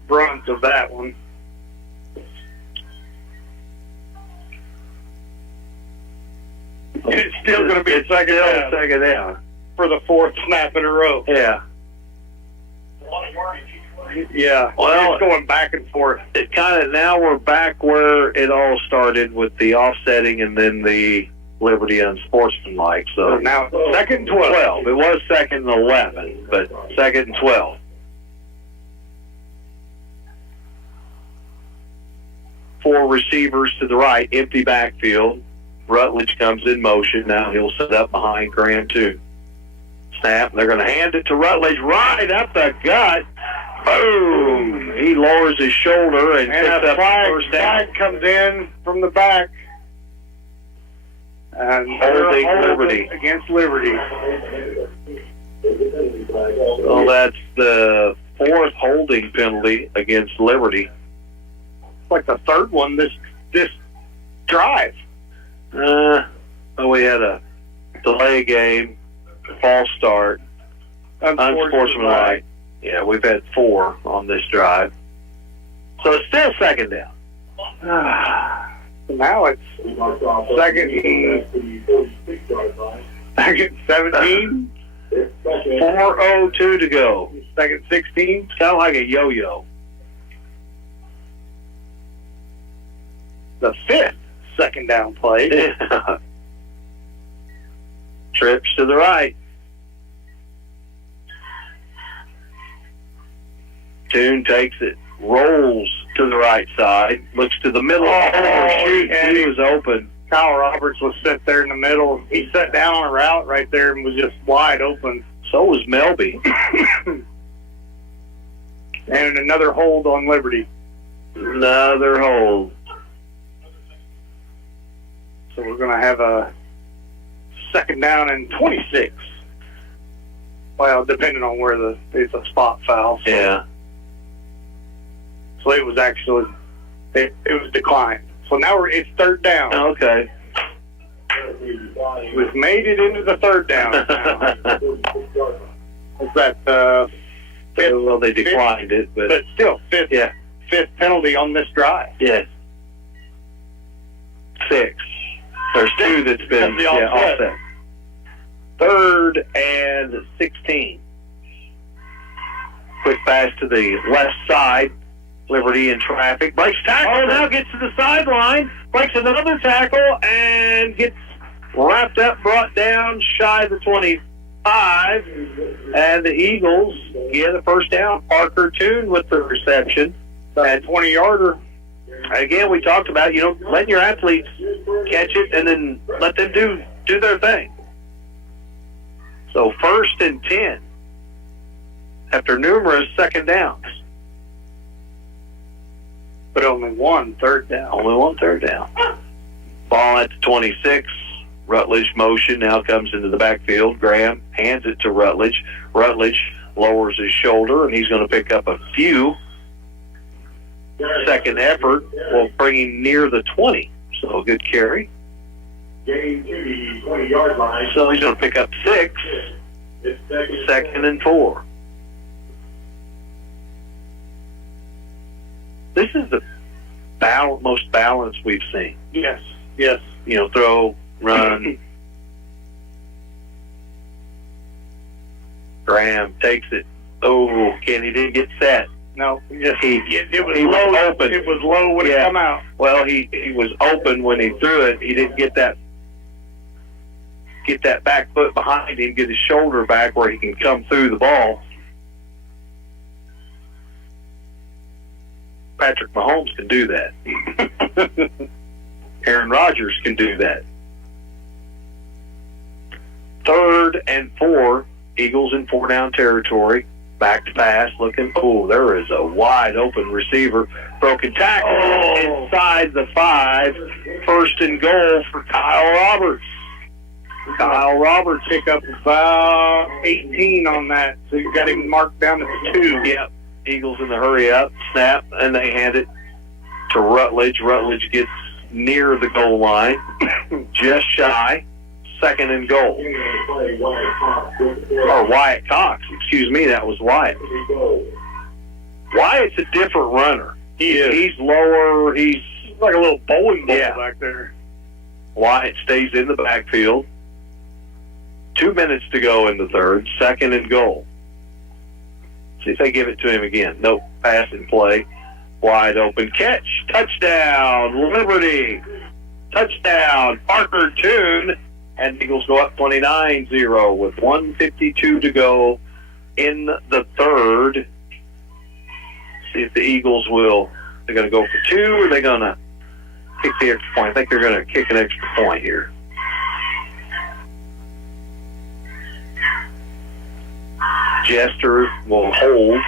brunt of that one. It's still going to be a second down for the fourth snap in a row. Yeah. Yeah. Well, it's going back and forth. It now we're back where it all started with the offsetting and then the Liberty unsportsmanlike. So now second and 12. It was second and 11, but second and 12. Four receivers to the right, empty backfield. Rutledge comes in motion. Now he'll set up behind Graham too. Snap. They're going to hand it to Rutledge right up the gut. Boom! He lowers his shoulder and picks up the first down. Flag comes in from the back. And holding Liberty. Against Liberty. Well, that's the fourth holding penalty against Liberty. It's like the third one this drive. We had a delay game, false start, unsportsmanlike. Yeah, we've had 4 on this drive. So it's still second down. Now it's second 17. 4:02 to go. Second 16. Kind of like a yo-yo. The fifth second down play. Trips to the right. Toon takes it, rolls to the right side, looks to the middle. Shoot, he was open. Kyle Roberts was set there in the middle. He sat down on a route right there and was just wide open. So was Melby. And another hold on Liberty. Another hold. So we're going to have a second down and 26. Well, depending on where it's a spot foul. So. Yeah. So it was actually, it was declined. So now it's third down. Okay. We've made it into the third down now. Is that fifth? Well, they declined it, but still fifth. Yeah. Fifth penalty on this drive. Yes. 6. There's 2 that's been offset. Third and 16. Quick pass to the left side. Liberty in traffic. Breaks tackle. Now gets to the sideline. Breaks another tackle and gets wrapped up, brought down shy of the 25. And the Eagles get the first down. Parker Toon with the reception. That 20-yarder. Again, we talked about, letting your athletes catch it and then let them do their thing. So 1st and 10 after numerous second downs. But only one third down. Only one third down. Ball at the 26. Rutledge motion now comes into the backfield. Graham hands it to Rutledge. Rutledge lowers his shoulder, and he's going to pick up a few. Second effort will bring him near the 20. So a good carry. Getting to the 20-yard line. So he's going to pick up 6. Second and 4. This is the most balanced we've seen. Yes. Throw, run. Graham takes it. Oh, Kenny didn't get set. No, it was low. Open. It was low when it come out. Well, he was open when he threw it. He didn't get that back foot behind him, get his shoulder back where he can come through the ball. Patrick Mahomes can do that. Aaron Rodgers can do that. 3rd and 4, Eagles in 4-down territory. Back to pass, looking. Oh, there is a wide open receiver. Broken tackle inside the 5. 1st and goal for Kyle Roberts. Kyle Roberts pick up about 18 on that, so you got him marked down to 2. Yep. Eagles in the hurry up, snap, and they hand it to Rutledge. Rutledge gets near the goal line, just shy. 2nd and goal. Or Wyatt Cox, excuse me, that was Wyatt. Wyatt's a different runner. He is. He's lower. He's like a little bowling ball back there. Wyatt stays in the backfield. 2 minutes to go in the third. 2nd and goal. See if they give it to him again. Nope. Pass and play. Wide open catch. Touchdown. Liberty. Touchdown. Parker Toon. And Eagles go up 29-0 with 1:52 to go in the third. See if the Eagles they're going to go for 2 or they're going to kick the extra point. I think they're going to kick an extra point here. Jester will hold.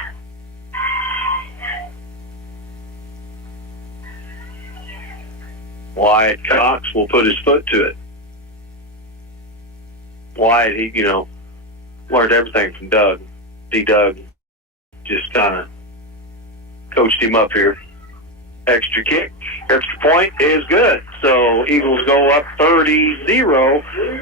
Wyatt Cox will put his foot to it. Wyatt, he, learned everything from Doug. Doug just kind of coached him up here. Extra kick. Extra point is good. So Eagles go up 30-0.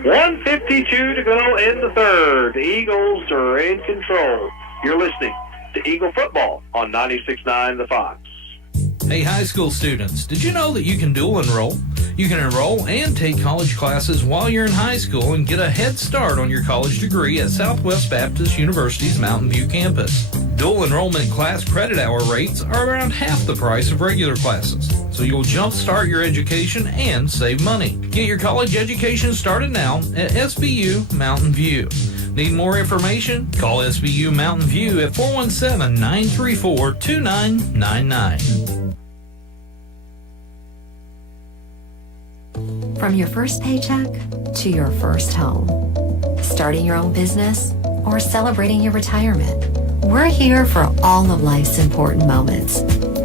1:52 to go in the third. The Eagles are in control. You're listening to Eagle Football on 96.9 The Fox. Hey, high school students, did you know that you can dual enroll? You can enroll and take college classes while you're in high school and get a head start on your college degree at Southwest Baptist University's Mountain View campus. Dual enrollment class credit hour rates are around half the price of regular classes, so you'll jumpstart your education and save money. Get your college education started now at SBU Mountain View. Need more information? Call SBU Mountain View at 417-934-2999. From your first paycheck to your first home, starting your own business or celebrating your retirement, we're here for all of life's important moments.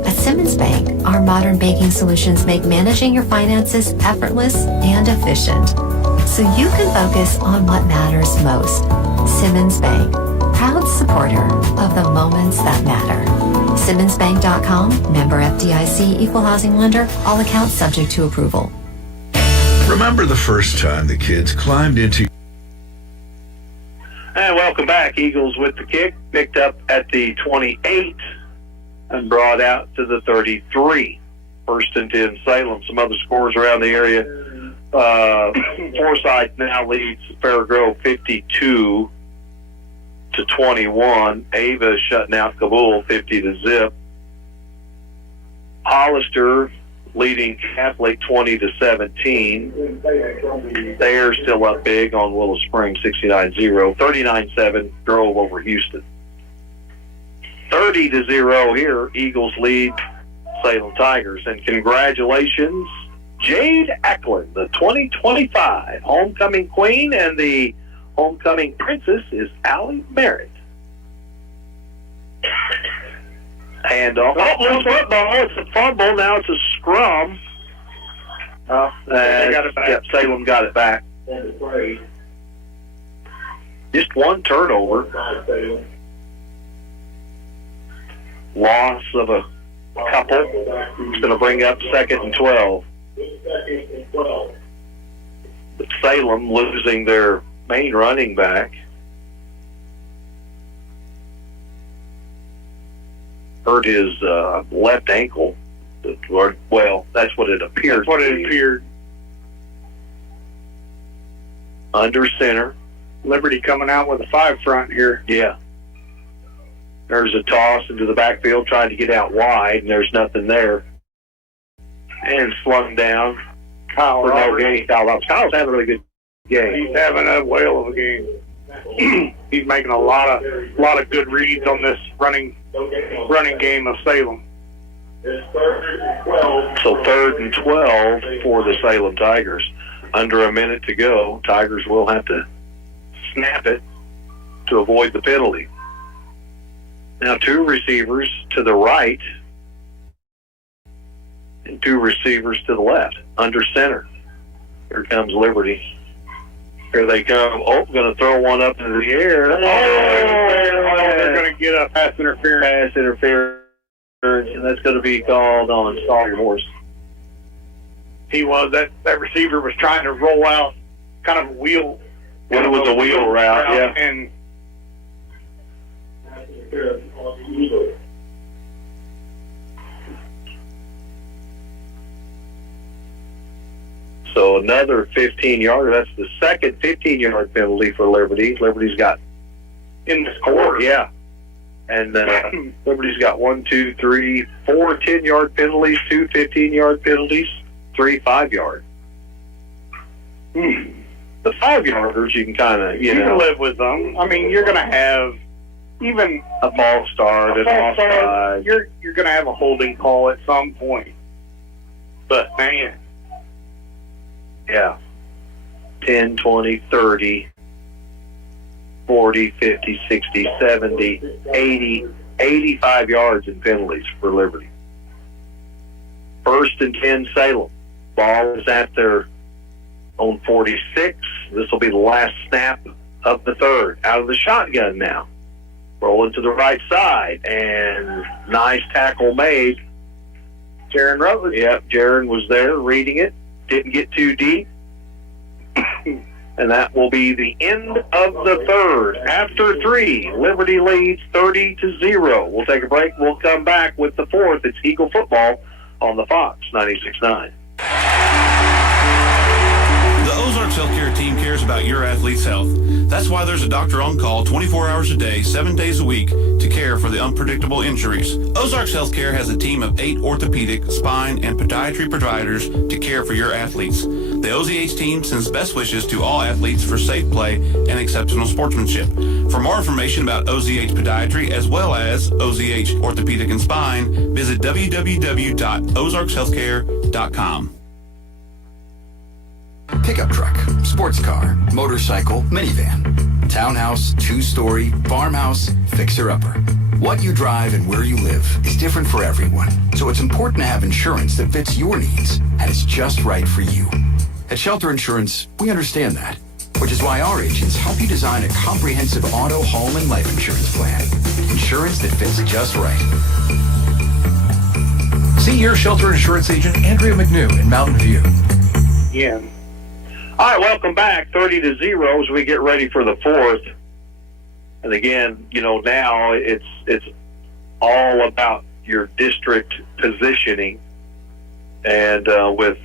At Simmons Bank, our modern banking solutions make managing your finances effortless and efficient, so you can focus on what matters most. Simmons Bank, proud supporter of the moments that matter. SimmonsBank.com, member FDIC, equal housing lender, all accounts subject to approval. Remember the first time the kids climbed into... And welcome back. Eagles with the kick, picked up at the 28 and brought out to the 33. First and 10 Salem. Some other scores around the area. Forsyth now leads Fair Grove 52-21. Ava shutting out Kabul 50-0. Hollister leading Catholic 20-17. They're still up big on Willow Springs 69-0. 39-7 Grove over Houston. 30-0 here. Eagles lead Salem Tigers. And congratulations, Jade Eklund, the 2025 homecoming queen, and the homecoming princess is Allie Merritt. And football. It's a fumble. Now it's a scrum. They got it back. Yep, Salem got it back. Just one turnover. Loss of a couple. It's going to bring up 2nd and 12. But Salem losing their main running back. Hurt his left ankle. Well, that's what it appeared. Under center. Liberty coming out with a 5 front here. Yeah. There's a toss into the backfield trying to get out wide, and there's nothing there. And slung down. Kyle Roberts. Kyle's having a really good game. He's having a whale of a game. He's making a lot of good reads on this running game of Salem. So 3rd and 12 for the Salem Tigers. Under a minute to go. Tigers will have to snap it to avoid the penalty. Now 2 receivers to the right and 2 receivers to the left. Under center. Here comes Liberty. Here they come. Oh, going to throw one up into the air. They're going to get a pass interference. And that's going to be called on Sawyer Morse. That receiver was trying to roll out kind of a wheel. When it was a wheel route, yeah. And so another 15-yarder. That's the second 15-yard penalty for Liberty. Liberty's got in this quarter. Yeah. And Liberty's got 1, 2, 3, 4 10-yard penalties, 2 15-yard penalties, 3 5-yard. The 5-yarders you can kind of, you know. can live with them. I mean, you're going to have even a false start, an offside. You're going to have a holding call at some point. But, man. Yeah. 10, 20, 30, 40, 50, 60, 70, 80, 85 yards in penalties for Liberty. 1st and 10 Salem. Ball is at their own 46. This will be the last snap of the 3rd. Out of the shotgun now. Rolling to the right side. And nice tackle made. Jaron Rutledge. Yep, Jaron was there reading it. Didn't get too deep. And that will be the end of the 3rd. After 3, Liberty leads 30-0. We'll take a break. We'll come back with the 4th. It's Eagle football on the Fox 96.9. The Ozarks Healthcare team cares about your athlete's health. That's why there's a doctor on call 24 hours a day, 7 days a week to care for the unpredictable injuries. Ozarks Healthcare has a team of 8 orthopedic, spine, and podiatry providers to care for your athletes. The OZH team sends best wishes to all athletes for safe play and exceptional sportsmanship. For more information about OZH Podiatry as well as OZH Orthopedic and Spine, visit www.ozarkshealthcare.com. Pickup truck, sports car, motorcycle, minivan, townhouse, two-story, farmhouse, fixer-upper. What you drive and where you live is different for everyone, so it's important to have insurance that fits your needs and is just right for you. At Shelter Insurance, we understand that, which is why our agents help you design a comprehensive auto, home, and life insurance plan. Insurance that fits just right. See your Shelter Insurance agent, Andrea McNew in Mountain View. Again. All right, welcome back. 30-0 as we get ready for the fourth. And again, now it's all about your district positioning. And with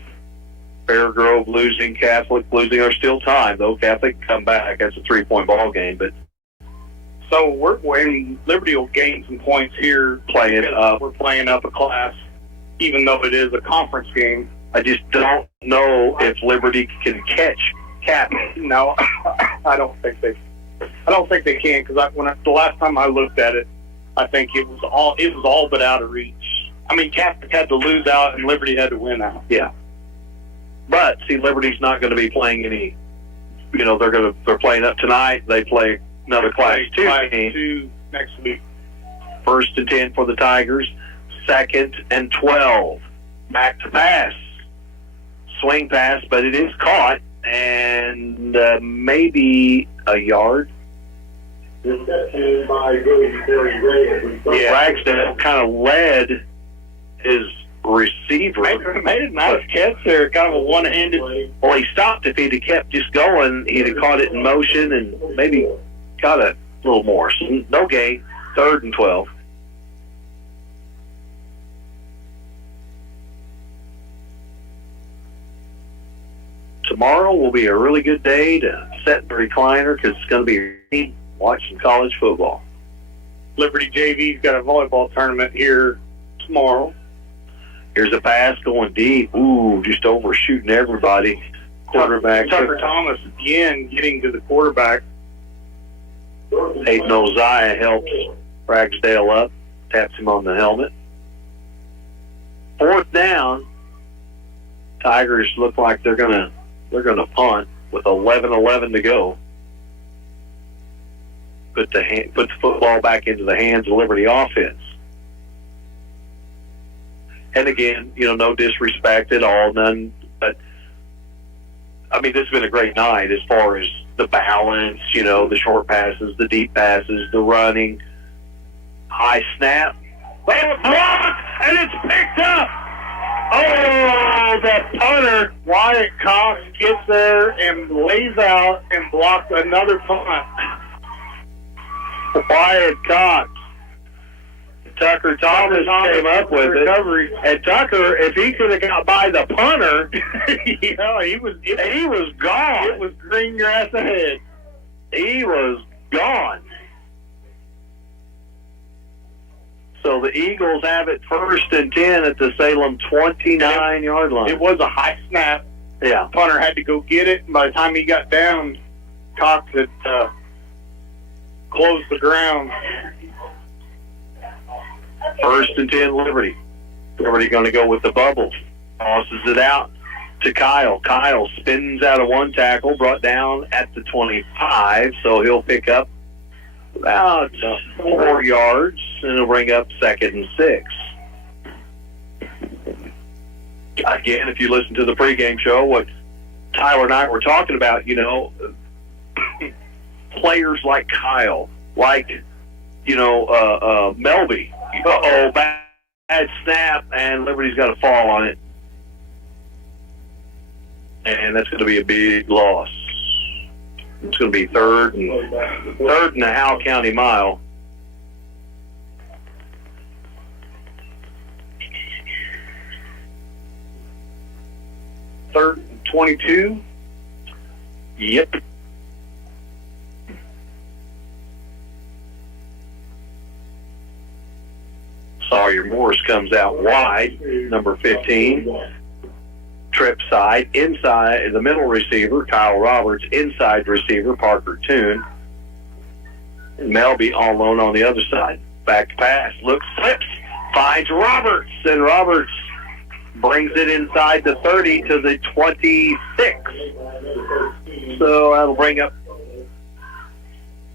Fairgrove losing, Catholic losing, there's still time, though. Catholic can come back. That's a 3-point ball game. But so we're waiting. Liberty will gain some points here. We're playing up a class, even though it is a conference game. I just don't know if Liberty can catch Catholic. No, I don't think they can, because the last time I looked at it, I think it was all but out of reach. I mean, Catholic had to lose out and Liberty had to win out. Yeah. But see, Liberty's not going to be playing any. They're playing up tonight. They play another Class 2 game next week. 1st and 10 for the Tigers. 2nd and 12. Back to pass. Swing pass, but it is caught, and maybe a yard. Ragsdale kind of led his receiver. Made a nice catch there, kind of a one-handed. Well, he stopped. If he'd have kept just going, he'd have caught it in motion and maybe got a little more. So no gain. 3rd and 12. Tomorrow will be a really good day to set in the recliner because it's going to be watching college football. Liberty JV's got a volleyball tournament here tomorrow. Here's a pass going deep. Ooh, just overshooting everybody. Quarterback. Tucker Thomas again getting to the quarterback. Hayden Oziah helps Ragsdale up, taps him on the helmet. 4th down. Tigers look like they're gonna punt with 11:11 to go. Put the football back into the hands of Liberty offense. And again, no disrespect at all, none. But I mean, this has been a great night as far as the balance. The short passes, the deep passes, the running, high snap. They have blocked, and it's picked up. Oh, that punter, Wyatt Cox, gets there and lays out and blocks another punt. Wyatt Cox. Tucker Thomas came up with recovery. It. And Tucker, if he could have got by the punter, he was gone. It was green grass ahead. He was gone. So the Eagles have it 1st and 10 at the Salem 29-yard line. It was a high snap. Yeah. Punter had to go get it. And by the time he got down, Cox had closed the ground. 1st and 10 Liberty. Liberty going to go with the bubble. Tosses it out to Kyle. Kyle spins out of one tackle, brought down at the 25, so he'll pick up about 4 yards, and it'll bring up 2nd and 6. Again, if you listen to the pregame show, what Tyler and I were talking about, players like Kyle, like, Melby. Bad snap, and Liberty's got to fall on it. And that's going to be a big loss. It's going to be third and a Howell County mile. Third and 22. Yep. Sawyer Morris comes out wide, number 15. Tripp side, inside the middle receiver, Kyle Roberts, inside receiver, Parker Toon. And Melby all alone on the other side. Back to pass, looks, slips, finds Roberts, and Roberts brings it inside the 30 to the 26. So that'll bring up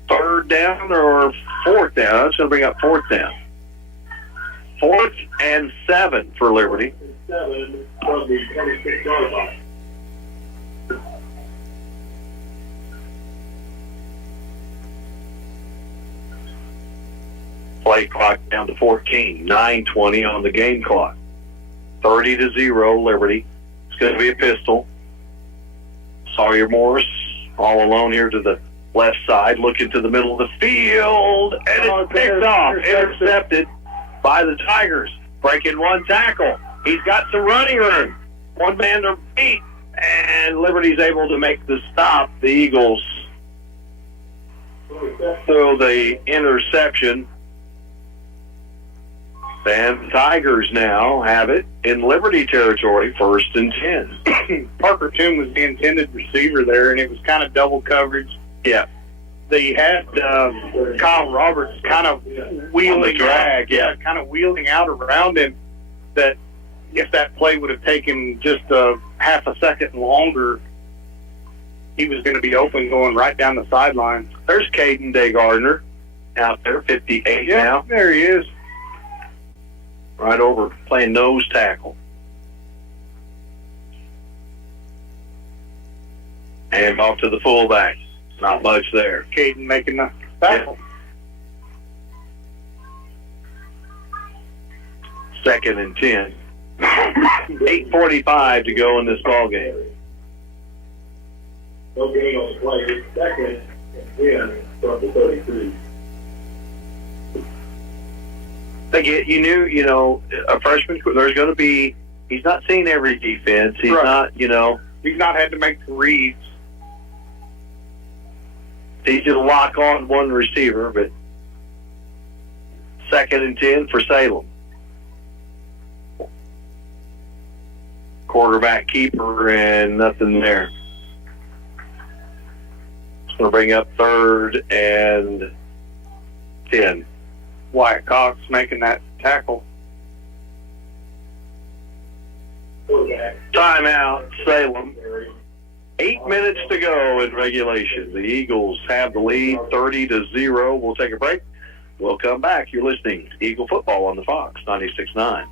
third down or fourth down. That's going to bring up fourth down. 4th and 7 for Liberty. 7 from the 26-yard line. Play clock down to 14. 9:20 on the game clock. 30-0 Liberty. It's going to be a pistol. Sawyer Morris all alone here to the left side, looking to the middle of the field, and it's picked off, intercepted by the Tigers. Breaking one tackle. He's got some running room. One man to beat, and Liberty's able to make the stop. The Eagles throw the interception. And the Tigers now have it in Liberty territory, 1st and 10. Parker Toon was the intended receiver there, and it was kind of double coverage. Yeah. They had Kyle Roberts kind of wheeling drag, kind of wheeling out around him. That if that play would have taken just a half a second longer, he was going to be open going right down the sideline. There's Caden Day-Gardner out there, 58 now. There he is. Right over playing nose tackle. And off to the fullback. Not much there. Caden making the tackle. Yeah. 2nd and 10. 8:45 to go in this ball game. No gain on the play. 2nd and 10 from the 33. You knew, a freshman, there's going to be, he's not seen every defense. He's not, He's not had to make the reads. He's just lock on one receiver, but 2nd and 10 for Salem. Quarterback keeper and nothing there. It's going to bring up 3rd and 10. Wyatt Cox making that tackle. Timeout, Salem. 8 minutes to go in regulation. The Eagles have the lead, 30-0. We'll take a break. We'll come back. You're listening to Eagle Football on the Fox 96.9.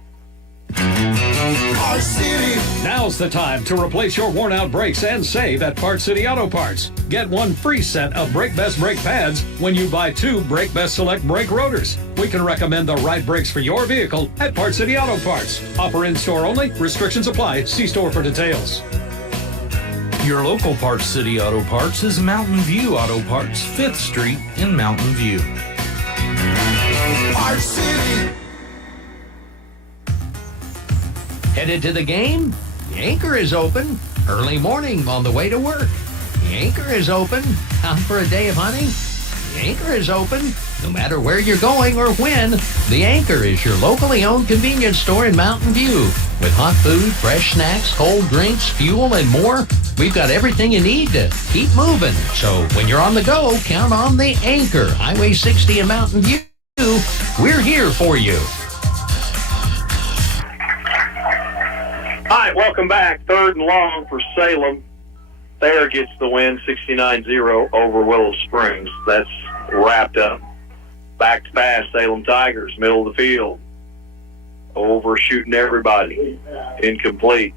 Now's the time to replace your worn-out brakes and save at Parts City Auto Parts. Get one free set of Brake Best brake pads when you buy 2 Brake Best Select brake rotors. We can recommend the right brakes for your vehicle at Parts City Auto Parts. Offer in-store only. Restrictions apply. See store for details. Your local Parts City Auto Parts is Mountain View Auto Parts, 5th Street in Mountain View. Parts City. Headed to the game? The Anchor is open. Early morning on the way to work. The Anchor is open. Out for a day of hunting? The Anchor is open. No matter where you're going or when, The Anchor is your locally owned convenience store in Mountain View. With hot food, fresh snacks, cold drinks, fuel, and more, we've got everything you need to keep moving. So when you're on the go, count on The Anchor, Highway 60 in Mountain View. We're here for you. All right, welcome back. 3rd and long for Salem. Thayer gets the win, 69-0 over Willow Springs. That's wrapped up. Back to pass, Salem Tigers, middle of the field. Overshooting everybody. Incomplete.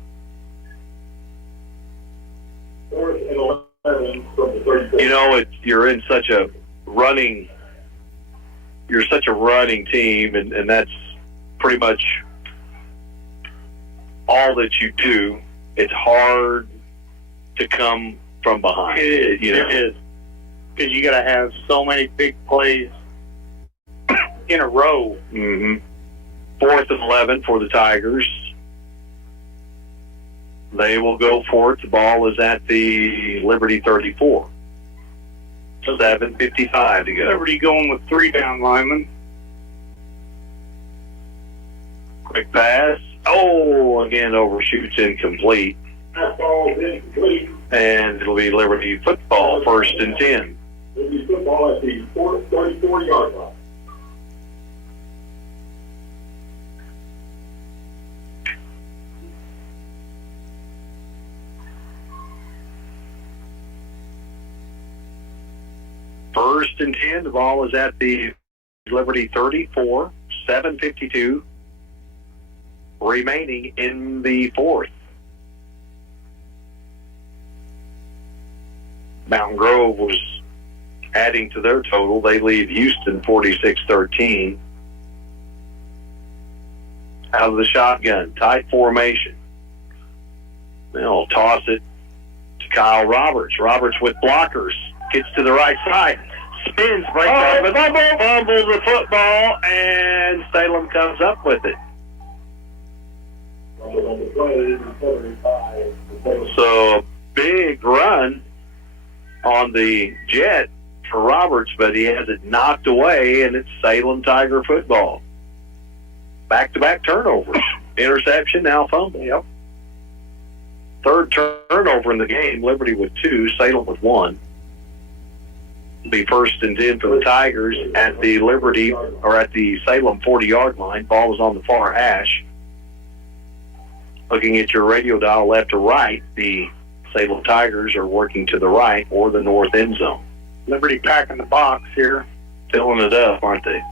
4th and 11 from the 34. You're in such a running team, and that's pretty much all that you do. It's hard to come from behind. It is. Because you got to have so many big plays in a row. Mm-hmm. 4th and 11 for the Tigers. They will go for it. The ball is at the Liberty 34. 7:55 to go. Liberty going with 3 down linemen. Quick pass. Oh, again, overshoots incomplete. That ball is incomplete. And it'll be Liberty football, 1st and 10. Liberty football at the 34-yard line. First and 10, the ball is at the Liberty 34, 7:52 remaining in the 4th. Mountain Grove was adding to their total. They lead Houston 46-13. Out of the shotgun, tight formation. They'll toss it to Kyle Roberts. Roberts with blockers. Gets to the right side. Spins, breaks up, fumbles the football, and Salem comes up with it. So a big run on the jet for Roberts, but he has it knocked away, and it's Salem Tiger football. Back-to-back turnovers. Interception, now fumble. Yep. Third turnover in the game. Liberty with 2, Salem with 1. It'll be 1st and 10 for the Tigers at the Liberty, or at the Salem 40-yard line. Ball is on the far hash. Looking at your radio dial left to right, the Salem Tigers are working to the right or the north end zone. Liberty packing the box here. Filling it up, aren't they?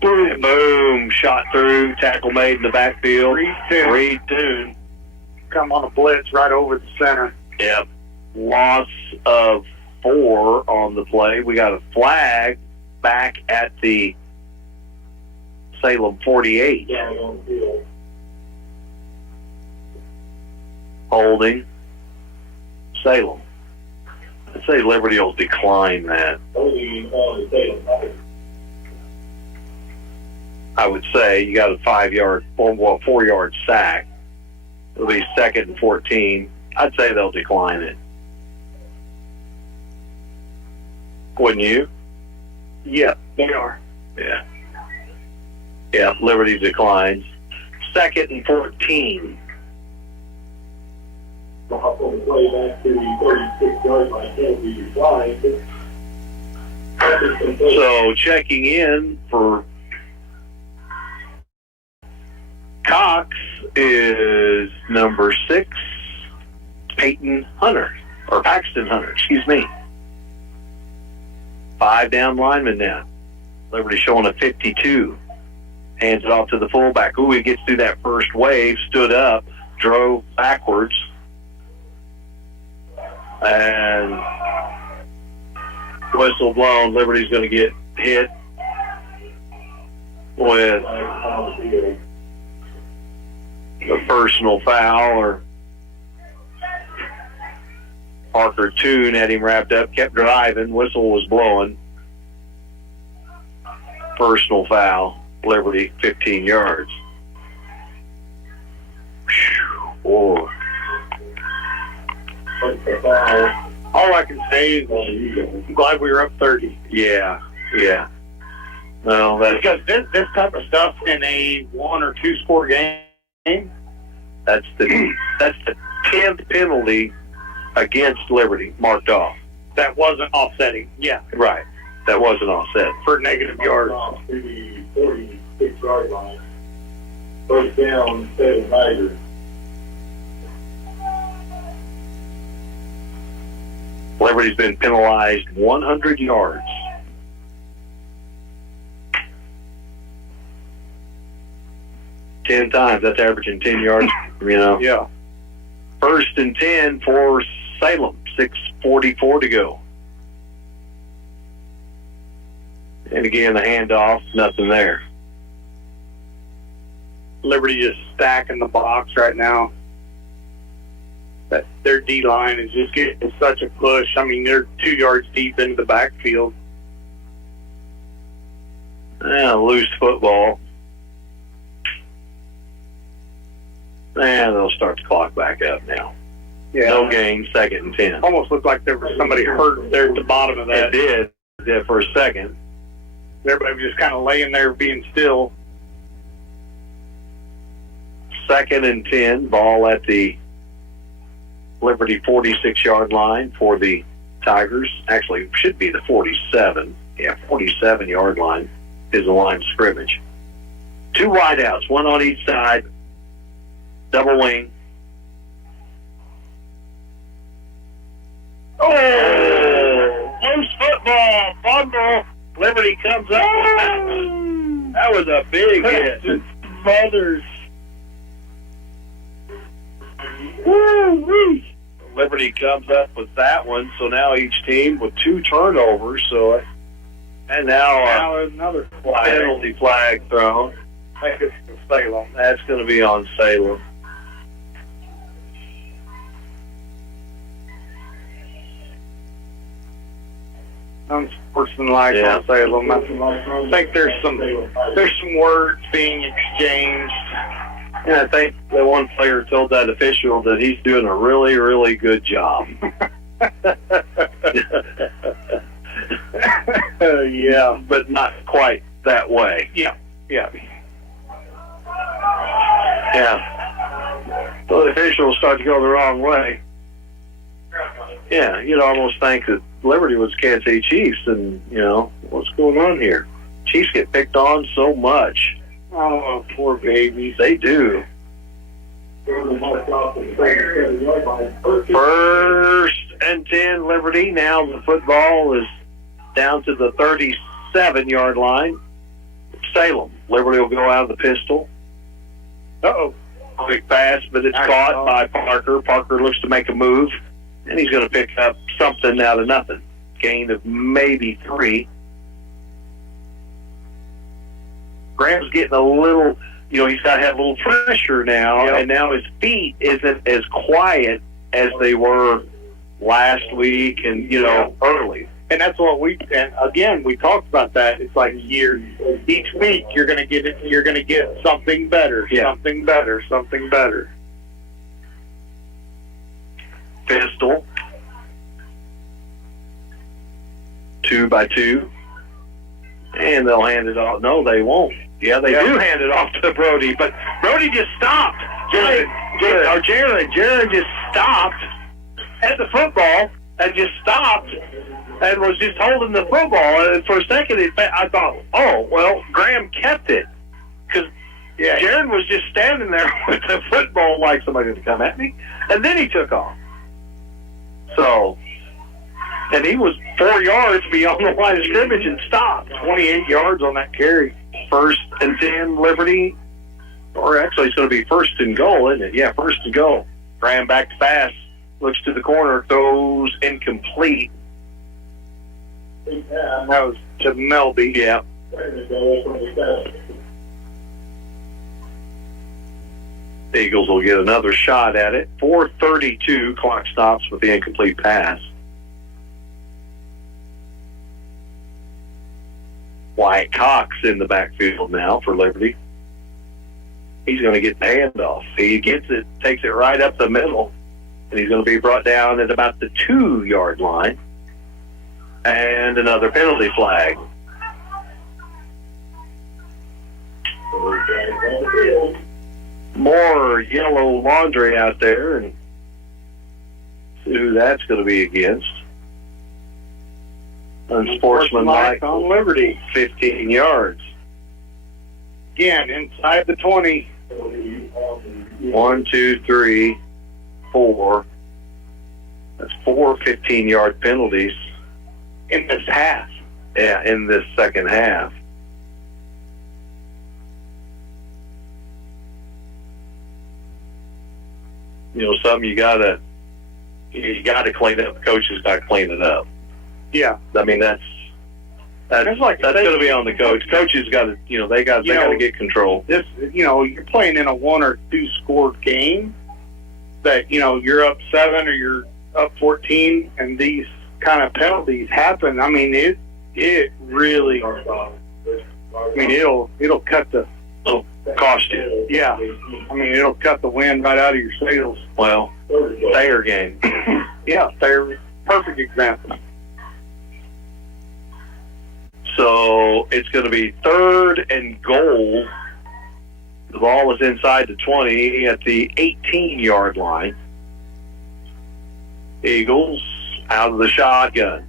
Boom, shot through, tackle made in the backfield. Reed Toon. Come on a blitz right over the center. Yep. Loss of 4 on the play. We got a flag back at the Salem 48. Holding Salem. I'd say Liberty will decline that. I would say you got a 4-yard sack. It'll be 2nd and 14. I'd say they'll decline it. Wouldn't you? Yeah, they are. Yeah. Yeah, Liberty declines. 2nd and 14. Off on the play back to the 36-yard line. Penalty declined. So checking in for Cox is number 6, Paxton Hunter, excuse me. 5 down linemen now. Liberty showing a 52. Hands it off to the fullback. Ooh, he gets through that first wave, stood up, drove backwards, and whistle blown. Liberty's going to get hit with a personal foul, or Parker Toon had him wrapped up, kept driving, whistle was blowing. Personal foul, Liberty 15 yards. Whew. All I can say is I'm glad we were up 30. Yeah. Well, that's because this type of stuff in a 1 or 2 score game. That's the 10th penalty against Liberty marked off. That wasn't offsetting. Yeah. Right. That wasn't offset. For negative yards. To the 46-yard line. 1st down, 7 Tigers. Liberty's been penalized 100 yards. Ten times. That's averaging 10 yards, Yeah. 1st and 10 for Salem. 6:44 to go. And again, the handoff, nothing there. Liberty just stacking the box right now. Their D-line is just getting such a push. I mean, they're 2 yards deep into the backfield. Yeah, loose football. And they'll start the clock back up now. Yeah. No gain, 2nd and 10. Almost looked like there was somebody hurt there at the bottom of that. It did for a second. Everybody was just kind of laying there being still. 2nd and 10, ball at the Liberty 46-yard line for the Tigers. Actually, it should be the 47. Yeah, 47-yard line is the line of scrimmage. 2 wideouts, one on each side, double wing. Oh, loose football, fumble. Liberty comes up. That was a big hit. Mothers. Woo-wee. Liberty comes up with that one, so now each team with 2 turnovers. So, and now another penalty flag thrown. I think it's Salem. That's going to be on Salem. Unsportsmanlike on Salem. I think there's some words being exchanged. Yeah, I think the one player told that official that he's doing a really, really good job. Yeah, but not quite that way. Yeah. Yeah. So the officials start to go the wrong way. Yeah, you'd almost think that Liberty was Kansas City Chiefs, and, what's going on here? Chiefs get picked on so much. Oh, poor babies. They do. First and 10, Liberty. Now the football is down to the 37-yard line. Salem. Liberty will go out of the pistol. Uh-oh. Quick pass, but it's caught by Parker. Parker looks to make a move, and he's going to pick up something out of nothing. Gain of maybe 3. Graham's getting a little, he's got to have a little pressure now, and now his feet isn't as quiet as they were last week and, early. And that's what we talked about that. It's like each week you're going to get it. You're going to get something better, something better, something better. Pistol. 2 by 2. And they'll hand it off. No, they won't. Yeah, they do hand it off to Brody, but Brody just stopped. Jared just stopped at the football and just stopped and was just holding the football. And for a second, I thought, oh, well, Graham kept it. Because Jared was just standing there with the football like somebody's going to come at me. And then he took off. So, and he was 4 yards beyond the line of scrimmage and stopped. 28 yards on that carry. First and 10, Liberty. Or actually, it's going to be first and goal, isn't it? Yeah, first and goal. Graham back to pass. Looks to the corner. Throws incomplete. That was to Melby. Yeah. The Eagles will get another shot at it. 4:32. Clock stops with the incomplete pass. Wyatt Cox in the backfield now for Liberty. He's going to get the handoff. He gets it, takes it right up the middle, and he's going to be brought down at about the 2-yard line. And another penalty flag. More yellow laundry out there, and see who that's going to be against. Unsportsmanlike on Liberty. 15 yards. Again, inside the 20. 1, 2, 3, 4. That's 4 15-yard penalties. In this half. Yeah, in this second half. Something you gotta clean up. The coaches got to clean it up. Yeah. I mean, that's going to be on the coach. Coaches got to, they got to get control. This, you're playing in a 1 or 2 score game that, you're up 7 or you're up 14, and these kind of penalties happen. I mean, it really, it'll cut the, it'll cost you. Yeah. I mean, it'll cut the wind right out of your sails. Well, Thayer game. Yeah, Thayer, perfect example. So it's going to be 3rd and goal The ball is inside the 20 at the 18-yard line. Eagles out of the shotgun.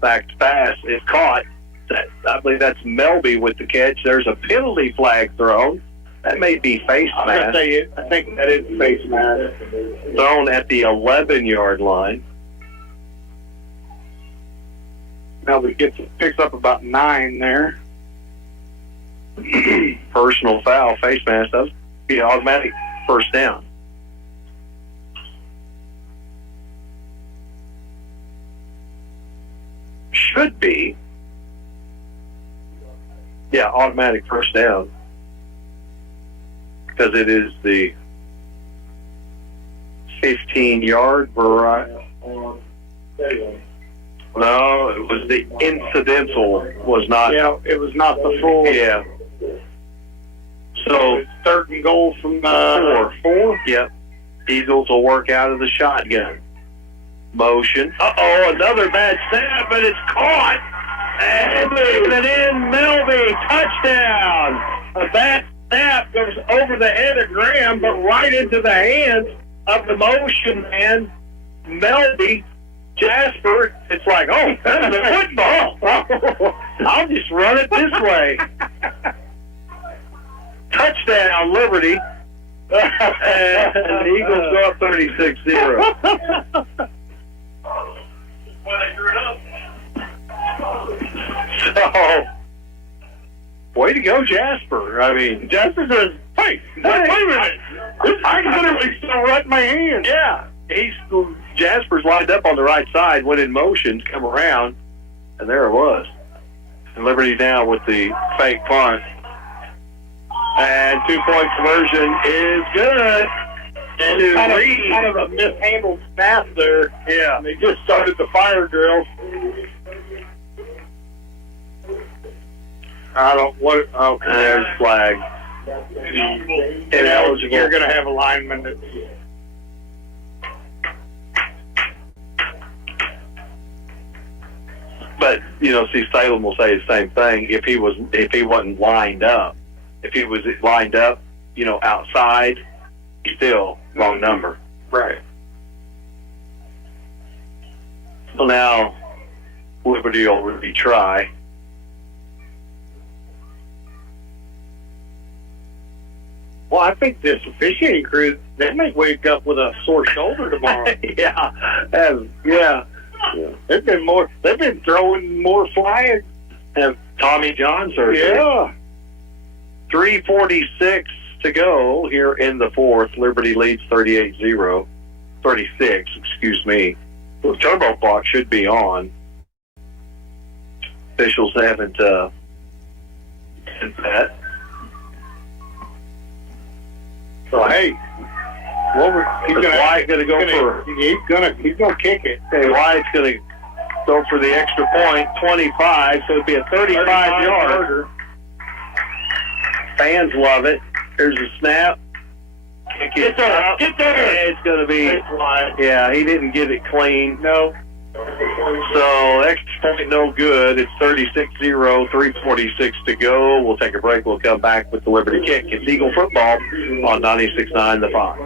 Back to pass is caught. I believe that's Melby with the catch. There's a penalty flag thrown. That may be face mask. I think that is face mask. Thrown at the 11-yard line. Melby picks up about 9 there. Personal foul, face mask. That would be an automatic first down. Should be. Yeah, automatic first down. Because it is the 15-yard variety. No, it was the incidental. Was not. Yeah, it was not the full. Yeah. So third and goal from 4. Yep. Eagles will work out of the shotgun. Motion. Another bad snap, but it's caught. And moving it in, Melby, touchdown. A bad snap goes over the head of Graham, but right into the hands of the motion man, Melby. Jasper, it's like, that's a football. I'll just run it this way. Touchdown, Liberty. And the Eagles go up 36-0. So, way to go, Jasper. I mean, Jasper says, hey, wait a minute. I can literally still run my hand. Yeah. Jasper's lined up on the right side, went in motion, come around, and there it was. And Liberty now with the fake punt. And 2-point conversion is good. And kind of a mishandled snap there. Yeah. And they just started the fire drill. Okay. There's flag. Ineligible. You're going to have a lineman that's... But, Salem will say the same thing if he wasn't lined up. If he was lined up, outside, he's still wrong number. Right. So now Liberty will retry. Well, I think this officiating crew, they may wake up with a sore shoulder tomorrow. Yeah. They've been throwing more flags. Have Tommy John surgery. Yeah. 3:46 to go here in the fourth. Liberty leads 36, excuse me. The turbo clock should be on. Officials haven't said that. So hey, Wyatt's going to go he's gonna kick it. Okay, Wyatt's going to go for the extra point, 25, so it'd be a 35-yard. Fans love it. Here's the snap. Get there. It's going to be, yeah, he didn't get it clean. No. So extra point no good. It's 36-0, 3:46 to go. We'll take a break. We'll come back with the Liberty Kick. It's Eagle football on 96.9 The Fox.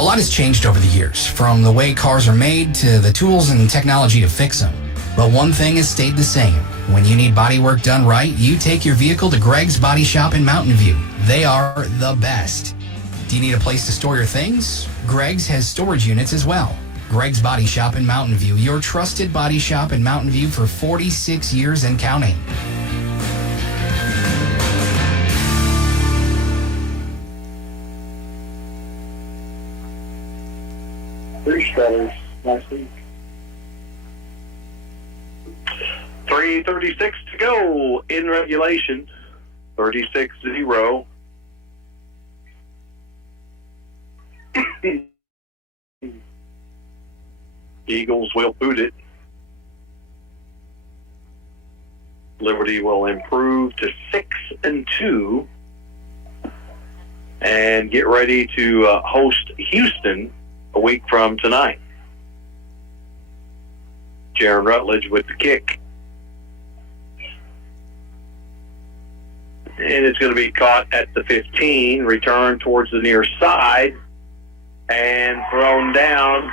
A lot has changed over the years, from the way cars are made to the tools and technology to fix them. But one thing has stayed the same. When you need body work done right, you take your vehicle to Greg's Body Shop in Mountain View. They are the best. Do you need a place to store your things? Greg's has storage units as well. Greg's Body Shop in Mountain View, your trusted body shop in Mountain View for 46 years and counting. Three spreaders last week. 3:36 to go in regulation. 36-0. Eagles will boot it. Liberty will improve to 6-2 and get ready to host Houston a week from tonight. Jaron Rutledge with the kick. And it's going to be caught at the 15, returned towards the near side, and thrown down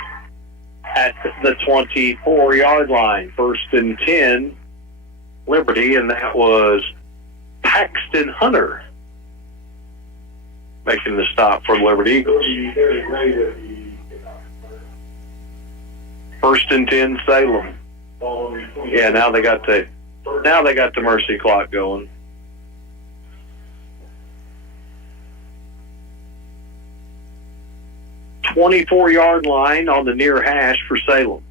at the 24-yard line. 1st and 10, Liberty, and that was Paxton Hunter making the stop for Liberty Eagles. 1st and 10, Salem. Yeah, now they got the mercy clock going. .24-yard line on the near hash for Salem.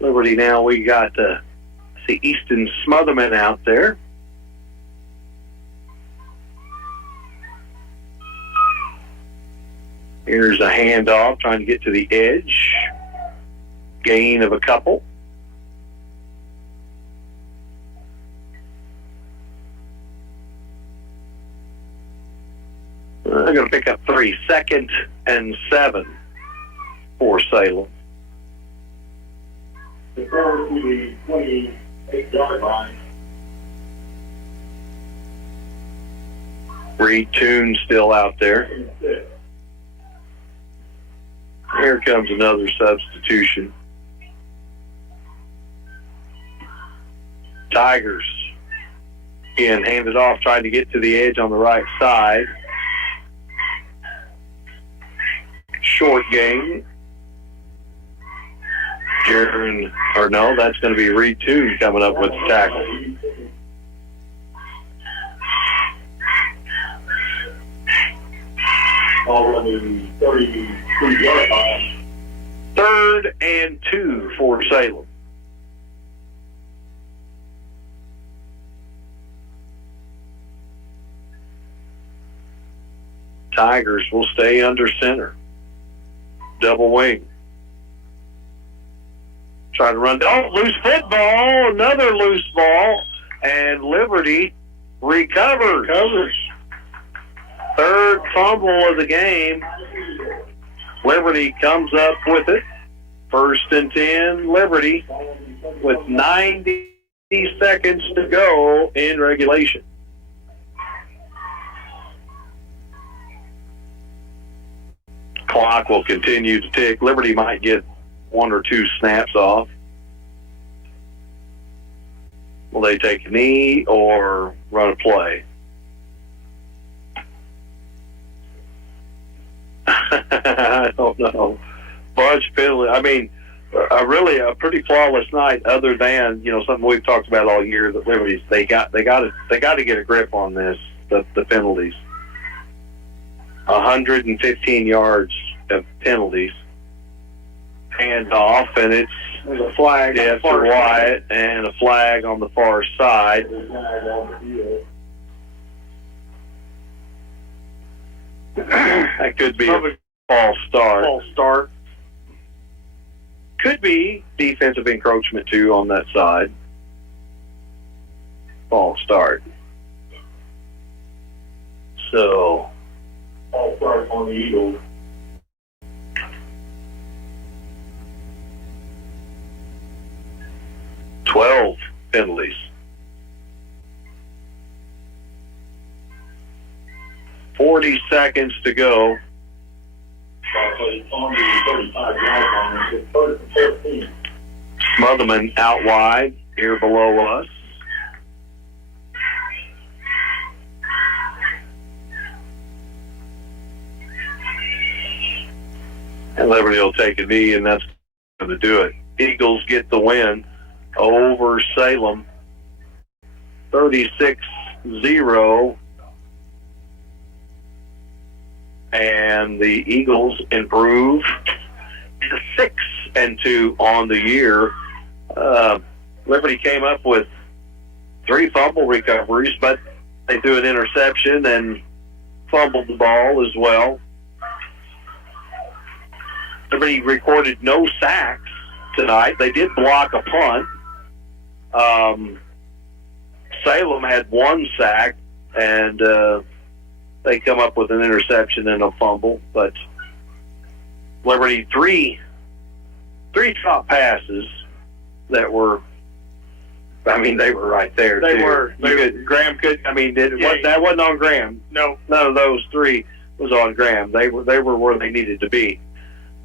Liberty now, we got see Easton Smotherman out there. Here's a handoff, trying to get to the edge. Gain of a couple. They're going to pick up 3. 2nd and 7 for Salem. The third to the 28-yard line. Reed Toon still out there. Here comes another substitution. Tigers again handed off, trying to get to the edge on the right side. Short game. That's going to be Reed Toon coming up with the tackle. All on the 33-yard line. 3rd and 2 for Salem. Tigers will stay under center. Double wing. Try to run. Oh, loose football. Another loose ball. And Liberty recovers. 3rd fumble of the game. Liberty comes up with it. 1st and 10, Liberty, with 90 seconds to go in regulation. Clock will continue to tick. Liberty might get 1 or 2 snaps off. Will they take a knee or run a play? I don't know. Bunch penalty. I mean, really a pretty flawless night. Other than something we've talked about all year, that Liberty's they got to get a grip on this. The penalties. 115 yards of penalties. Hand off, and there's a flag. Yeah, for Wyatt, and a flag on the far side. That could be a false start. Could be defensive encroachment too on that side. False start. So, false start on the Eagles. $12 penalties. 40 seconds to go. Smotherman out wide here below us. And Liberty will take a knee, and that's going to do it. Eagles get the win over Salem, 36-0. And the Eagles improve to 6-2 on the year. Liberty came up with 3 fumble recoveries, but they threw an interception and fumbled the ball as well. Liberty recorded no sacks tonight. They did block a punt. Salem had 1 sack, and they come up with an interception and a fumble, but Liberty three drop passes that were I mean, they were right there. They too. were. Graham could. I mean, that wasn't on Graham. No, none of those three was on Graham. They were where they needed to be.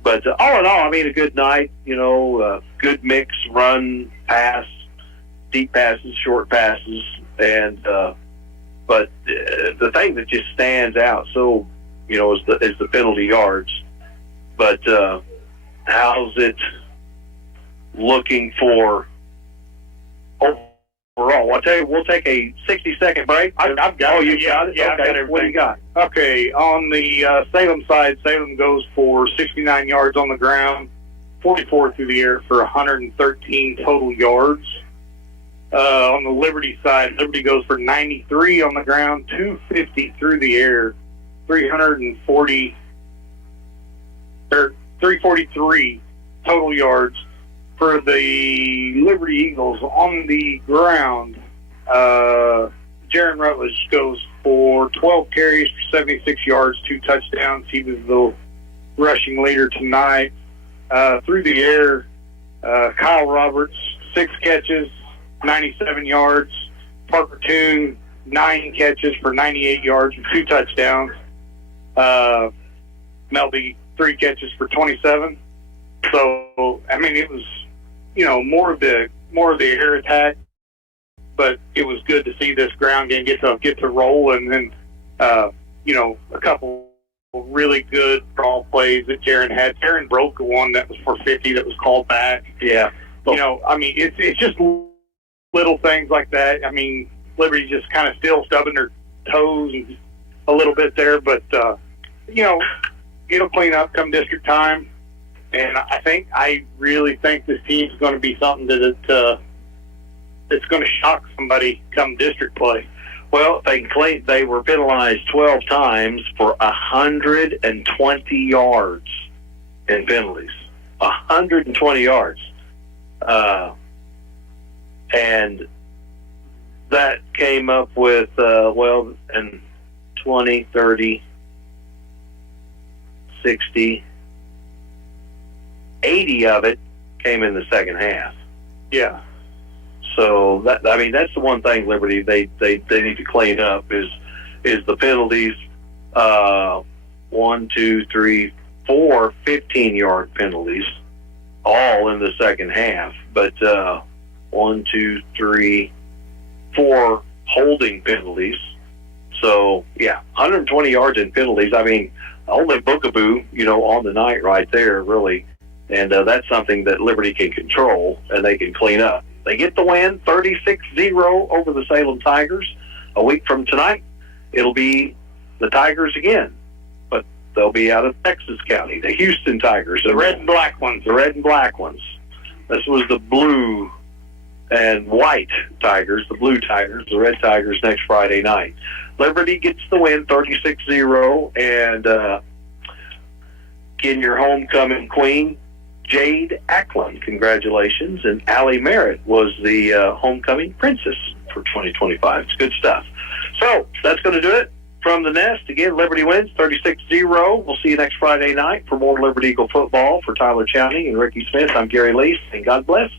But all in all, I mean, a good night. Good mix, run, pass, deep passes, short passes, and but the thing that just stands out is the penalty yards. But how's it looking for overall? I'll tell you, we'll take a 60-second break. I've got it. Got it? Yeah, okay. I've got everything. What do you got? Okay, on the Salem side, Salem goes for 69 yards on the ground, 44 through the air for 113 total yards. On the Liberty side, Liberty goes for 93 on the ground, 250 through the air, 343 total yards. For the Liberty Eagles on the ground, Jaron Rutledge goes for 12 carries for 76 yards, 2 touchdowns. He was the rushing leader tonight. Through the air, Kyle Roberts, 6 catches, 97 yards. Parker Toon, 9 catches for 98 yards and 2 touchdowns. Melby, 3 catches for 27. So, I mean, it was, more of the air attack, but it was good to see this ground game get to roll, and then a couple really good draw plays that Jaron had. Jaron broke one that was for 50 that was called back. Yeah. I mean, it's just little things like that. I mean, Liberty just kind of still stubbing their toes a little bit there, but it'll clean up come district time. And I really think this team's going to be something that's going to shock somebody come district play. Well, they were penalized 12 times for 120 yards in penalties. 120 yards. And that came up with, 20, 30, 60, 80 of it came in the second half. Yeah. So that's the one thing Liberty they need to clean up is the penalties. 1, 2, 3, 4 15-yard penalties, all in the second half. But 1, 2, 3, 4 holding penalties. So 120 yards in penalties. I mean, only Bookaboo, on the night right there, really. And that's something that Liberty can control and they can clean up. They get the win, 36-0 over the Salem Tigers. A week from tonight, it'll be the Tigers again, but they'll be out of Texas County, the Houston Tigers. The red and black ones. The red and black ones. This was the blue and white Tigers, the blue Tigers, the red Tigers next Friday night. Liberty gets the win, 36-0, and getting your homecoming queen, Jade Ackland, congratulations. And Allie Merritt was the homecoming princess for 2025. It's good stuff. So that's going to do it from the Nest. Again, Liberty wins 36-0. We'll see you next Friday night for more Liberty Eagle football. For Tyler Chowning and Ricky Smith, I'm Gary Lease, and God bless.